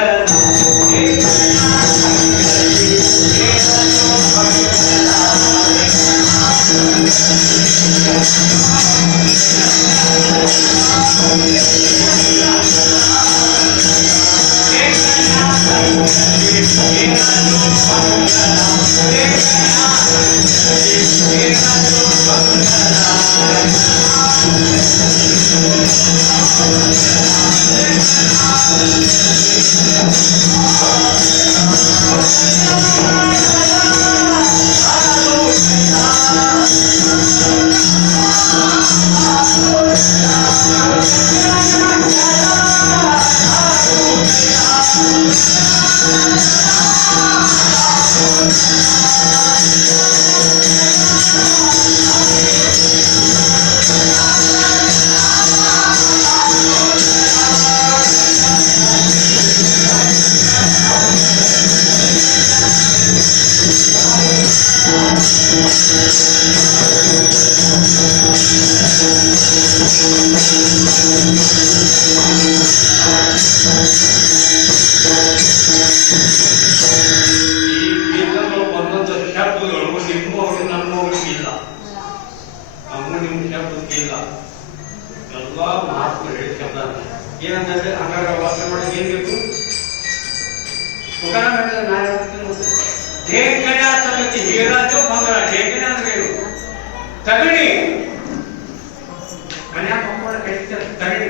ಏನಂತಂದ್ರೆ ಹಂಗಾರ ವಾಸನೆ ಮಾಡಿ ಏನ್ ಬೇಕು ಉದಾಹರಣೆ ಮಾಡಿದ್ರೆ ನಾನು ಢೇಕಣ ಸಮಿತಿ ಹೀರಾಜು ಬಂಗಾರ ಢೇಕಣ ಅಂದ್ರೆ ಏನು ತಗಣಿ ಮನ್ಯಾಗ ಮಕ್ಕಳ ಕಟ್ಟಿದ್ದಾರೆ ತಗಣಿ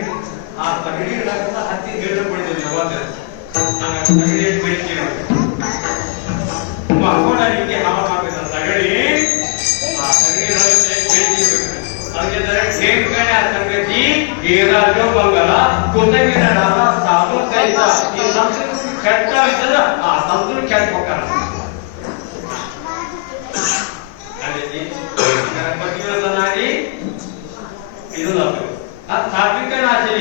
ಆ ತಗಣಿ ಹತ್ತಿ ಗಿಡ ಕೊಡ್ತೀವಿ ಯಾವಾಗ ತಗಣಿ ಬೆಳಿತೀವಿ ಮಕ್ಕಳ ನಿಮಗೆ ಹಾವ ಮಾಡಬೇಕು ತಗಣಿ ಆ ತಗಣಿ ಬೆಳಿತೀವಿ ಅದಕ್ಕೆ ಢೇಕಣ ಸಂಗತಿ ಹೀರಾಜು ಬಂಗಾರ ಕೊತ್ತಂಬರಿ ಡಾಲ ಸಾಬು ಕೈಸ ಈ ಸಂಸ್ಕೃತಿ ಕೆಟ್ಟ ಇದ್ದದ ಆ ಸಂಸ್ಕೃತಿ ಕೆಟ್ಟ ಹೋಗ್ತಾರ ಇದು ಸಾತ್ವಿಕ ನಾಶಿ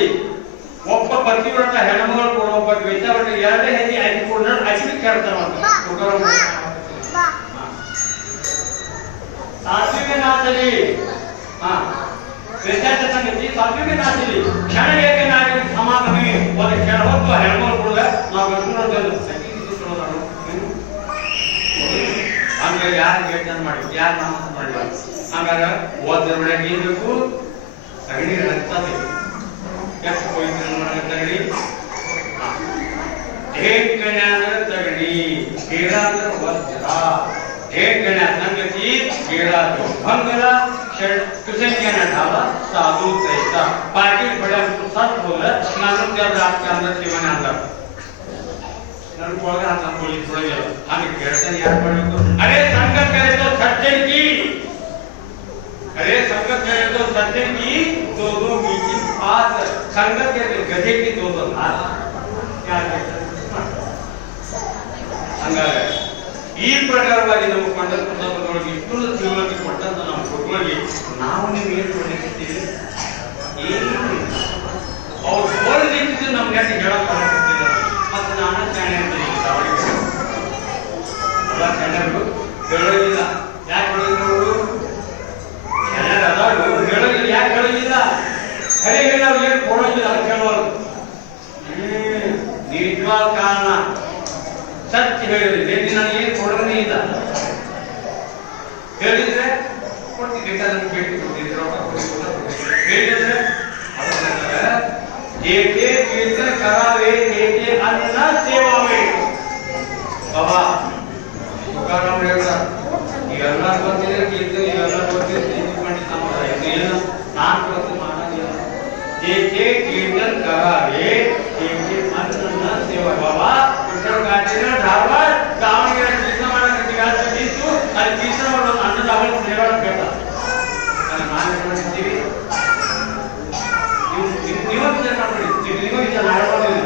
ಒಬ್ಬ ಪತಿವ್ರತ ಹೆಣ್ಮಗಳು ಕೂಡ ಒಬ್ಬ ವೇದವಟ ಎರಡೇ ಹೆಜ್ಜೆ ಆಯ್ಕೆ ಕೂಡ ಅಕ್ಕಿ ಕೇಳ್ತಾರ ಸಾತ್ವಿಕ ನಾಶಿ ವೇದಾಂತ ಸಂಗತಿ ಸಾತ್ವಿಕ ನಾಶಿ ಕ್ಷಣ ಏಕೆ ನಾಡಿ ಸಮಾಗಮಿ ಒಂದು ಕ್ಷಣ ಹೊತ್ತು ಹೆಣ್ಮಗಳು ಕೂಡ ನಾವು ಹಂಗ ಯಾರು ಯೋಚನೆ ಮಾಡಿ ಯಾರು ನಾಮಕ ಮಾಡಿಲ್ಲ ಹಂಗಾರ ಓದರೊಳಗೆ ಏನ್ ಬೇಕು ತಗಣಿ ರಕ್ತ ಬೇಕು ಎಷ್ಟು ಪವಿತ್ರ ತಗಣಿ ಢೇಕಣ ಅಂದ್ರೆ ತಗಣಿ ಹೀರ ಅಂದ್ರೆ ವಜ್ರ ಢೇಕಣ ಸಂಗತಿ ಹೀರಾಜು ಭಂಗಲ कुसंख्या ढाला साधु तैसा पाकिट बड़ा सत बोला नानक जब रात के अंदर सेवन अंदर नन कोलगा हाथ बोली थोड़ा गया हम कीर्तन याद पढ़ो तो अरे संगत करे तो सज्जन की अरे संगत करे तो सज्जन की दो दो मीठी बात संगत के गधे की दो दो हाथ क्या कहते हंगारे ಈ ಪ್ರಕಾರವಾಗಿ ನಮ್ಮ ಪಂಡರಪುರ ಸಂಬಂಧವಾಗಿ ಇಷ್ಟೊಂದು ತಿಳುವಳಿಕೆ ಕೊಟ್ಟಂತ ನಮ್ಮ ಗುರುಗಳಿಗೆ ನಾವು ನೀವು ಏನು ಮಾಡಿರ್ತೀವಿ ಏನು ಅವ್ರು ಓದಿದ್ದು ನಮ್ಮ ನೆಟ್ಟಿ ಹೇಳಕ್ ಬರಕತ್ತಿಲ್ಲ ಮತ್ತೆ ನಾನು ಚಾಣೆ ಅಂತೀನಿ ಎಲ್ಲ ಚಾಣರು ಹೇಳೋದಿಲ್ಲ ಯಾಕೆ ಹೇಳೋದಿಲ್ಲ ಚಾಣರ್ ಅದಾರು ಹೇಳೋದಿಲ್ಲ ಯಾಕೆ ಹೇಳೋದಿಲ್ಲ ಖರೆ ಹೇಳೋರು ಏನು ಕೊಡೋದಿಲ್ಲ ಅದಕ್ಕೆ ಹೇಳೋರು ನಿಜವಾದ ಕಾರಣ ಸತ್ಯ ಹೇಳಿದ್ರೆ ನಾನು ಏನು ಕೊಡೋದೇ ಇಲ್ಲ ಹೇಳಿದ್ರೆ ಕೊಡ್ತಿದ್ದೆ ನನಗೆ ಭೇಟಿ ಕೊಡ್ತಿದ್ರು ಹೇಳಿದ್ರೆ ಏಕೆ ಕೀರ್ತನ ಕರಾವೆ ಏಕೆ ಅನ್ನ ಸೇವಾವೆ ಬಾಬಾ ತುಕಾರಾಮ್ ಹೇಳ್ತಾರೆ ಇವೆಲ್ಲ ಗೊತ್ತಿದ್ರೆ ಕೀರ್ತನೆ ಇವೆಲ್ಲ ಗೊತ್ತಿದ್ರೆ ಏನು ನಾನು ಗೊತ್ತು ಮಾಡೋದಿಲ್ಲ ಏಕೆ ಕೀರ್ತನ ಕರಾವೆ ಏಕೆ ಅನ್ನ ಸೇವಾ ಬಾಬಾ ಧಾರವಾಡ ದಾವಣಗೆರೆ ಕೆಲಸ ಮಾಡಬೇಕು ಅಲ್ಲಿ ಕೆಲಸ ಮಾಡೋದು ಅನ್ನ ದಾವಣ ಸೇವಾಡ ಬೇಡ ನಾನು ಮಾಡಿದ್ದೀವಿ ನೀವು ವಿಚಾರ ಮಾಡಿ ನೀವು ವಿಚಾರ ಮಾಡೋದಿಲ್ಲ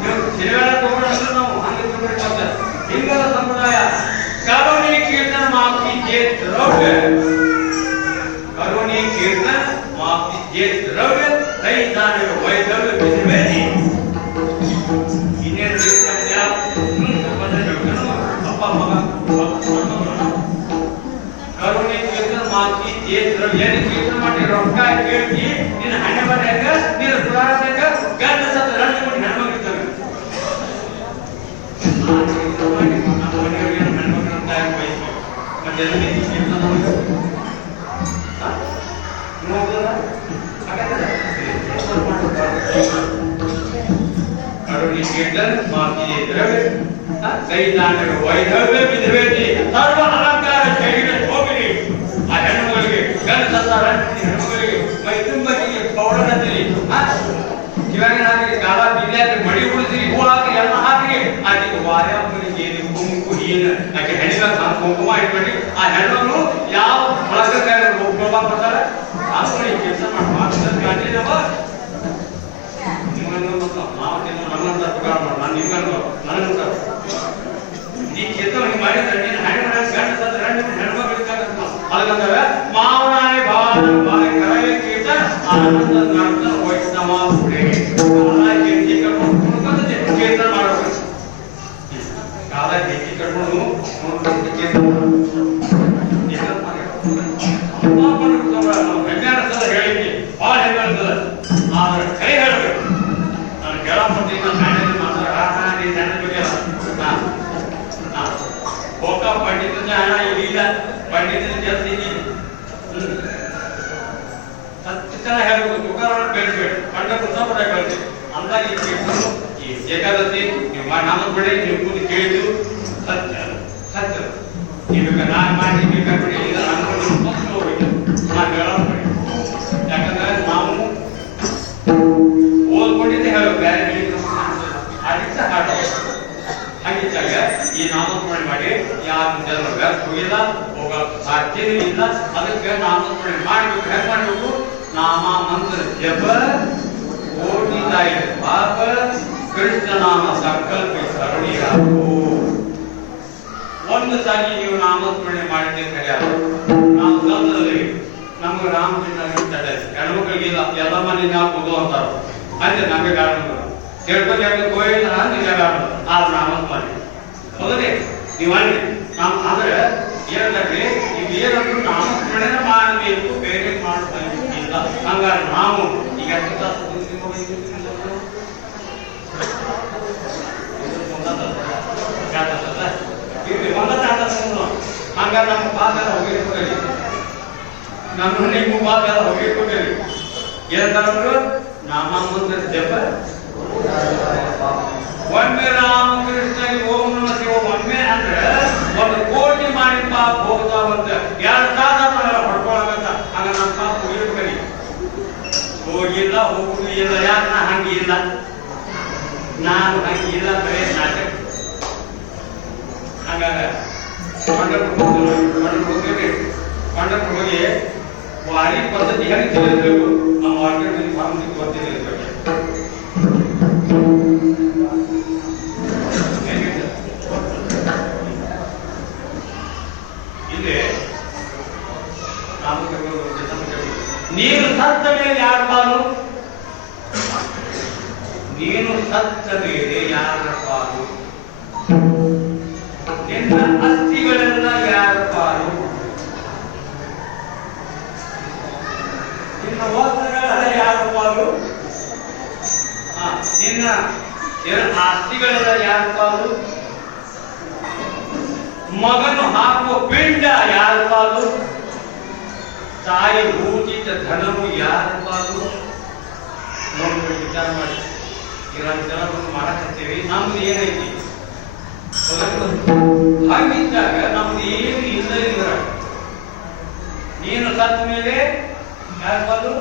ನೀವು ಸೇವಾಡ ತಗೊಂಡ್ರೆ ನಾವು ಹಂಗೆ ತಗೊಂಡಿರ್ತಾರೆ ಹಿಂಗದ ಸಂಪ್ರದಾಯ ಕರುಣಿ ಕೀರ್ತನ ಮಾಫಿ ಜೇ ದ್ರವ್ಯ ಕರುಣಿ ಕೀರ್ತನ ಮಾಫಿ ಜೇ ದ್ರವ್ಯ ಕೈ ದಾನ ವೈದ್ರವ್ಯ ಬಿಸಿಬೇಡಿ ಇನ್ನೇನು ಕರುಣೆ ಕೀರ್ತನ ಮಾತಿ ಜೇ ದ್ರವ್ಯ ಕೀರ್ತನ ಮಾಡಿ ರೊಕ್ಕ ಕೇಳಿ ನಿನ್ನ ಹಣೆ ಬರೆಯಾಗ ನಿನ್ನ ಪುರಾಣದಾಗ ಗಂಡ ಸತ್ತ ರಂಡ ಮಾಡಿ ಹೆಣ್ಮಗಿರ್ತಾವೆ ಹೆಣ್ಮಕ್ಳು ತಯಾರು ಬಯಸ್ಬೇಕು ಮತ್ತೆ ಕರುಣೆ ಕೀರ್ತನ ಮಾತಿ ಜೇ ದ್ರವ್ಯ ಸೈತಾನರ ವೈಧವ್ಯ ವಿಧವೇತಿ ಸರ್ವ ಅಲಂಕಾರ ಶರೀರ ಹೋಗಲಿ ಆ ಹೆಣ್ಣುಗಳಿಗೆ ಗಂಡ ಸತ್ತಾರ ಹೆಣ್ಣುಗಳಿಗೆ ಮೈ ತುಂಬ ಪೌಡರ್ ಹಚ್ಚಲಿ ಇವಾಗ ನಾವಿಗೆ ಕಾಲ ಬಿದ್ಯಾತ್ರಿ ಮಡಿ ಉಳಿಸಿ ಹೂಳಾಕ ಕುಂಕುಮ ಇಟ್ಬಿಟ್ಟು ಆ ಹೆಣ್ಣನ್ನು ಯಾವ ಒಳಗೆ ಹೋಗ್ಬೋಬಾ ಬರ್ತಾರೆ ಅದು ಕೆಲಸ ಮಾಡ್ತಾರೆ ಗಾಂಧಿನವ ನನ್ನಂತ ಪ್ರಕಾರ ಮಾಡ ನಾನು ನಿಮ್ಗನ್ನು ನನಗಂತ ಈ ಕೆಲಸ ಹಿಂಗೆ ಮಾಡಿದ್ರೆ ನೀನು ಹೆಣ್ಮಕ್ಳು ಅದಕ್ಕಂದ್ರೆ ಮಾವನಾಯ ಬಾಲ ಕರವೇ ಕೀಟ ಆನಂದ ನಾಟ ವೈಷ್ಣವ ಪುಡೆ ಕೀರ್ತನ ಮಾಡಬೇಕು ಕಾಲ ಹೆಜ್ಜೆ ಕಟ್ಕೊಂಡು ಹೇಳಿಕೆ ಭಾಳ ಹೆಂಗರ್ತದ ಆದ್ರೆ ಕೈ ಹೇಳ್ಬೇಕು ನಾನು ಕೇಳಪಟ್ಟಿನ ಮ್ಯಾನೇಜ್ ಮಾತಾಡಿ ಹೋಗ ಪಂಡಿತ ಹಣ ಇಲ್ಲ ಪಂಡಿತ ಜಾಸ್ತಿ ಸತ್ಯ ಹೇಳ್ಬೇಕು ತುಕಾರವನ್ನು ಬೆಳೆಸ್ಬೇಡಿ ಪಂಡ ಸಂಪ್ರದಾಯ ಬೆಳೆಸಿ ಅಂದಾಗ ಈ ಏಕಾದಶಿ ನೀವು ನಾಮಸ್ಬಿಡಿ ನೀವು ಕೂತು ಕೇಳಿದ್ದು ಸತ್ಯ ಸತ್ಯ ನೀವು ನಾನು ಮಾಡಿ ಬೇಕಾಗ್ಬಿಡಿ ಈಗ ಅನ್ಕೊಂಡು ಫಸ್ಟ್ ಹೋಗ್ಬೇಕು ನಾನು ಹೇಳೋದು ಯಾಕಂದ್ರೆ ನಾವು ಓದ್ಕೊಂಡಿದ್ದೆ ಹೇಳೋ ಬೇರೆ ಅಡಿತ ಹಾಡ ಹಾಗಿದ್ದಾಗ ಈ ನಾಮಸ್ಮರಣೆ ಮಾಡಿ ಯಾರ ಜನ್ಮ ವ್ಯರ್ಥ ಹೋಗಿಲ್ಲ ಹೋಗಕ್ಕೆ ಸಾಧ್ಯವೇ ಇಲ್ಲ ಅದಕ್ಕೆ ನಾಮಸ್ಮರಣೆ ಮಾಡಬೇಕು ಹೆಂಗ್ ಮಾಡಬೇಕು ನಾಮ ಮಂತ್ರ ಜಪ ಓದಿದಾಯ ಪಾಪ ಕೃಷ್ಣ ನಾಮ ಸಂಕಲ್ಪ ಸರಣಿಯಾಗು ಒಂದು ಸಾರಿ ನೀವು ನಾಮಸ್ಮರಣೆ ಮಾಡಿದ್ರೆ ಕರೆಯಾಗ ನಾವು ಕಲ್ತಲ್ಲಿ ನಮ್ಗೆ ರಾಮಕೃಷ್ಣ ತಡೆ ಹೆಣ್ಮಕ್ಳಿಗಿಲ್ಲ ಎಲ್ಲ ಮನೆ ನಾವು ಕೂದು ಅಂತಾರ ಅಂದ್ರೆ ನಮಗೆ ಗಾಡು ತಿಳ್ಕೊಬೇಕು ಗೋವಿಂದ ನಿಜ ಗಾಡು ಆದ್ರೆ ನಾಮಸ್ಮರಣೆ ಹೌದೇ ನೀವು ಅಲ್ಲಿ ನಾವು ಆದ್ರೆ ಏನಂದ್ರೆ ಈಗ ಏನಂದ್ರು ನಾಮಸ್ಮರಣೆ ಮಾಡಬೇಕು ಬೇರೆ ಮಾಡಬೇಕಿಲ್ಲ ಹಂಗಾರೆ ನಾವು ಈಗ ಹಂಗಾರೆ ನಮ್ಮ ಪಾತ್ರ ಹೋಗಿರ್ತೀವಿ ನಮ್ಮ ನೀವು ಪಾತ್ರ ಹೋಗಿರ್ತೀವಿ ಏನಂತಾರು ನಾಮ ಮಂತ್ರ ಜಪ ಒಮ್ಮೆ ರಾಮಕೃಷ್ಣ ಓಂ ನಮ ಶಿವ ಒಮ್ಮೆ ಅಂದ್ರೆ ಒಂದು ಕೋಟಿ ಮಾಡಿ ಪಾಪ ಹೋಗ್ತಾವಂತ 2 ತಾಸ ಹೊಡ್ಕೊಳಕಂತ ಹಂಗ ನಮ್ಮ ಪಾಪ ಹೋಗಿರ್ಬೇಕಿ ಹೋಗಿಲ್ಲ ಹೋಗುದು ಇಲ್ಲ ಯಾಕೆ ನಾ ಹಂಗಿಲ್ಲ ನಾನು ಹಂಗಿಲ್ಲ ಬರೇ ನಾಟಕ ಹಂಗಾಗ ಪಂಡಪುರ ಹೋಗಿ ವಾರಿ ಪದ್ಧತಿ ಹೆಂಗೆ ತಿಳಿದ್ಬೇಕು ನಮ್ಮ ಮಾರ್ಕೆಟ್ ಫಾರ್ಮಸಿಗೆ ಗೊತ್ತಿರಬೇಕು ಇಲ್ಲಿ ನೀನು ಸತ್ತ ಮೇಲೆ ಯಾರ ಪಾಲು ನೀನು ಸತ್ತ ಮೇಲೆ ಯಾರ ಪಾಲು ನಿನ್ನ ಅಸ್ಥಿಗಳೆಲ್ಲ ಯಾರ ಪಾಲು ನಿನ್ನ ವಸ್ತ್ರಗಳೆಲ್ಲ ಯಾರ ಪಾಲು ನಿನ್ನ ಆಸ್ತಿಗಳೆಲ್ಲ ಯಾರ ಪಾಲು ಮಗನು ಹಾಕುವ ಪಿಂಡ ಯಾರ ಪಾಲು ತಾಯಿ ಊಚಿತ ಧನವು ಯಾರ ಪಾಲು ನೋಡ್ಕೊಂಡು ವಿಚಾರ ಮಾಡಿ ಇರೋದು ಜನ ಬಂದು ಮಾಡಕತ್ತೀವಿ ನಮ್ದು ಏನೈತಿ ಹಾಗಿದ್ದಾಗ ನಮ್ದು ಏನು ಇಲ್ಲ ಇದ್ರ ನೀನು ಸತ್ತ ಮೇಲೆ ಯಾರ ಪಾಲು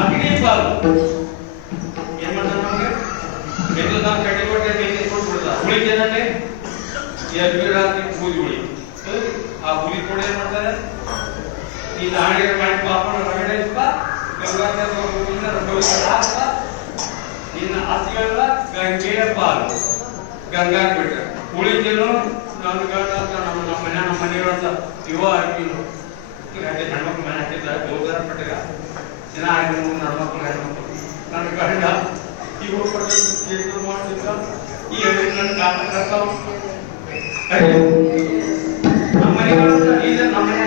ಅಗ್ನಿ ಪಾಲು ಏನ್ ಮಾಡ್ತಾರೆ ನಮ್ಗೆ ಬೆಂದು ನಾವು ಕಟ್ಟಿ ಕೊಟ್ಟರೆ ಬೆಂಕಿ ಕೊಟ್ಬಿಡ್ತಾರೆ ಉಳಿತೇನಂತೆ ಎರಡು ರಾತ್ರಿ ಪೂಜೆ ಉಳಿ ಆ ಹುಲಿ ಕೂಡ ಏನ್ ಮಾಡ್ತಾರೆ ಈ ದಾಳಿ ಮಾಡಿ ಪಾಪನ ಹೊರಗಡೆ ನಿನ್ನ ಆಸ್ತಿಗಳೆಲ್ಲ ಗಂಗೆಯ ಪಾಲು ಗಂಗಾ ಬಿಟ್ರೆ ಉಳಿತೇನು ನನ್ನ ಗಂಡ ಅಂತ ನಮ್ಮ ಮನೆಯವ್ರಂತ ಯುವ ಹಾಕಿದ್ರು ಈಗ ಹೆಣ್ಮಕ್ಳು ಮನೆ ಹಾಕಿದ್ದಾರೆ ಗೋದಾರ ಪಟ್ಟಿಗ ದಿನ 5 ಹೆಣ್ಮಕ್ಳು ನನ್ನ ಗಂಡ ಈಗ ಮಾಡ್ತಿದ್ರ ಈ ನನ್ನ ಕಾಲ ಕರ್ತಾವ ನಮ್ಮ ಮನೆಯವ್ರ ಈಗ ನಮ್ಮ ಮನೆ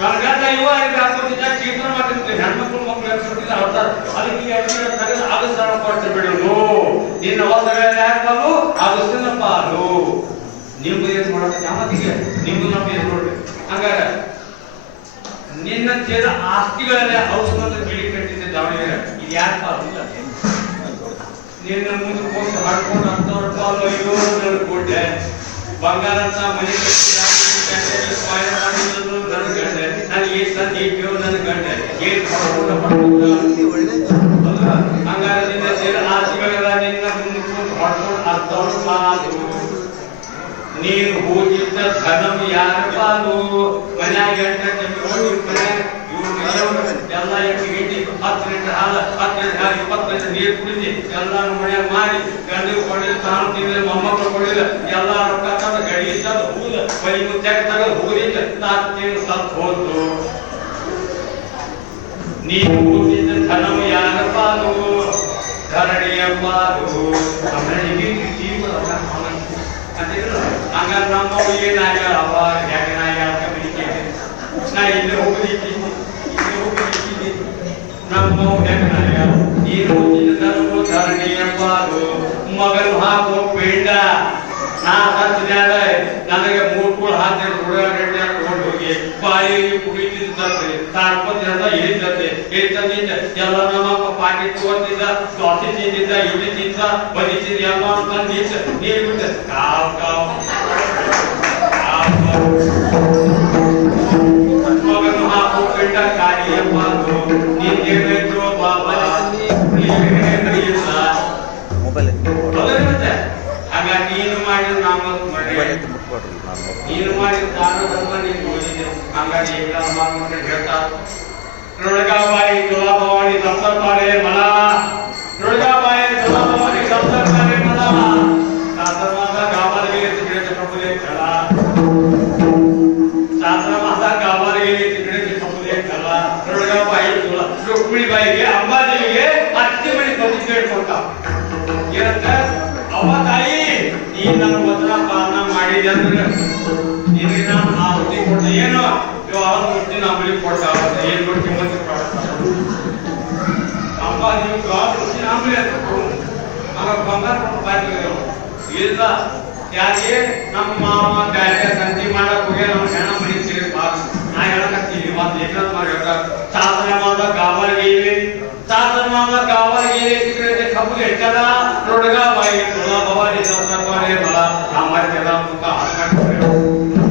ನನ್ನ ಗಂಡ ಯುವ ಹಾಕೋತಿದ್ದ ಕೀರ್ತನ ಮಾಡ್ತಿರ್ತೀವಿ ಹೆಣ್ಮಕ್ಳು ಮಕ್ಳು ಹೇಳ್ತಿರ್ತಿದ್ದ ಅವ್ರ ಅದಕ್ಕೆ ತೆಗೆದು ಆಗಸ್ತಾನ ಕೊಟ್ಟು ಬಿಡುದು ನಿನ್ನ ವಸ್ತ್ರಗಳ ಯಾಕೆ ಪಾಲು ಆಗಸ್ತಿನ ಪಾಲು ನಿಮ್ದು ಏನ್ ಮಾಡೋದು ಯಾವತ್ತಿಗೆ ನಿಮ್ದು ನಮ್ದು ಏನ್ ನೋಡ್ಬೇಕು ಹಂಗಾರೆ ನಿನ್ನ ಸೇರ ಆಸ್ತಿಗಳಲ್ಲೇ ಔಷಧ ಬಿಳಿ ಕಟ್ಟಿದ್ದೆ ದಾವಣಗೆರೆ ಇದು ಯಾಕೆ ಪಾಲು ಇಲ್ಲ ನಿನ್ನ ಮುಂದೆ ಹೋಗಿ ಹಾಡ್ಕೊಂಡು ಅಂತವ್ರ ಪಾಲು ಅಯ್ಯೋ ನನ್ನ ಕೊಟ್ಟೆ ಬಂಗಾರ ಅಂತ ಮನೆ ನನ್ನ ಗಂಡೆ ನನಗೆ ಎಷ್ಟು ತಂದು ಇಟ್ಟೋ ನನ್ನ ಗಂಡೆ ಏನ್ ಹಂಗಾರೆ ನಿನ್ನ ಸೇರ ಆಸ್ತಿಗಳೆಲ್ಲ ನಿನ್ನ ಮುಂದೆ ಹೊಡ್ಕೊಂಡು ಅಂತವ್ರ ಪಾಲು ನೀನು ಹೋಗಿದ್ದ ಧನ ಧನವು ಯಾರಪ್ಪ ಅದು ಮನ್ಯಾಗ ಎಲ್ಲ 8 ಗಂಟೆ 10 ಲೀಟರ್ ಹಾಲು 10 ಲೀಟರ್ ಹಾಲು 20 ಲೀಟರ್ ನೀರು ಕುಡಿಸಿ ಎಲ್ಲಾನು ಮನ್ಯಾಗ ಮಾಡಿ ಗಂಡಿಗೆ ಕೊಡಿಲ್ಲ ತಾನು ತಿಂದ್ರೆ ಮೊಮ್ಮಕ್ಕಳು ಕೊಡಿಲ್ಲ ಎಲ್ಲ ರೊಕ್ಕ ತಂದು ಗಡಿ ತಂದು ಹೂದ ಬಲಿ ಮುಚ್ಚಾಕ ತಗದು ಹೂದಿಲ್ಲ ತಾನು ಸತ್ತು ಹೋತು ನೀವು ಕೂತಿದ್ದ ಧನವು ಯಾರಪ್ಪ ಅದು ಧರಣಿಯಪ್ಪ ಅದು ಹಂಗಾರೆ ನಮ್ಮವು ಏನಾಗ್ಯಾರ ಅವಾಗ ಯಾಕೆ ಕಮ್ಯುನಿಕೆ ನಾ ಇಲ್ಲಿ ಹೋಗಲಿಕ್ಕೆ ನಮ್ಮವು ಯಾಕೆ ನೀನು ಧರ್ಮ ಧರಣಿಯಪ್ಪ ಅದು ಮಗನು ಹಾಕೋ ಪಿಂಡ ನಾ ಸತ್ತಿದ್ಯಾರ ನನಗೆ 3 ಕೂಳು ಹಾಕಿ ಹುಡುಗಡೆ ತಗೊಂಡು ಹೋಗಿ ಬಾಯಿ ಕುಡಿತಿದ್ದಂತೆ ತಾಡ್ಪತಿ ಅಂತ ಇಳಿತಂತೆ ಎಲ್ಲ ನಮ್ಮಪ್ಪ ಪಾಕೆಟ್ ತಗೋತಿದ್ದ ದೋಸೆ ತಿಂದಿದ್ದ ಇಡ್ಲಿ ತಿಂದ ಬದಿ ತಿಂದ ಎಲ್ಲ ತಂದಿದ್ದ ನೀರು ಬಿಟ್ಟ ಕಾವ್ ಕಾವ್ ಮಗನು ಹಾಕೋ ಪಿಂಡ ಕಾಯಿಯಪ್ಪ ಅದು ನೀನು ಬಾಬಾ ಹಾಗ ನೀನು ಮಾಡಿದ ನಾಮ ನೀನು ಮಾಡಿದ ದಾನ ಧರ್ಮ ನೀನು ಓದಿದೆ ಹಂಗಾಗಿ ಹೇಳ್ತಾ ನುಳಗಾಬಾಯಿ ತುಲಾಭವಾನಿ ಸಪ್ತಪಾರೆ ಮಲ ನುಳಗಾಬಾಯಿ ತುಲಾಭವಾನಿ ಸಪ್ತಪಾರೆ ಮಲ ಶಾಸ್ತ್ರಮಾದ ಗಾಬಾಲಿಗೆ ತಿಗಡೆ ಪ್ರಭುದೇ ಕಲ ಶಾಸ್ತ್ರಮಾದ ಗಾಬಾಲಿಗೆ ತಿಗಡೆ ಪ್ರಭುದೇ ಕಲ ನುಳಗಾಬಾಯಿ ತುಲ ರುಕ್ಮಿಣಿಬಾಯಿಗೆ ಅಂಬಾದೇವಿಗೆ 10 ಮಣಿ ಪ್ರತಿ ಕೇಳ್ಕೊಳ್ತಾ ಏನಂತ ಅವ ತಾಯಿ ನೀ ನನ್ನ ವಚನ ಪಾಲನ ಮಾಡಿದೆ ಅಂದ್ರೆ ನಿನಗೆ ನಾನು ಆ ಹುಟ್ಟಿ ಕೊಟ್ಟ ಏನು ಆ ಹುಟ್ಟಿ ನಾ ಬಳಿ ಕೊಟ್ಟ ಏನ್ ಕೊಡ್ತಿ ಮತ್ತೆ ಅಮ್ಮ ನೀವು ಹುಟ್ಟಿ ನಾಂಬಳಿ ಆಗ ಬಂಗಾರ ಬಾಯ್ತು ಇಲ್ಲ ಯಾಕೆ ನಮ್ಮ ಮಾವ ಬ್ಯಾಟೆ ಸಂತಿ ಮಾಡಕ್ ಹೋಗಿ ನಮ್ಮ ಹೆಣ ಮನಿ ಸೇರಿ ನಾ ಹೇಳಕತ್ತೀವಿ ಮತ್ತೆ ಏಕನಾಥ್ ಮಾಡಿ ಹೇಳ್ತಾರೆ ಶಾಸನ ಮಾದ ಗಾಬಾಲಿಗೆ ಇವೆ ಶಾಸನ ಮಾದ ಗಾಬಾಲಿಗೆ ಇವೆ ಕಬ್ಬು ಹೆಚ್ಚದ ನುಡಗ ಬಾಯಿ ತುಳ ಭವಾನಿ ಸಪ್ತಪಾರೆ ಬಲ ಹಮಾರೆ ಜನ ಮುಖ ಹಾಕೊಂಡು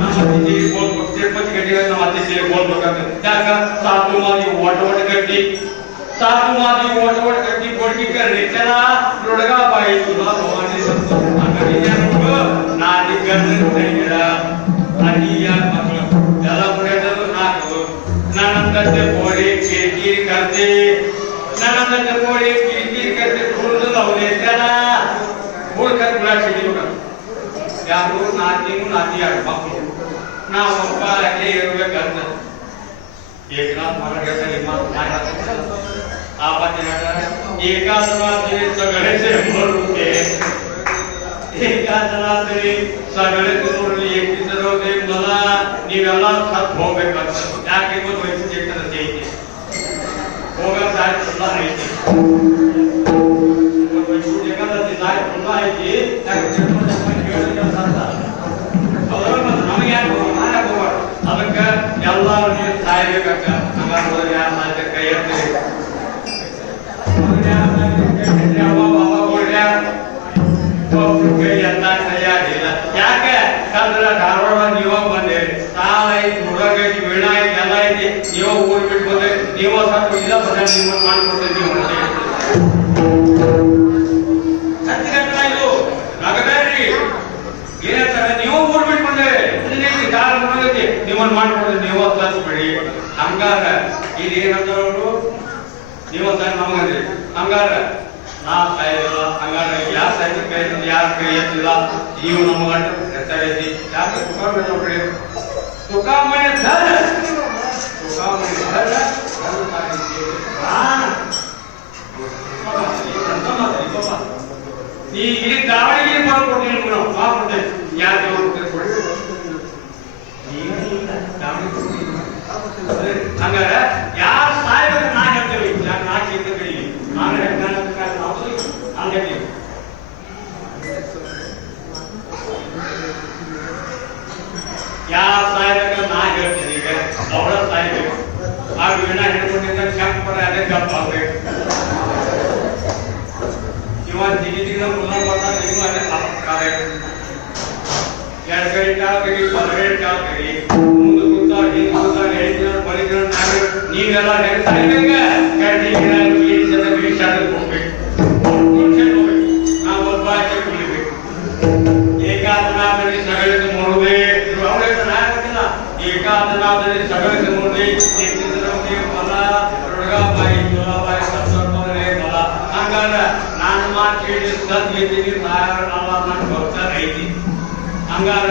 ನಮ್ಮ ಅತಿಥಿ ಬೋಲ್ಬೇಕು ತಿರುಪತಿ ಗಡ್ಡಿಗೆ ನಮ್ಮ ಅತಿಥಿ ಬೋಲ್ಬೇಕಂತ ಯಾಕ ಸಾಧು ಮಾದಿ ಓಟ ಗಡ್ಡಿ ಸಾಧು ಮಾದಿ ಓಟ ಗಡ್ಡಿ ಬೋಡ್ಗಿ ಕರ್ನಿಚ್ಚನ ನುಡಗ ಬಾಯಿ ತುಳ ಭವಾನಿ ಸಪ್ತಪಾರೆ ನಾದಿ ಗಂಡ ಕೈಗಿಡ ಅನಿಯ ಮಕ್ಕಳು ಎಲ್ಲ ಪುರೇಟರು ನಾಲ್ಕು ನನ್ನಂತೆ ಬೋಡಿ ಕಿರಿಕಿರಿ ಕರ್ತಿ ನನ್ನಂತೆ ಬೋಡಿ ಕಿರಿಕಿರಿ ಕರ್ತಿ ಹುಡುಗ ಅವನೇ ಜನ ಹುಡುಕರ್ ಗುಣ ಸಿಡಿಬೇಕು ಯಾರು ನಾತಿ ಆಡು ಮಕ್ಕಳು ನಾವು ಒಬ್ಬ ಯಾಕೆ ಇರ್ಬೇಕಂತ ಏಕನಾಥ್ ಮಗ ಹೇಳ್ತಾರೆ ಆ ಪದ್ಯ ಏಕಾದನಾಥಿ ಸಗಳೆಸೆ ಮರುಕೆ ಏಕಾದನಾಥಿ ಸಗಳೆಸೆ ನೋಡಲಿ ಏಕಿಸರೋದೆ ಮೊಲ ನೀವೆಲ್ಲ ಸತ್ ಹೋಗ್ಬೇಕಂತ ಯಾಕೆ ಇವತ್ತು ವಯಸ್ಸಿಗೆ ಐತಿ ಹೋಗ ಸಾರಿ ಎಲ್ಲ ಐತಿ ಏಕಾದಶಿ ಸಾರಿ ಎಲ್ಲ ಐತಿ ನಮಗೆ ಯಾಕೆ ಹೋಗ್ಬಾರ್ದು ಅದಕ್ಕೆ ಎಲ್ಲರೂ ನೀವು ಸಾಯ್ಬೇಕಕ್ಕ ಹಂಗಾದ್ರೆ ಯಾರು ಸಾಯ್ತ ಕೈ ಎತ್ತೀರಿ ಕೈ ಎತ್ತ ಕೈಯಾಗಿಲ್ಲ ಯಾಕೆ ಯಾಕಂದ್ರೆ ಧಾರವಾಡ ನೀವ ಬಂದೆ ಸಾಲ ಐತಿ ಹುಡುಗ ಐತಿ ವೀಣ ಐತಿ ಎಲ್ಲ ಐತಿ ನೀವ ಊರ್ ಬಿಟ್ಟು ಬಂದ್ರೆ ನೀವ ಸಾಕು ಇಲ್ಲ ಬಂದ ನಿಮ್ಮ ಮಾಡ್ಕೊಡ್ತೇವೆ ನೀವು ಇದು ನಗಬೇಡ್ರಿ ಏನಂತಾರೆ ನೀವು ಊರ್ ಬಿಟ್ಟು ಬಂದ್ರೆ ಕಾಲ ಮುನ್ನೈತಿ ನೀವನ್ ಮಾಡ್ಕೊಡ್ತೇವೆ ನೀವು ಬಿಡಿ ಹಂಗಾರ ಇದು ಏನಂತವ್ರು ನೀವ ಸರ್ ನಮಗಂದ್ರಿ ಹಂಗಾರ ನಾ ಸಾಯಿಲ್ಲ ಹಂಗಾರ ಯಾರು ಸಾಯ್ತಿ ಕೈ ಯಾರು ಕೈ ಎತ್ತಿಲ್ಲ ನೀವು ನಮಗ ಹೆಸರೈತಿ ಯಾಕೆ ತುಕಾಮಣಿ ನೋಡ್ರಿ ತುಕಾಮಣಿ ಧರ ನೀ ಇಲ್ಲಿ ದಾವಣಿಗೆ ಮಾಡ್ಕೊಡ್ತೀನಿ ನಾವು ಮಾಡ್ಕೊಡ್ತೇವೆ ಯಾರು ಕೊಡಿ ಹಂಗಾರ ಯಾರು ಸಾಯ್ಬೇಕು ನಾ ಹೇಳ್ತೇವೆ ಯಾಕೆ ನಾ ಕೇಳ್ತೇವೆ ನಾನು ಹಂಗೆ ಯಾರು ಸಾಯ್ಬೇಕು ನಾ ಹೇಳ್ತೀನಿ ಈಗ ಅವಳ ಸಾಯ್ಬೇಕು ಆ ವೀಣ ಹಿಡ್ಕೊಂಡಿದ್ದ ಕೆಂಪ್ ಪರ ಅದೇ ಕೆಂಪ್ ಆಗ್ಬೇಕು ಇವ ಜಿಗಿದಿನ ಮುನ್ನ ಬರ್ತಾಗ ನೀವು ಅದೇ ಸಾಕಾಗ ಎರಡು ಕೈ ಕಾಲ ಕರಿ ಬಲಗಡೆ ಕಾಲ ಕರಿ ಮುಂದೆ ಕೂತ ಹಿಂದೆ ಕೂತ ಹೇಳಿದ ಬಲಿಗಳ ನೀವೆಲ್ಲ ಹೆಂಗ್ ಸಾಯ್ಬೇಕ ಕಡ್ಡಿ ಗಿಡ ಬೀಸದ ಬೀಸಾಡಕ್ಕೆ ಹೋಗ್ಬೇಕು ನಾವು ಒಬ್ಬ ಕುಳಿಬೇಕು ಏಕಾದನಾಥನಿ ಸಗಳಿದ ಮುಳುವೆ ಅವಳ ಏಕಾದನಾದಲ್ಲಿ ಸಗಲ ನೋಡಿ ನಿಂತಿದ್ರವರಿಗೆ ಫಲ ರುಡ್ಗಾಬಾಯಿ ಜೋಲಾಬಾಯಿ ಸತ್ತವರೇ ಫಲ ಹಂಗಾರ ನಾನು ಮಾತು ಕೇಳಿ ಸತ್ ಗೆದ್ದೀನಿ ಸಾಯರ ನನ್ನ ಭಕ್ತ ಐತಿ ಹಂಗಾರ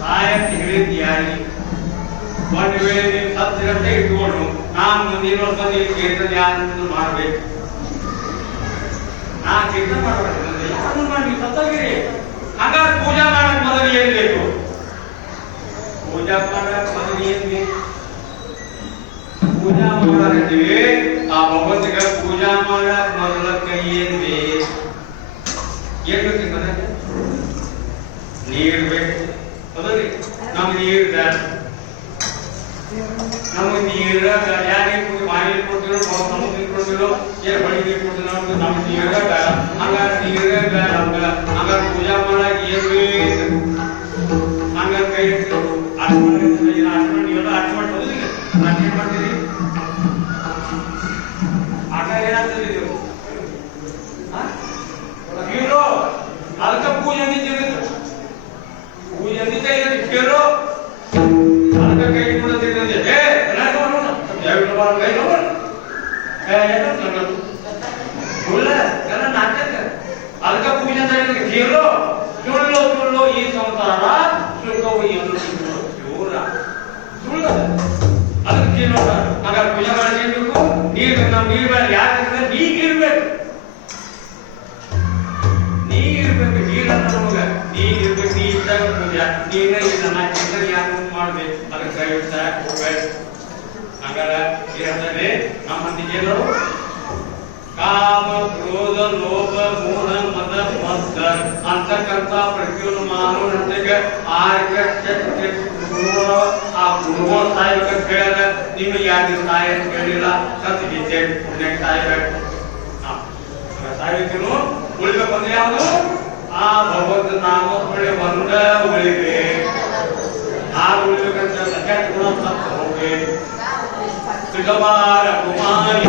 ಸಾಯಂತ ಹೇಳಿದ್ ಯಾರಿಗೆ ಒಂದು ವೇಳೆ ನೀವು ಸತ್ತಿರಂತೆ ಇಟ್ಕೊಂಡು ನಾನು ಮುಂದಿನ ವರ್ಷ ನೀವು ಕೀರ್ತನೆ ಯಾರು ಮಾಡ್ಬೇಕು ನಾ ಕೀರ್ತನೆ ಮಾಡ್ಬಾರ್ದು ಯಾರು ಮಾಡಿ ನೀವು ಸತ್ತೋಗಿರಿ ಹಾಗಾದ್ರೆ ಪೂಜಾ ಮಾಡಕ್ ಮೊದಲು ಏನ್ ಬೇಕು ಪೂಜಾ ಮಾಡಕ್ ಮೊದಲು ಏನ್ ಬೇಕು ಪೂಜಾ ಮಾಡ್ತೀವಿ ಆ ಭಗವಂತಗ ಪೂಜಾ ಮಾಡಕ್ ಮೊದಲಕ್ಕ ಏನ್ ಬೇಕು ಏನ್ ಬೇಕು ಮನೆಗೆ ನೀರ್ ಬೇಕು ಹೌದ್ರಿ ನಮ್ಗೆ ನೀರ್ ಬೇಡ ನಮಗೆ ನೀರ ಯಾರಿಗೆ ಬಾಯಿ ಕೊಡ್ತಿರೋ ಸಮುದ್ರ ಕೊಡ್ತಿರೋ ಏನ್ ಬಳಿ ನೀರು ಕೊಡ್ತಿರೋ ನಮ್ಗೆ ನೀರ ಬೇಡ ಹಂಗಾರೆ ನೀರ ಬೇಡ ಹಂಗಾರೆ ಪೂಜಾ ಮಾಡಕ್ ಏನ್ ಬೇಕು ಹಂಗಾರೆ ಕೈ ನೀವೆಲ್ಲ ಆಟ ಮಾಡ್ತೀರಿ ಆಟ ಮಾಡ್ತೀರಿ ಆಟ ಏನಾಗ್ತದೆ ಇದು ಹೀರೋ ಅದಕ್ಕೆ ಪೂಜೆ ನಿಂತಿರೋದು ಪೂಜೆ ನಿಂತ ಕೇಳೋ ಅದಕ್ಕೆ ಕೈ ಕೊಡೋದಿರ್ತದೆ ಅದಕ್ಕೆ ಪೂಜೆ ಕೇಳೋ ಸುಳ್ಳು ಸುಳ್ಳು ಈ ಸಂಸಾರ ಸುಳ್ಳು ಏನು ಸುಳ್ಳ ಸುಳ್ಳ ಅದಕ್ಕೆ ಕೇಳೋಣ ಹಾಗಾದ್ರೆ ಪೂಜೆ ಮಾಡಬೇಕು ನೀರು ನಾವು ನೀರು ಬೇಡ ಯಾಕಂದ್ರೆ ನೀಗಿರ್ಬೇಕು ನೀಗಿರ್ಬೇಕು ನೀರನ್ನ ನಮಗ ನೀಗಿರ್ಬೇಕು ನೀ ಇದ್ದಾಗ ಪೂಜೆ ನೀರ ಇಲ್ಲ ನಾ ಚಿಂತನೆ ಯಾರು ಮಾಡ್ಬೇಕು ಅದಕ್ಕೆ ದಯವಿಟ್ಟು ಹೋಗ್ಬೇಕು ಹಂಗಾರ ಹೇಳ್ತಾರೆ ನಮ್ಮಂದಿಗೆ ಏನೋ ಕಾಮ ಕ್ರೋಧ ಲೋಭ ಮೋಹ ಮದ ಮತ್ಸ ಅಂತಕ್ಕಂಥ ಪ್ರತಿಯೊಂದು ಮಾನವನಿಗೆ ಆ ಗುಣಗಳ ಸಾಯ್ಬೇಕಂತ ಹೇಳ್ಯಾರ ನಿಮಗೆ ಯಾರಿಗೆ ಸಾಯ ಅಂತ ಹೇಳಿಲ್ಲ ಸತ್ ಗೀತೆ ಪುಣ್ಯ ಸಾಯ್ಬೇಕು ಸಾಯ್ಬೇಕೇನು ಉಳಿಬೇಕು ಅಂದ್ರೆ ಯಾವುದು ಆ ಭಗವಂತ ನಾಮ ಒಳ್ಳೆ ಒಂದ ಉಳಿವೆ ಆ ಉಳಿಬೇಕಂತ ಸತ್ಯ ಗುಣ ಸತ್ತ ಹೋಗಿ ಸುಗಮಾರ ಕುಮಾರಿ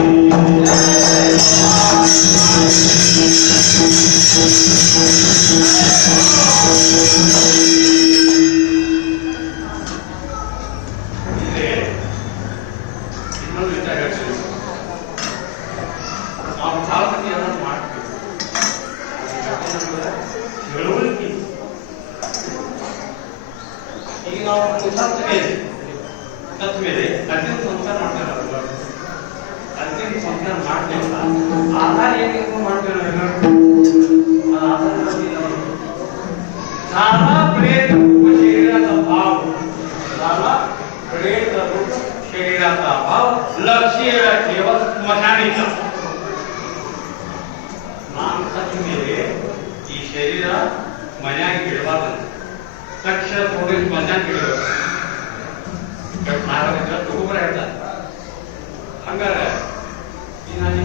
ಇನ್ನೊಂದು ವಿಚಾರ ಹೇಳ್ತೀನಿ ನಾವು ಸಾಧನೆಯನ್ನು ಮಾಡ್ತೀವಿ ತಿಳುವಳಿಕೆ ಈಗ ನಾವು ಸತ್ತ ಮೇಲೆ ಅರ್ಜುನ ಸಂಸ್ಕಾರ ಮಾಡ್ತಾರೆ ಅರ್ಜುನ ಸಂಸ್ಕಾರ ಮಾಡ್ತೇವಲ್ಲ ಆಧಾರ ಏನೇನು ಮಾಡ್ತೇವೆ ಸಾಲ ಪ್ರೇತ ರೂಪ ಶರೀರದ ಭಾವ ಸಾಲ ಪ್ರೇತ ರೂಪ ಶರೀರದ ಭಾವ ಲಕ್ಷ್ಯ ಕೇವಲ ಸ್ಮಶಾನಿಕ ನಾನು ಸತ್ತ ಮೇಲೆ ಈ ಶರೀರ ಮನೆಯಾಗಿ ಬಿಡಬಾರ್ದು ತಕ್ಷಣ ನೋಡಿ ಸ್ಮಶಾನ ಬಿಡಬೇಕು ತಗೋಬರ ಹೇಳ್ತಾರೆ ಹಂಗಾರ ನಾನು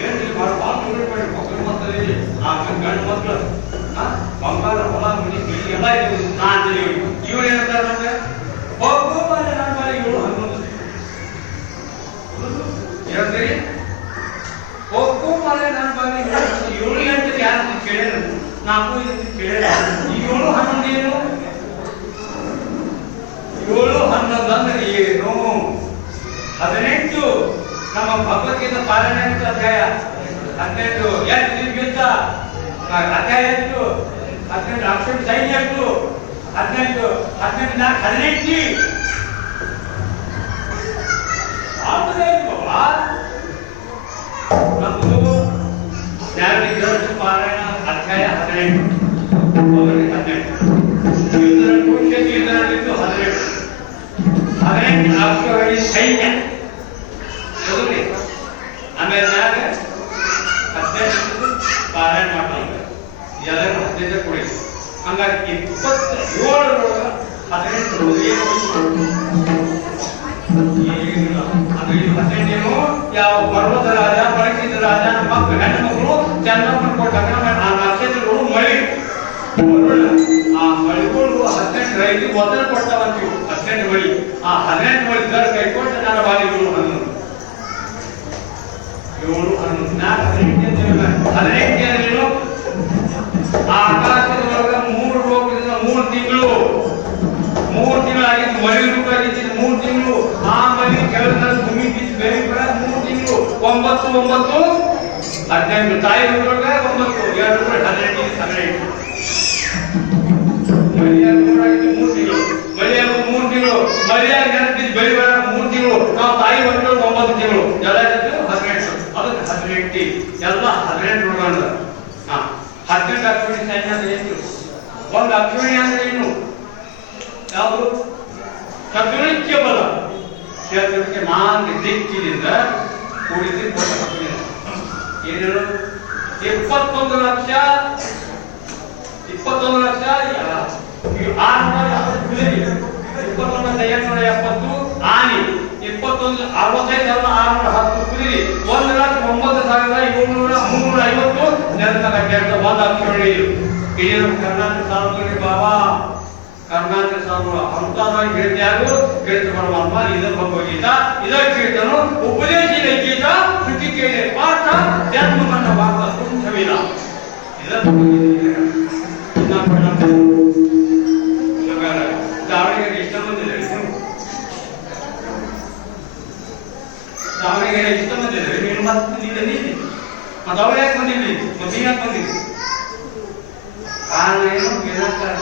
ಏನಿಲ್ಲ ಮಾಡಿ ಭಾಳ ಮಾಡಿ ಮಕ್ಕಳು ಮಕ್ಕಳಿಗೆ ಆ ಗಂಡು ಮಕ್ಕಳು ಬಂಗಾರ ಹೊಲ ಮನಿ ಬಿಳಿ ಎಲ್ಲ ಇದೆ ನಾನು ಇವ್ರು ಏನಂತಾರೆ ನಮ್ಗೆ ಹೋಗೋ ಬಾಲೆ ನನ್ನ ಬಾಲೆ ಇವಳು ಹನ್ನೊಂದು ಹೇಳ್ತೀರಿ ಹೋಗೋ ಬಾಲೆ ನನ್ನ ಬಾಲೆ ಇವಳು ಹೇಳ್ತೀರಿ ಯಾರು ಕೇಳಿದ್ರು ನಾಲ್ಕು ಕೇಳಿದ ಇವಳು ಹನ್ನೊಂದು ಏನು 7, 11 ಅಂದ್ರೆ ಏನು 18 ನಮ್ಮ ಭಗವದ್ಗೀತಾ ಪಾಲನೆ ಅಧ್ಯಾಯ 18 ಎಷ್ಟು ದಿನಕ್ಕಿಂತ ಅಧ್ಯಾಯ ಎಷ್ಟು 18 ಅಕ್ಷರ ಸೈನ್ಯ ಎಷ್ಟು 18 18 ನಮ್ಮದು ಜ್ಞಾನ ಪಾರಾಯಣ ಅಧ್ಯಾಯ 18 ಅಕ್ಷರಗಳಲ್ಲಿ ಸೈನ್ಯ ಆಮೇಲೆ ಪಾರಾಯಣ ಮಾಡ್ತಾರೆ ಎಲ್ಲರೂ 15 ಕೊಡಿ ಹಂಗಾಗಿ 27 18 ಯಾವ ಪರ್ವತ ರಾಜ ಬಳಸಿದ ರಾಜ ಮಕ್ಕಳು ಹೆಣ್ಣು ಮಕ್ಕಳು ಚೆನ್ನಪ್ಪನ ಕೊಟ್ಟಾಗ ಆ ನಕ್ಷತ್ರಗಳು ಮಳಿ ಆ ಮಳಿಗಳು 18 ರೈತರು ಮೊದಲು ಕೊಡ್ತಾವಂತೀವಿ 18 ಮಳಿ ಆ 18 ಮಳಿ ದರ ಕೈ ಕೊಟ್ಟು ನನ್ನ ಬಾಲಿ 7 18 ಆ ಆಕಾಶದೊಳಗ 3 ಲೋಕದಿಂದ 3 ತಿಂಗಳು ಮಳಿ ರೂಪಾಯಿ 3 ತಿಂಗಳು ಆ ಮಳಿ ಕೆಳಗೆ ಭೂಮಿ ಬಿದ್ದು ಬೆಳೆ ಬರ 3 ತಿಂಗಳು 9 9 18 ತಾಯಿ ರೂಪಾಯಿ 9 2 ರೂಪಾಯಿ 18 ಮಳಿಯಾಗ 3 ತಿಂಗಳು ಮಳಿಯಾಗ 3 ತಿಂಗಳು ಮಳಿಯಾಗ ನೆನಪಿದ್ದು ಬೆಳೆ ಬರ 3 ತಿಂಗಳು ನಾವು ತಾಯಿ ಒಂದು 9 ತಿಂಗಳು ಎಲ್ಲ 18 ಅದಕ್ಕೆ 18 ಎಲ್ಲ 18 ನೋಡೋಣ 18 ಅಕ್ಷರ ಸೈನ್ಯ ಏನು ಒಂದು ಅಕ್ಷರ ಅಂದ್ರೆ ಏನು ಯಾವುದು ಚತುರ್ಕ್ಕೆ ಬಲ ಚತುರ್ಕ್ಕೆ 4 ದಿಕ್ಕಿನಿಂದ ಕೂಡಿಸಿ ಕೊಟ್ಟ ಏನೇನು 21 ಲಕ್ಷ 21,770 ಆನೆ 65,610 ಕುದುರೆ 1,09,750 ನೆಲದ ಕೆಲಸ ಒಂದು ಅಕ್ಷರ ಇದು ಕರ್ನಾಟಕ ಸಾರ್ವಜನಿಕ ಬಾಬಾ ಕರ್ನಾಟಕ ಸಾರ್ವ ಹಂತವಾಗಿ ಹೇಳ್ತಿಯಾರು ಕೇಳ್ತ ಪರಮಾತ್ಮ ಇದರ ಭಗವದ್ಗೀತಾ ಇದರ ಕೀರ್ತನ ಉಪದೇಶಿತ ಗೀತ ಕೃತಿ ಕೇಳಿ ಪಾಠ ಜನ್ಮ ಮನ್ನ ವಾರ್ತ ಕುಂಠವಿಲ್ಲ ಇದರ ದಾವಣಗೆರೆ ಇಷ್ಟ ಬಂದಿದೆ ದಾವಣಗೆರೆ ಇಷ್ಟ ಬಂದಿದೆ ನೀನು ಮತ್ತೆ ಮತ್ತೆ ಅವ್ರು ಯಾಕೆ ಬಂದಿದ್ವಿ ಮತ್ತೆ ಯಾಕೆ ಬಂದಿದ್ವಿ ಕಾರಣ ಏನು ಏನಾಗ್ತಾರೆ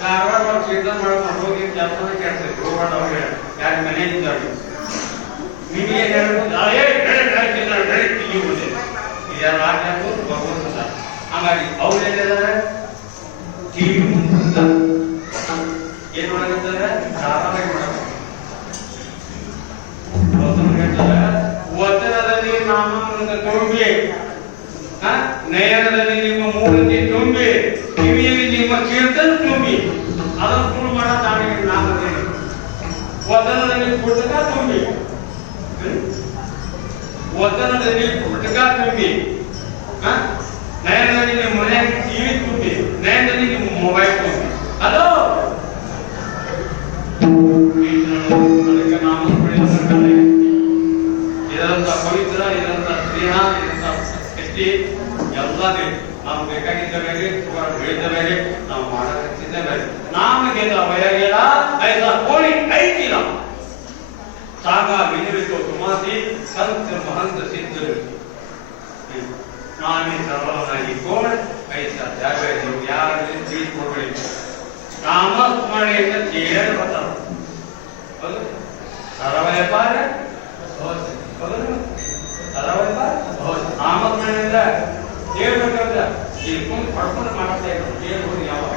ಧಾರವಾಡ ಕೀರ್ತನ ಮಾಡ್ಕೊಂಡು ಹೋಗಿ ಕೆಲಸನ ಕೇಳ್ತಾರೆ ಹೋಗ್ಬಾರ್ದು ಅವ್ರಿಗೆ ಯಾರು ಮನೆಯಿದ್ದಾರೆ ನಿಮಗೆ ಯಾರು ಆಟು ಭಗವಂತ ಹಾಗಾಗಿ ಅವ್ರು ಏನಿದ್ದಾರೆ ಟಿವಿ ಮುಂದೆ ಏನ್ ಮಾಡಕತ್ತಾರೆ ಧಾರಾವಾಹಿ ಮಾಡಬೇಕು ವಚನದಲ್ಲಿ ನಾಮವನ್ನು ತುಂಬಿ ನಯನದಲ್ಲಿ ನಿಮ್ಮ ಮೂರ್ತಿ ತುಂಬಿ ಕಿವಿಯಲ್ಲಿ ನಿಮ್ಮ ಕೀರ್ತನ ತುಂಬಿ ಅದನ್ನು ಪೂರ್ಣ ಮಾಡ ದಾವಣಗೆರೆ ನಾಮದೇನೆ ವಚನದಲ್ಲಿ ಪುಸ್ತಕ ತುಂಬಿ ವಚನದಲ್ಲಿ ಪುಸ್ತಕ ತುಂಬಿ ನಯನದಲ್ಲಿ ನಿಮ್ಮ ಮನೆ ಟಿವಿ ತುಂಬಿ ನಯನದಲ್ಲಿ ನಿಮ್ಮ ಮೊಬೈಲ್ ತುಂಬಿ ಅದು ಅದಕ್ಕೆ ನಾಮ ಇದರಂತ ಪವಿತ್ರ ಇದರಂತ ಸ್ನೇಹ ಇದರಂತ ಶಕ್ತಿ ಎಲ್ಲದೇ ನಾವು ಬೇಕಾಗಿದ್ದ ಬೇರೆ ಹೇಳಿದ ಬೇರೆ ನಾವು ಮಾಡಕತ್ತಿದ್ದ ಬೇರೆ ನಮಗೆ ವಯಗೆಲ್ಲ 5 ಕೋಟಿ ಐತಿಲ್ಲ ಸಾಗ ವಿನಿವಿತು ಸುಮಾಸಿ ಸಂತ ಮಹಂತ ಸಿದ್ಧರು ನಾನೇ ಸರ್ವನಾಗಿ ಕೋಣ ಐಸ ಜಾಗ ನೀವು ಯಾರು ತಿಳಿಸ್ಕೊಡ್ಬೇಡಿ ನಾಮಸ್ಮರಣೆಯಿಂದ ಚೇರ್ ಬರ್ತಾರ ಹೌದು ಸರ್ವ ವ್ಯಾಪಾರ ನಾಮಸ್ಮರಣೆಯಿಂದ ಹೇಳ್ಬೇಕಂದ್ರೆ ಇಟ್ಕೊಂಡು ಪಡ್ಕೊಂಡು ಮಾಡ್ತಾ ಇದ್ರು ಹೇಳ್ಬೋದು ಯಾವಾಗ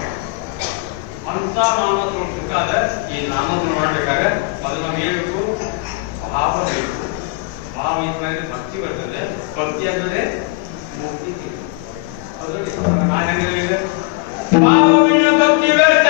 ಅಂತ ನಾಮಸ್ಮರಣ ಸಿಕ್ಕಾದ ಈ ನಾಮಸ್ಮರಣ ಮಾಡ್ಬೇಕಾಗ ಮೊದಲು ನಾವು ಹೇಳ್ಬೇಕು ಭಾವ ಬೇಕು ಭಾವ ಇದ್ಮೇಲೆ ಭಕ್ತಿ ಬರ್ತದೆ ಭಕ್ತಿ ಅಂದರೆ ಮುಕ್ತಿ ಅದ್ರಲ್ಲಿ ನಾನು ಹೆಂಗಿಲ್ಲ ಭಾವವಿನ ಭಕ್ತಿ ವ್ಯರ್ಥ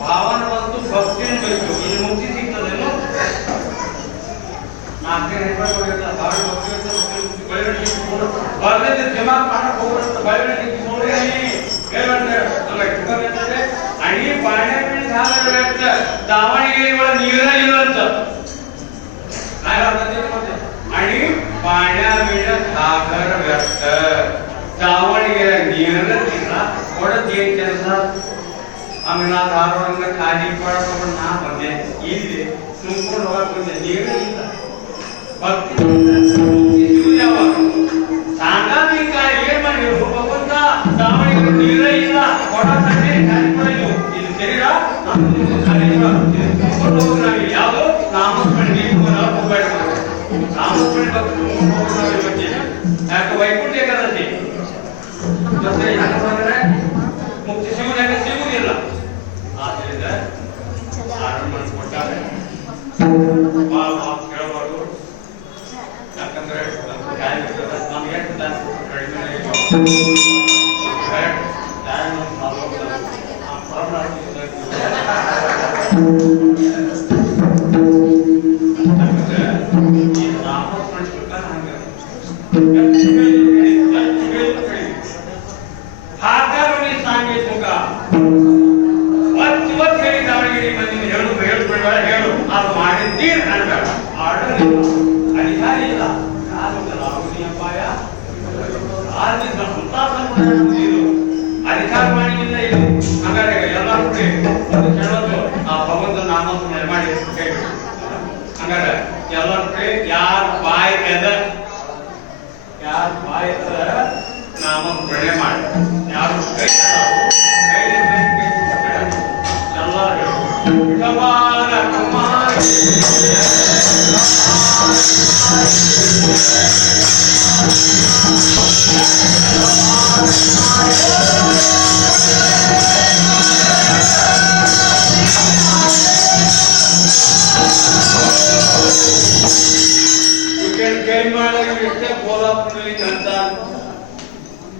ಭಾವನೆ ಬಂತು ಭಕ್ತಿ ಬೇಕು ಇಲ್ಲಿ ಮುಕ್ತಿ ಸಿಗ್ತದೇನು ನಾಲ್ಕೇ ಭಾಳ ಭಕ್ತಿ आणि पाण्यात झालं व्यक्त दावणगिरीवर निघालेलं काय आणि पाण्याविण सागर व्यक्त दावणगिरी निघालं तिला थोडं ते त्यांचा आम्हाला धारवांना खाली पडतो ना म्हणजे ಇಲ್ಲಿ ತುಂಬಿಕೊಂಡು ಹೋಗ್ಬೇಕು ನೀರು ಇಲ್ಲ ಭಕ್ತಿ ಸಾಂಗಾಮಿಕ ಏನ್ ಮಾಡಿದ್ರು ಭಗವಂತ ದಾವಣಿಗೆ ನೀರೇ ಇಲ್ಲ ಕೊಡೋದಕ್ಕೆ ಖಾಲಿ ಪಡೆದು ಇದು ಶರೀರ ಖಾಲಿ ತುಂಬಿಕೊಂಡು ಹೋಗಿ ನಾವು ಯಾವುದು ನಾಮಸ್ಮರಣೆ ನೀವು ಹೋಗ್ಬೇಕು ನಾಮಸ್ಮರಣೆ ತುಂಬಿಕೊಂಡು ಹೋಗಿ ನಾವು ಇವತ್ತಿನ ಯಾಕೆ ವೈಕುಂಠ ಏಕಾದಶಿ ಜೊತೆ ಯಾಕಂದ್ರೆ ಮುಕ್ತಿ ಸಿಗುವುದಕ್ಕೆ ಸಿಗುವುದಿಲ್ಲ ಆದ್ದರಿಂದ ಆರ್ಡರ್ ಮಾಡಿಕೊಟ್ಟಾರೆ ಕೇಳಬಾರ್ದು ಯಾಕಂದ್ರೆ ನಮ್ಗೆ ಅಧಿಕಾರ ಮಾಡಿಲ್ಲ ಇದು ಹಾಗಾದ್ರೆ ಎಲ್ಲರೂ ಹೇಳೋದು ಆ ಭಗವಂತ ನಾಮಸ್ಮರಣೆ ಮಾಡಿ ಹಂಗಾರೆ ಎಲ್ಲರೂ ಯಾರ ಬಾಯಿ ಎದ ನಾಮಸ್ಮರಣೆ ಮಾಡಿ ಯಾರು ಕೈ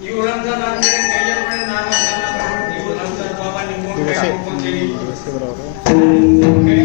ಇವರಂತ ನನ್ನ ಕೈಯ ಮಾಡಿ ನಾನು ಇವ್ರಂತ ಬಾಬಾ ನಿಮ್ಮ ಕೈ